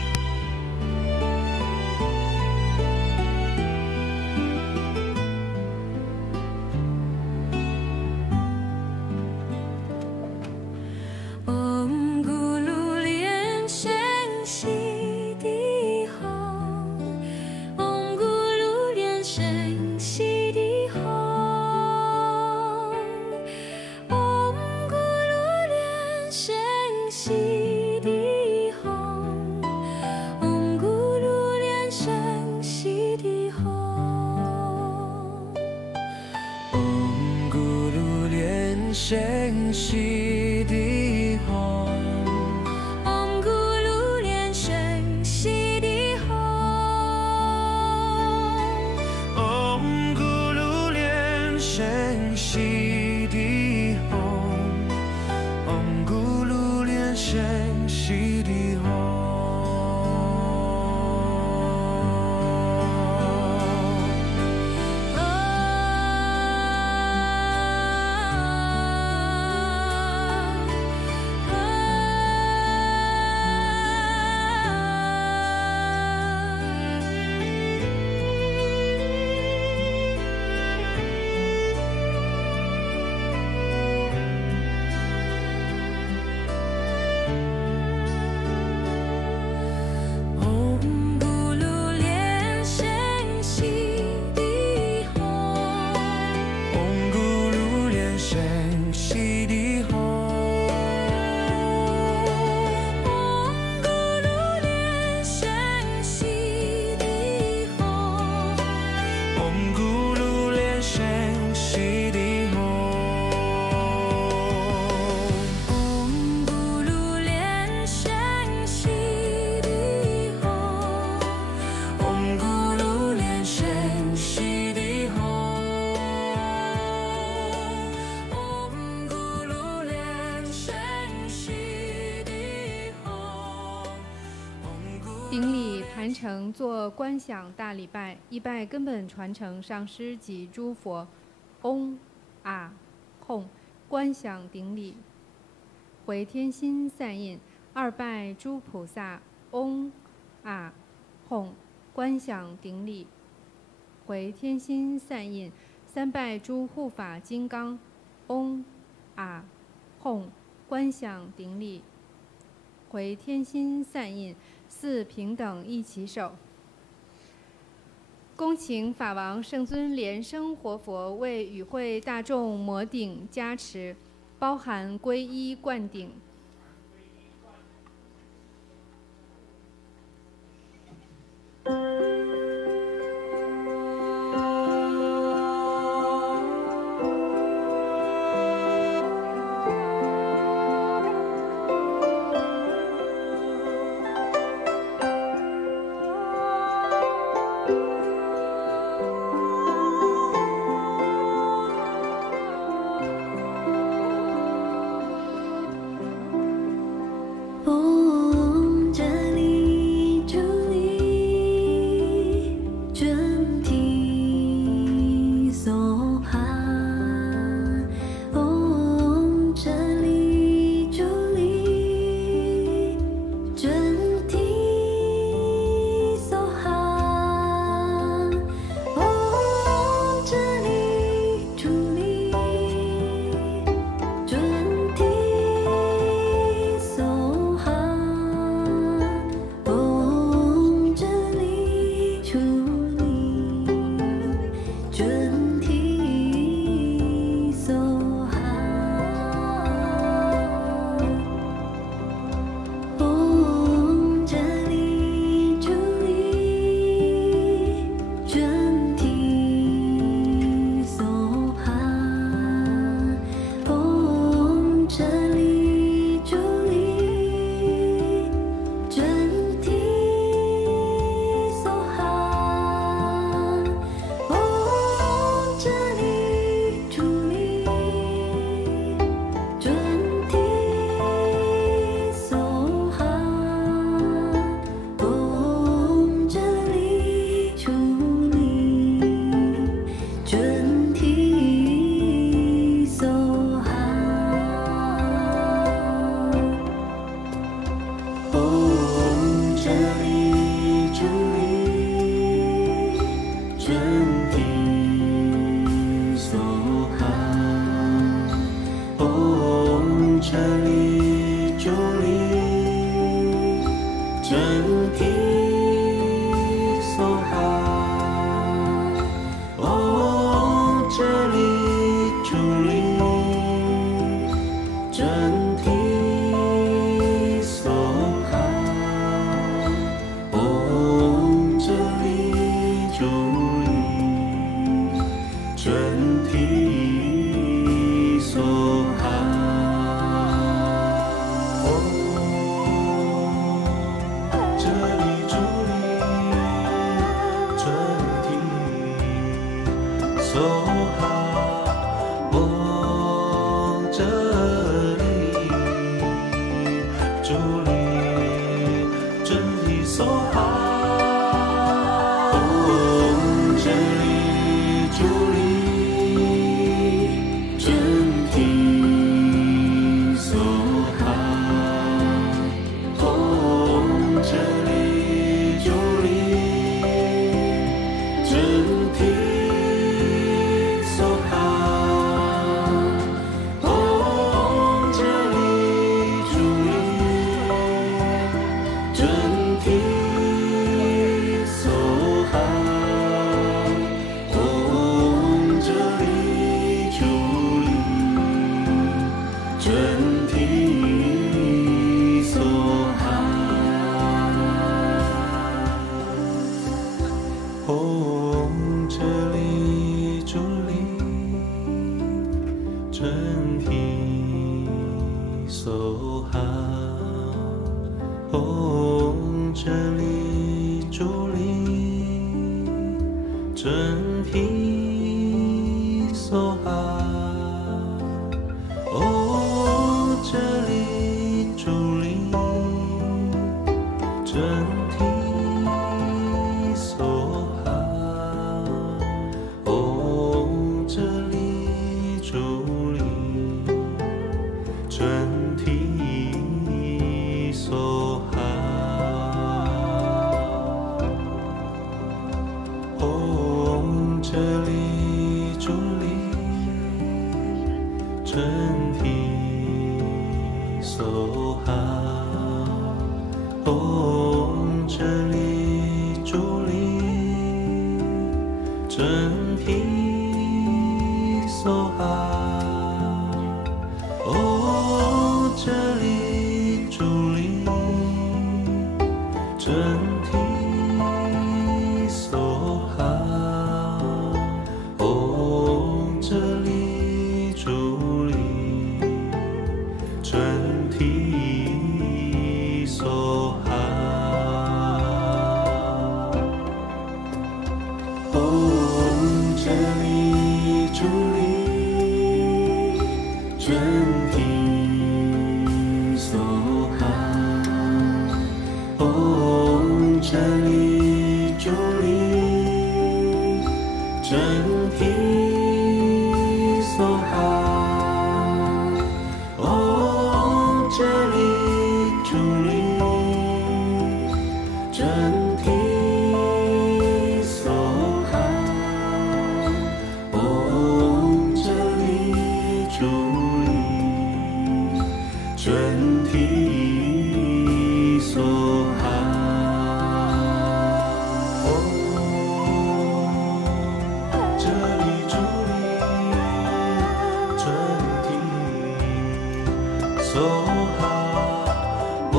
做观想大礼拜，一拜根本传承上师及诸佛，嗡啊吽，观想顶礼，回天心散印；二拜诸菩萨，嗡啊吽，观想顶礼，回天心散印；三拜诸护法金刚，嗡啊吽，观想顶礼，回天心散印；四平等一起手。恭请法王圣尊莲生活佛为与会大众摩顶加持，包含皈依灌顶。提梭哈，唵哲利主利，真提梭哈，唵哲利主利，真提梭哈，唵哲利主利，真提梭哈，唵哲利主利，真提梭哈，唵哲利主利，真提梭哈，唵哲利主利，真提梭哈，唵哲利主利，真提梭哈，唵哲利主利，真提梭哈，唵哲利主利，真提梭哈，唵哲利主利，真提梭哈，唵哲利主利，真提梭哈，唵哲利主利，真提梭哈，唵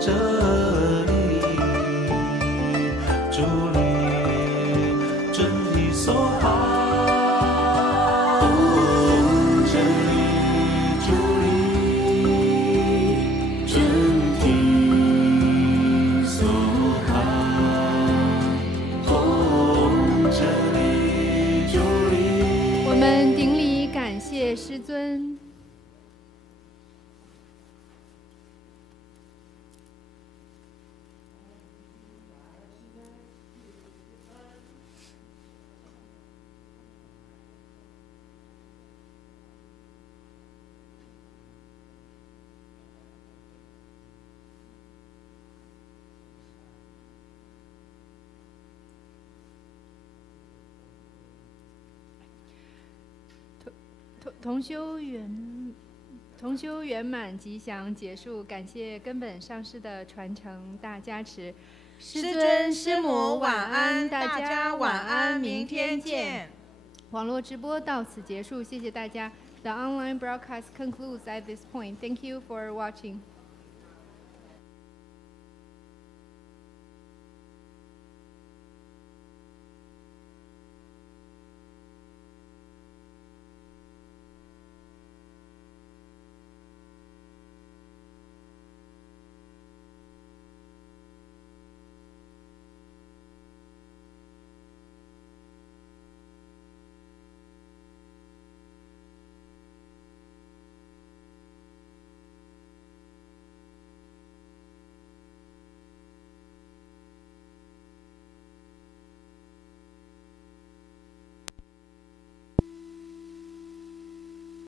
哲利主利，真提梭哈，唵哲利主利，真提梭哈，唵哲利主利。我们顶礼感谢师尊。同修圆满吉祥结束，感谢根本上师的传承大加持。师尊师母晚安，大家晚安，明天见。网络直播到此结束，谢谢大家。The online broadcast concludes at this point. Thank you for watching.